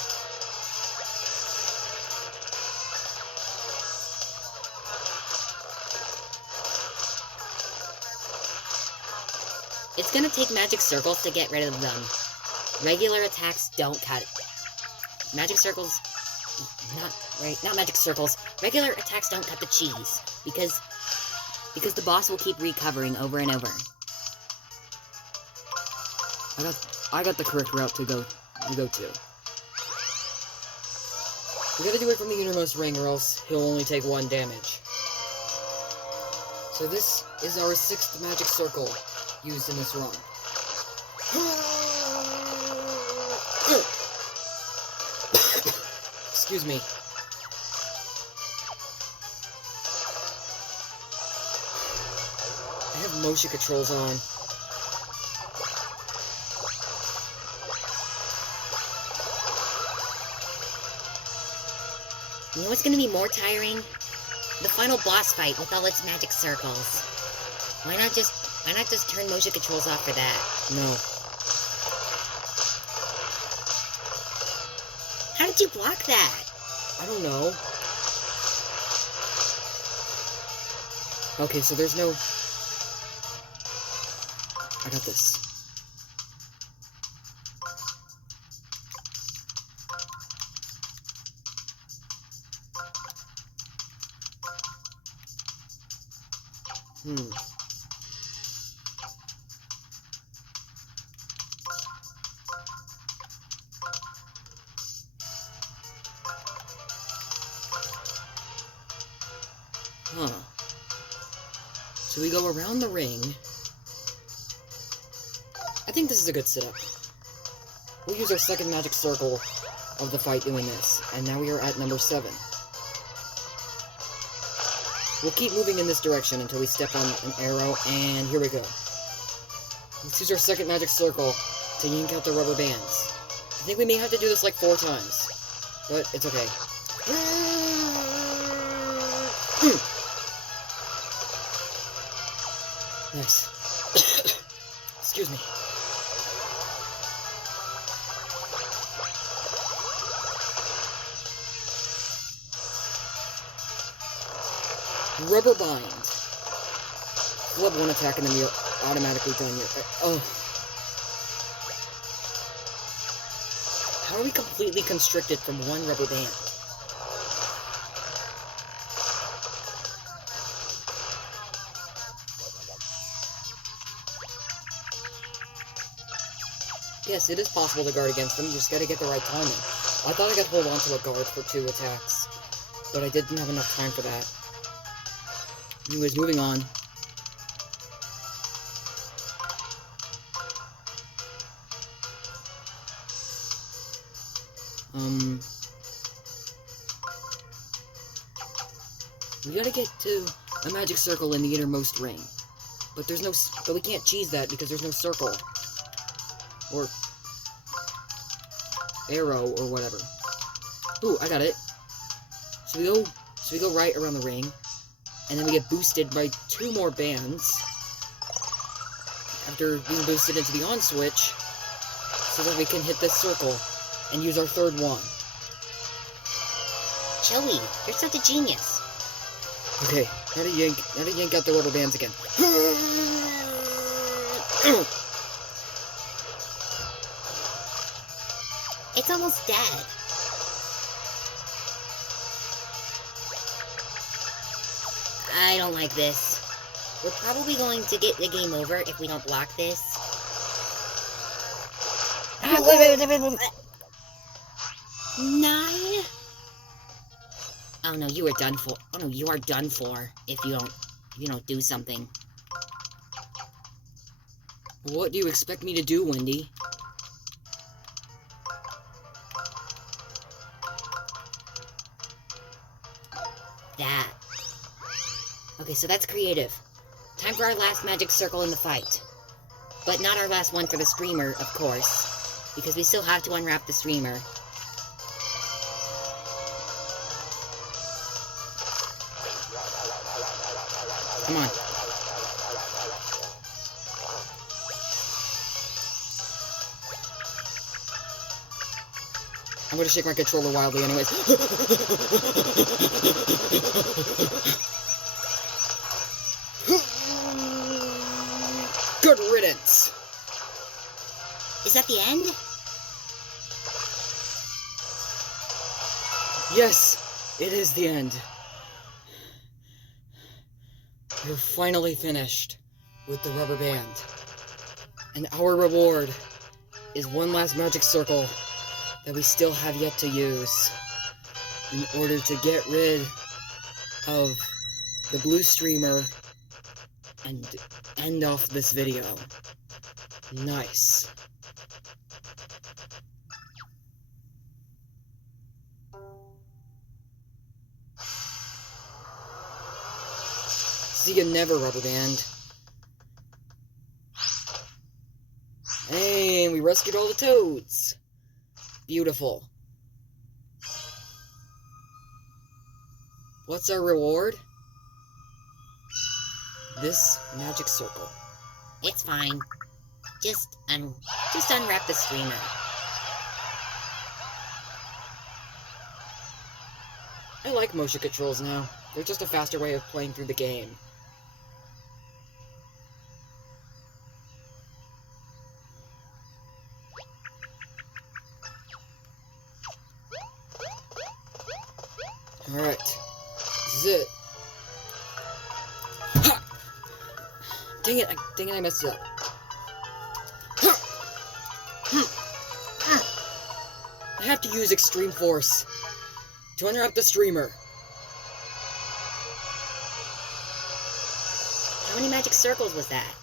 It's gonna take magic circles to get rid of them. Regular attacks don't cut it. Magic circles... Not magic circles. Regular attacks don't cut the cheese. Because the boss will keep recovering over and over. I got the correct route to go to. We gotta do it from the innermost ring or else he'll only take 1 damage. So this is our 6th magic circle used in this run. Excuse me. I have motion controls on. You know what's gonna be more tiring? The final boss fight with all its magic circles. Why not just turn motion controls off for that? No. How did you block that? I don't know. Okay, so there's no... I got this. Huh. So we go around the ring. I think this is a good setup. We'll use our second magic circle of the fight doing this, and now we are at number 7. We'll keep moving in this direction until we step on an arrow, and here we go. Let's use our second magic circle to yank out the rubber bands. I think we may have to do this like 4 times, but it's okay. Nice. Excuse me. Rubber bind. Flub 1 attack and then you're automatically done. Oh. How are we completely constricted from 1 rubber band? Yes, it is possible to guard against them, you just gotta get the right timing. I thought I could hold on to a guard for 2 attacks, but I didn't have enough time for that. Anyways, moving on. We gotta get to a magic circle in the innermost ring. But there's no, but we can't cheese that because there's no circle. Or arrow or whatever. Ooh, I got it. So we go right around the ring, and then we get boosted by 2 more bands after being boosted into the on switch, so that we can hit this circle and use our 3rd one. Joey, you're such a genius. Okay, now to yank out the rubber bands again. It's almost dead. I don't like this. We're probably going to get the game over if we don't block this. 9? Oh no, you are done for. Oh no, you are done for if you don't do something. What do you expect me to do, Wendy? That. Okay, so that's creative. Time for our last magic circle in the fight. But not our last one for the streamer, of course. Because we still have to unwrap the streamer. Come on. I'm gonna shake my controller wildly anyways. Good riddance! Is that the end? Yes, it is the end. We're finally finished with the rubber band. And our reward is 1 last magic circle that we still have yet to use in order to get rid of the blue streamer and end off this video. Nice. See you never, rubber band. And we rescued all the toads. Beautiful. What's our reward? This magic circle. It's fine. Just unwrap the streamer. I like motion controls now. They're just a faster way of playing through the game. Alright. This is it. Ha! Dang it, I messed it up. I have to use extreme force to interrupt the streamer. How many magic circles was that?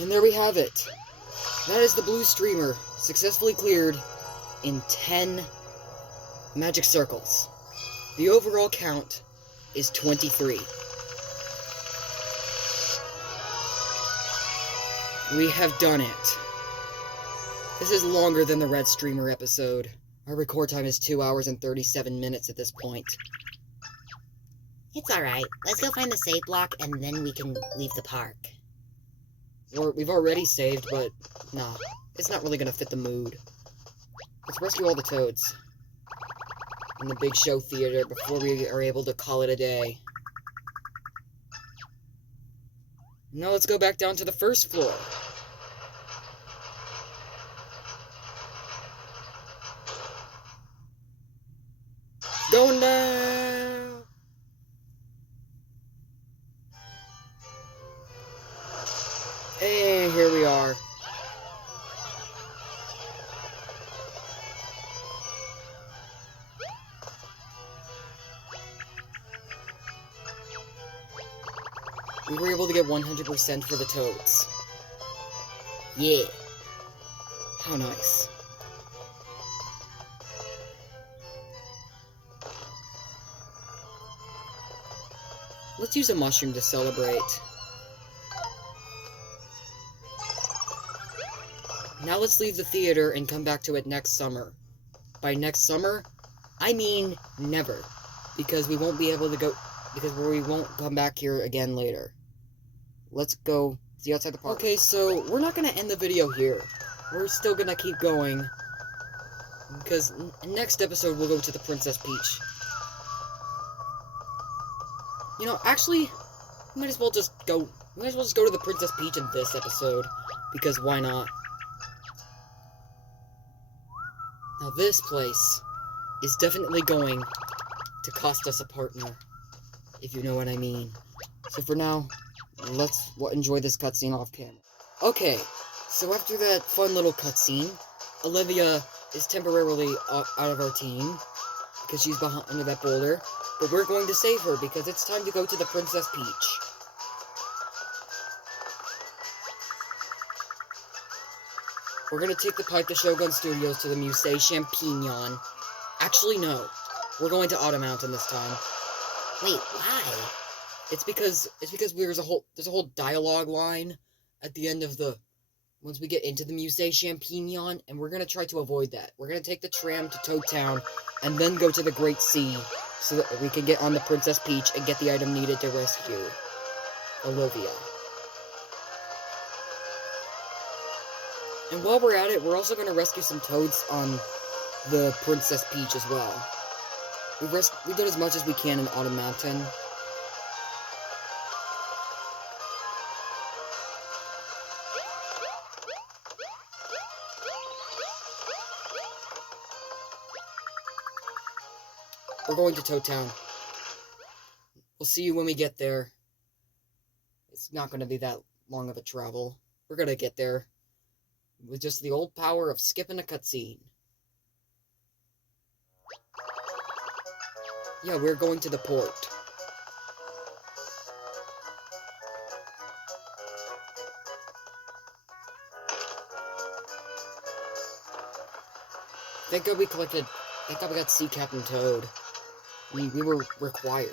And there we have it. That is the blue streamer, successfully cleared in 10 magic circles. The overall count is 23. We have done it. This is longer than the red streamer episode. Our record time is 2 hours and 37 minutes at this point. It's alright. Let's go find the save block and then we can leave the park. We've already saved, but nah. It's not really gonna fit the mood. Let's rescue all the toads in the big show theater before we are able to call it a day. Now let's go back down to the first floor. Going down! And here we are. We were able to get 100% for the toads. Yeah. How nice. Let's use a mushroom to celebrate. Now let's leave the theater and come back to it next summer. By next summer, I mean never. Because we won't be able to go... Because we won't come back here again later. Let's go see outside the park. Okay, so we're not gonna end the video here. We're still gonna keep going. Because next episode we'll go to the Princess Peach. You know, actually, we might as well just go to the Princess Peach in this episode. Because why not? Now this place is definitely going to cost us a partner. If you know what I mean. So for now, let's enjoy this cutscene off camera. Okay, so after that fun little cutscene, Olivia is temporarily out of our team because she's behind under that boulder, but we're going to save her because it's time to go to the Princess Peach. We're gonna take the pipe to Shogun Studios to the Musée Champignon. Actually, no. We're going to Autumn Mountain this time. Wait, why? It's because there's a whole dialogue line at the end of once we get into the Musée Champignon, and we're gonna try to avoid that. We're gonna take the tram to Toad Town, and then go to the Great Sea, so that we can get on the Princess Peach and get the item needed to rescue Olivia. And while we're at it, we're also gonna rescue some toads on the Princess Peach as well. We've done as much as we can in Autumn Mountain. We're going to Toad Town. We'll see you when we get there. It's not going to be that long of a travel. We're going to get there with just the old power of skipping a cutscene. Yeah, we're going to the port. Thank God we got Sea Captain Toad. We were required.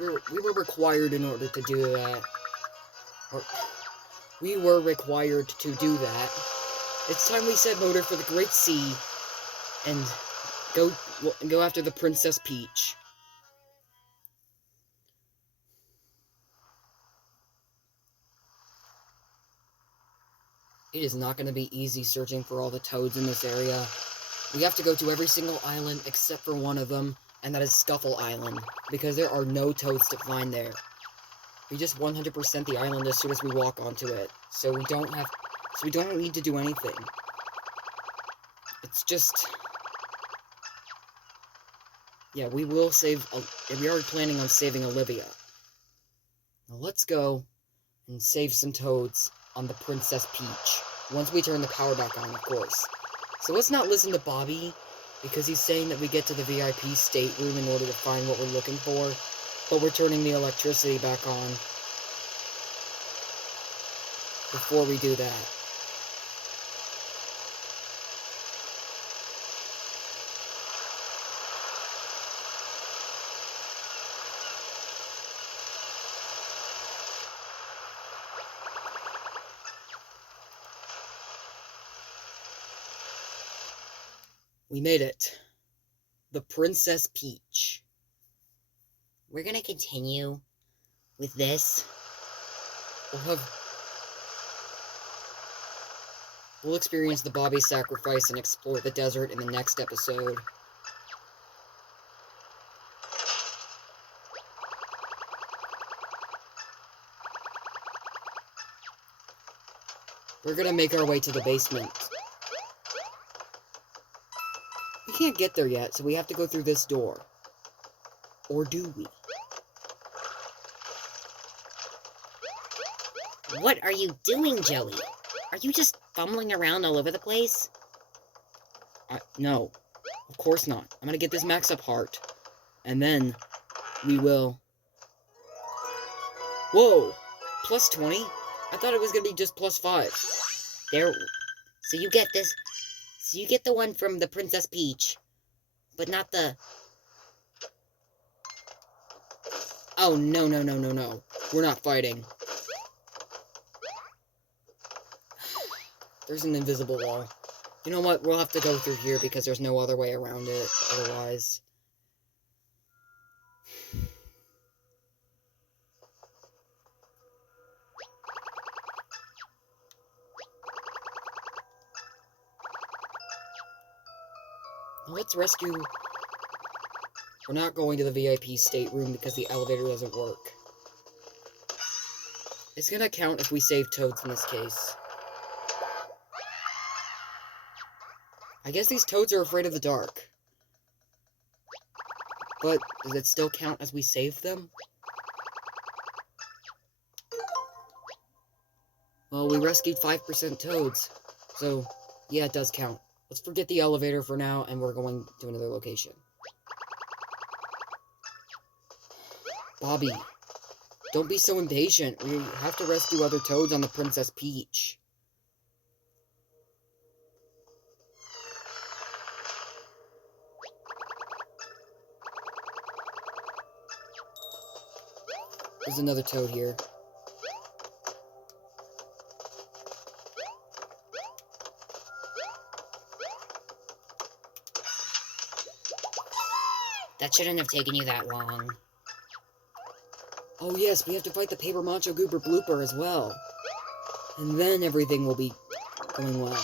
We were required in order to do that. We were required to do that. It's time we set motor for the Great Sea and go after the Princess Peach. It is not going to be easy searching for all the toads in this area. We have to go to every single island except for one of them, and that is Scuffle Island, because there are no toads to find there. We just 100% the island as soon as we walk onto it, so we don't need to do anything. It's just... Yeah, we are planning on saving Olivia. Now let's go and save some toads on the Princess Peach. Once we turn the power back on, of course. So let's not listen to Bobby, because he's saying that we get to the VIP stateroom in order to find what we're looking for, but we're turning the electricity back on before we do that. We made it. The Princess Peach. We're gonna continue with this. We'll experience the Bobby sacrifice and explore the desert in the next episode. We're gonna make our way to the basement. We can't get there yet, so we have to go through this door. Or do we? What are you doing, Joey? Are you just fumbling around all over the place? No. Of course not. I'm gonna get this max up heart. And then we will... Whoa! Plus 20? I thought it was gonna be just plus 5. There... So you get this... So you get the one from the Princess Peach, but not the... Oh, no, no, no, no, no. We're not fighting. There's an invisible wall. You know what? We'll have to go through here because there's no other way around it, otherwise. Let's rescue... We're not going to the VIP stateroom because the elevator doesn't work. It's gonna count if we save toads in this case. I guess these toads are afraid of the dark. But does it still count as we saved them? Well, we rescued 5% toads. So, yeah, it does count. Let's forget the elevator for now, and we're going to another location. Bobby, don't be so impatient. We have to rescue other toads on the Princess Peach. There's another toad here. That shouldn't have taken you that long. Oh yes, we have to fight the Paper Macho Goober Blooper as well. And then everything will be going well.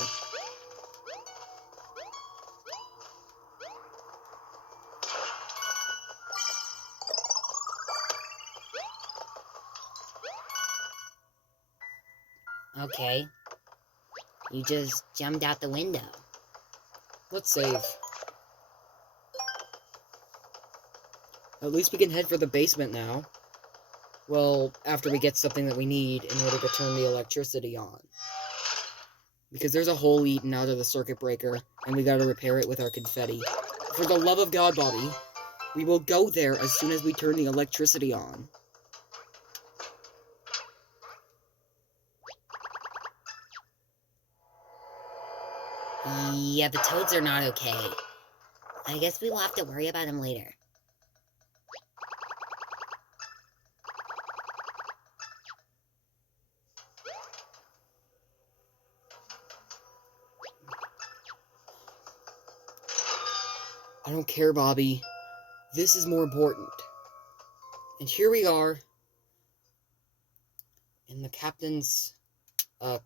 Okay. You just jumped out the window. Let's save. At least we can head for the basement now. Well, after we get something that we need in order to turn the electricity on. Because there's a hole eaten out of the circuit breaker, and we gotta repair it with our confetti. For the love of God, Bobby, we will go there as soon as we turn the electricity on. Yeah, the toads are not okay. I guess we will have to worry about them later. I don't care, Bobby. This is more important. And here we are in the captain's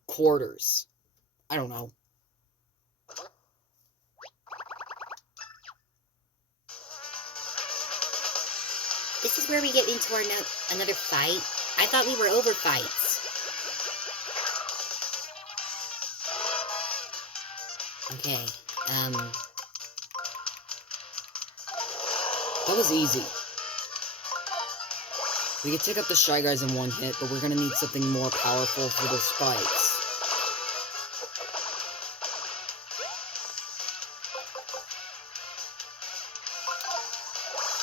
quarters. I don't know. This is where we get into our another fight. I thought we were over fights. Okay, That was easy. We can take out the Shy Guys in one hit, but we're gonna need something more powerful for the spikes.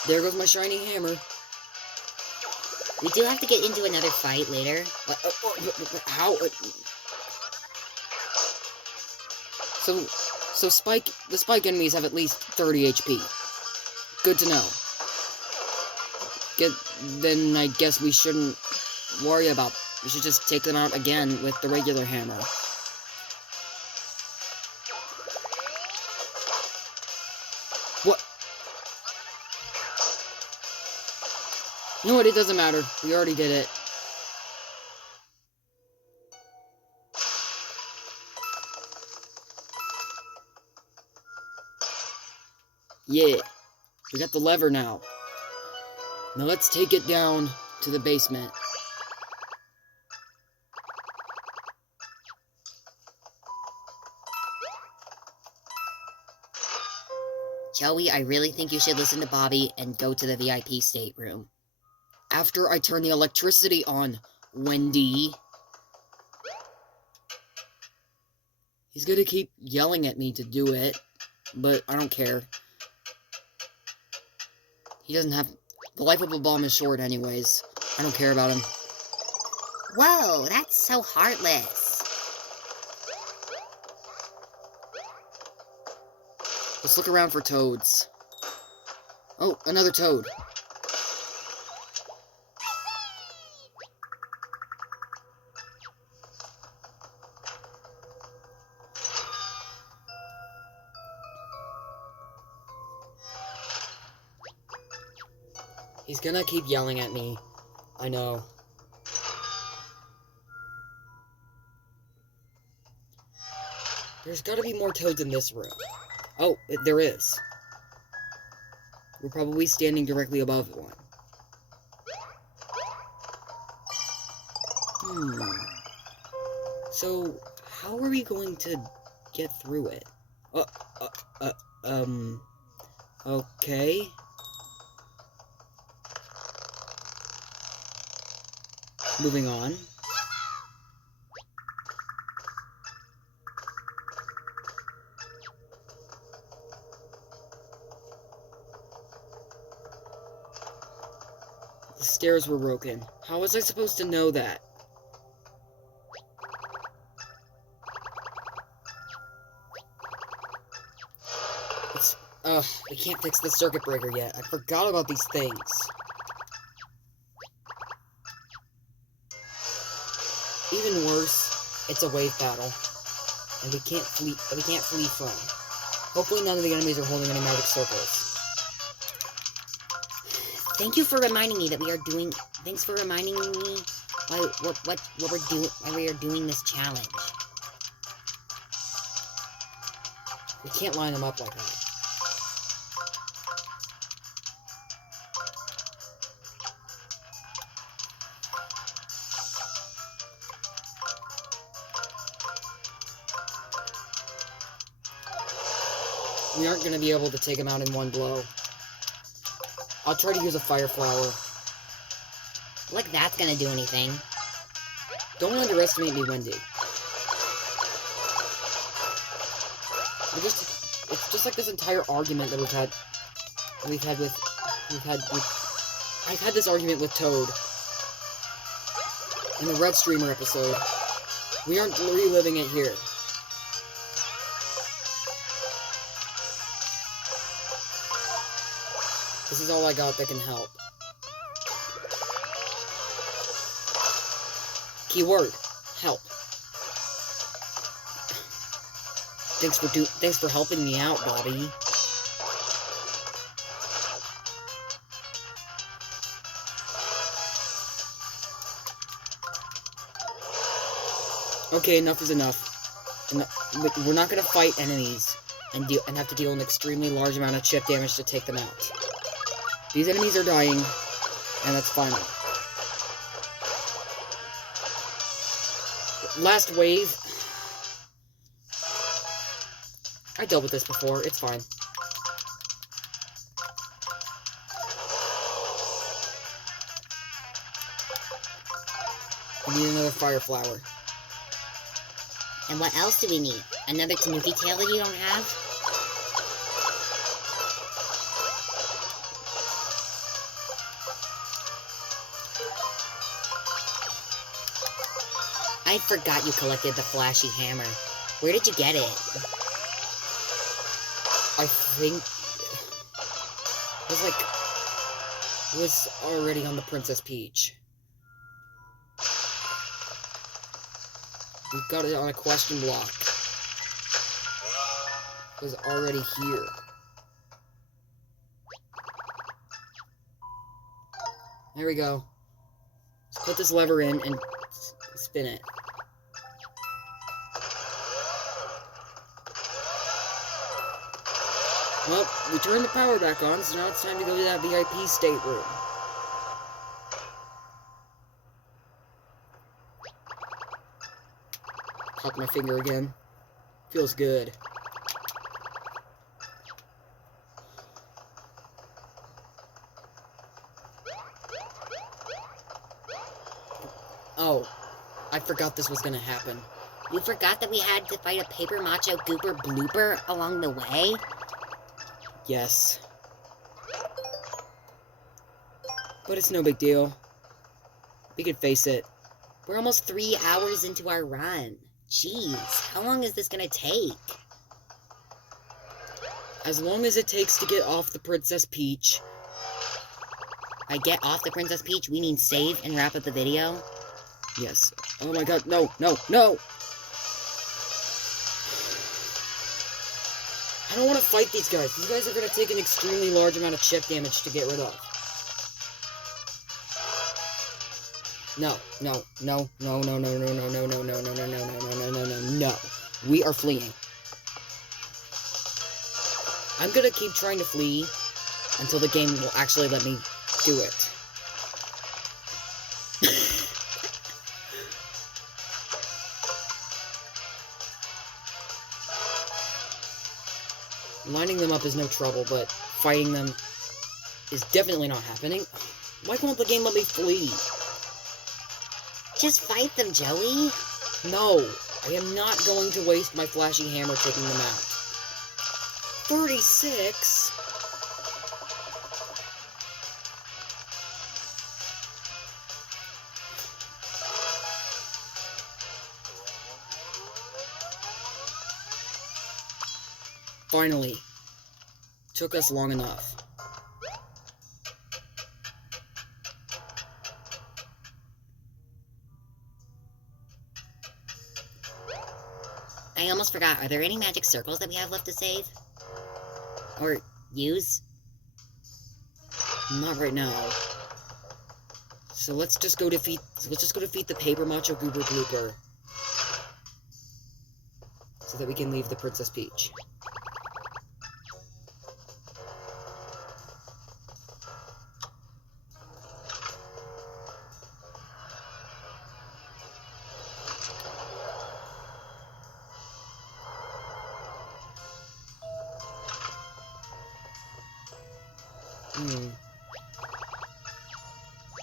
There goes my shiny hammer. We do have to get into another fight later. How? So the spike enemies have at least 30 HP. Good to know. Then I guess we shouldn't worry about... We should just take them out again with the regular hammer. What? You know what? It doesn't matter. We already did it. Yeah. We got the lever now. Now let's take it down to the basement. Joey, I really think you should listen to Bobby and go to the VIP stateroom. After I turn the electricity on, Wendy. He's gonna keep yelling at me to do it, but I don't care. He doesn't have... The life of a bomb is short anyways. I don't care about him. Whoa, that's so heartless. Let's look around for toads. Oh, another toad. He's gonna keep yelling at me. I know. There's gotta be more toads in this room. Oh, there is. We're probably standing directly above one. So, how are we going to get through it? Okay. Moving on. The stairs were broken. How was I supposed to know that? We can't fix the circuit breaker yet. I forgot about these things. Even worse, it's a wave battle, and we can't flee from. Hopefully none of the enemies are holding any magic circles. Thank you for reminding me that we are doing... Thanks for reminding me what we're doing, why we are doing this challenge. We can't line them up like that. We aren't going to be able to take him out in one blow. I'll try to use a fire flower. Like that's gonna do anything. Don't underestimate me, Wendy. It's just like this entire argument that I've had this argument with Toad in the Red Streamer episode. We aren't reliving it here. This is all I got that can help. Keyword, help. Thanks for helping me out, Bobby. Okay, enough is enough. We're not gonna fight enemies and have to deal an extremely large amount of chip damage to take them out. These enemies are dying, and that's final. Last wave. I dealt with this before, it's fine. We need another fire flower. And what else do we need? Another Tanuki tail that you don't have? I forgot you collected the flashy hammer. Where did you get it? I think... It was already on the Princess Peach. We've got it on a question block. It was already here. There we go. Let's put this lever in and spin it. Well, we turned the power back on, so now it's time to go to that VIP stateroom. Caught my finger again. Feels good. Oh, I forgot this was gonna happen. You forgot that we had to fight a Paper Macho Gooper Blooper along the way? Yes. But it's no big deal. We could face it. We're almost 3 hours into our run. Jeez, how long is this gonna take? As long as it takes to get off the Princess Peach. I get off the Princess Peach, we need save and wrap up the video? Yes. Oh my god, no, no, no! I don't want to fight these guys. These guys are going to take an extremely large amount of chip damage to get rid of. No, no, no, no, no, no, no, no, no, no, no, no, no, no, no, no, no, no, no. We are fleeing. I'm going to keep trying to flee until the game will actually let me do it. Lining them up is no trouble, but fighting them is definitely not happening. Why won't the game let me flee? Just fight them, Joey. No, I am not going to waste my flashy hammer taking them out. 36? Finally. Took us long enough. I almost forgot. Are there any magic circles that we have left to save? Or use? Not right now. So let's just go defeat the Paper Macho Goober Blooper. So that we can leave the Princess Peach.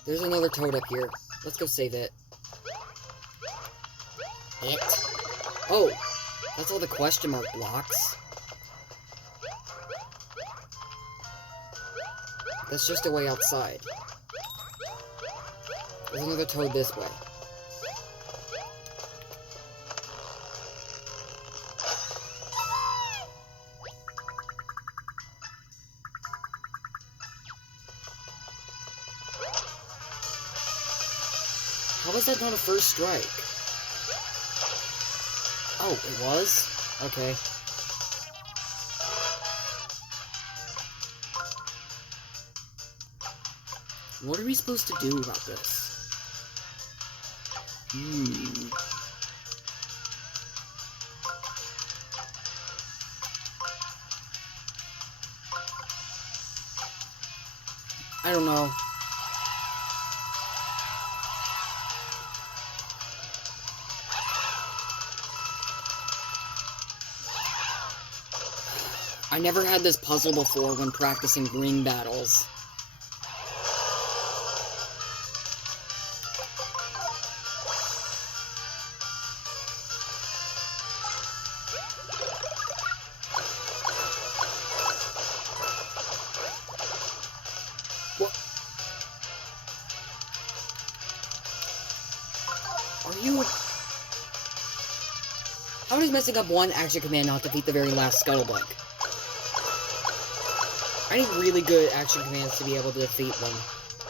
There's another toad up here. Let's go save it. It? Oh! That's all the question mark blocks. That's just a way outside. There's another toad this way. How is that not a first strike? Oh, it was? Okay. What are we supposed to do about this? I don't know. I never had this puzzle before when practicing ring battles. Are you... How does messing up one action command not defeat the very last Scuttleblink? I need really good action commands to be able to defeat them.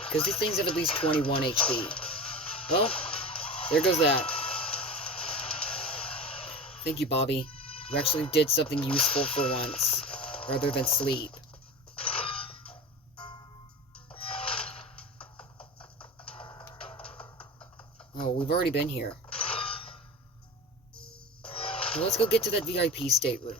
Because these things have at least 21 HP. Well, there goes that. Thank you, Bobby. You actually did something useful for once, rather than sleep. Oh, we've already been here. Well, let's go get to that VIP stateroom.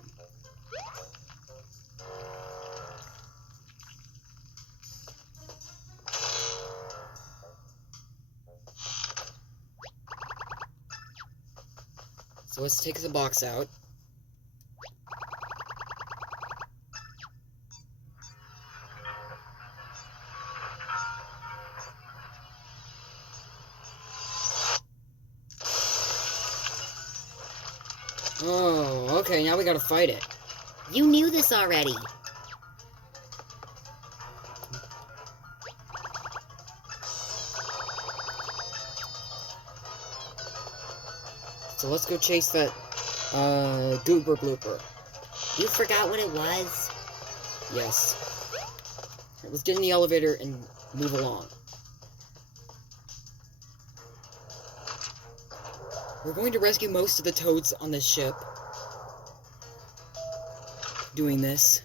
So let's take the box out. Oh, okay, now we gotta fight it. You knew this already. So let's go chase that, Goober Blooper. You forgot what it was? Yes. Alright, let's get in the elevator and move along. We're going to rescue most of the toads on this ship. Doing this.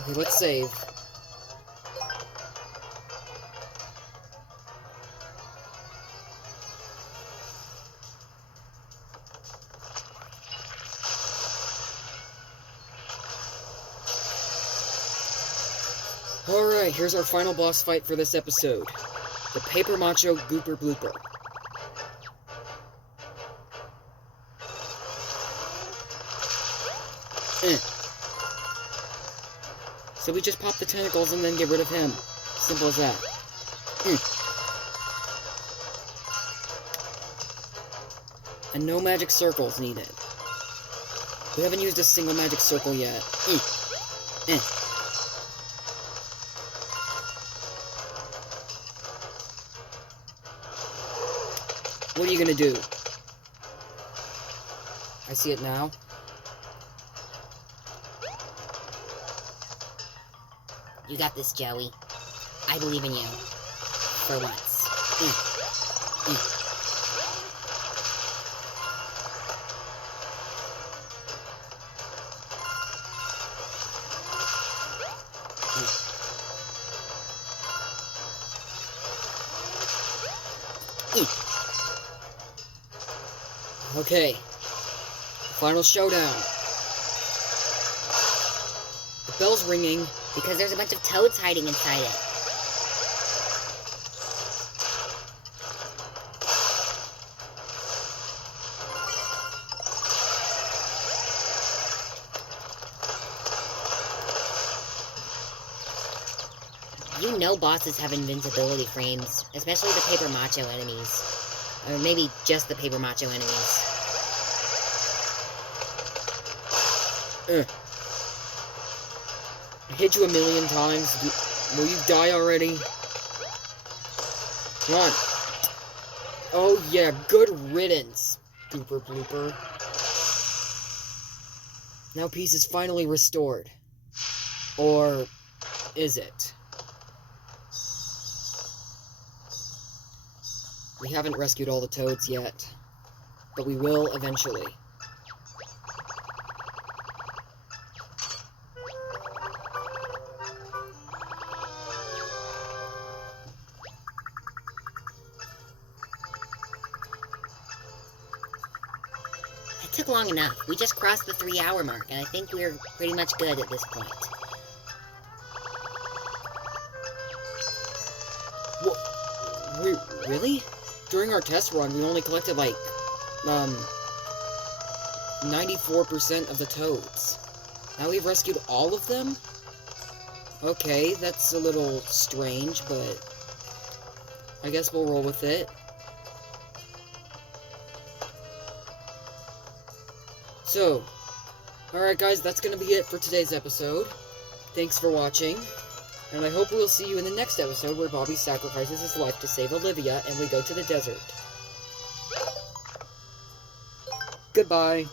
Okay, let's save. Alright, here's our final boss fight for this episode. The Paper Macho Gooper Blooper. So we just pop the tentacles and then get rid of him. Simple as that. And no magic circles needed. We haven't used a single magic circle yet. What are you gonna do? I see it now. You got this, Joey. I believe in you. For once. Okay. Final showdown. The bell's ringing. Because there's a bunch of toads hiding inside it. You know bosses have invincibility frames, especially the Paper Macho enemies. Or maybe just the Paper Macho enemies. I hit you 1,000,000 times. Will you die already? Come on. Oh yeah, good riddance, Gooper Blooper. Now peace is finally restored. Or is it? We haven't rescued all the toads yet, but we will eventually. It took long enough. We just crossed the 3-hour mark, and I think we're pretty much good at this point. Wait, really? During our test run, we only collected, like, 94% of the toads. Now we've rescued all of them? Okay, that's a little strange, but I guess we'll roll with it. So, alright guys, that's gonna be it for today's episode. Thanks for watching, and I hope we'll see you in the next episode where Bobby sacrifices his life to save Olivia and we go to the desert. Goodbye.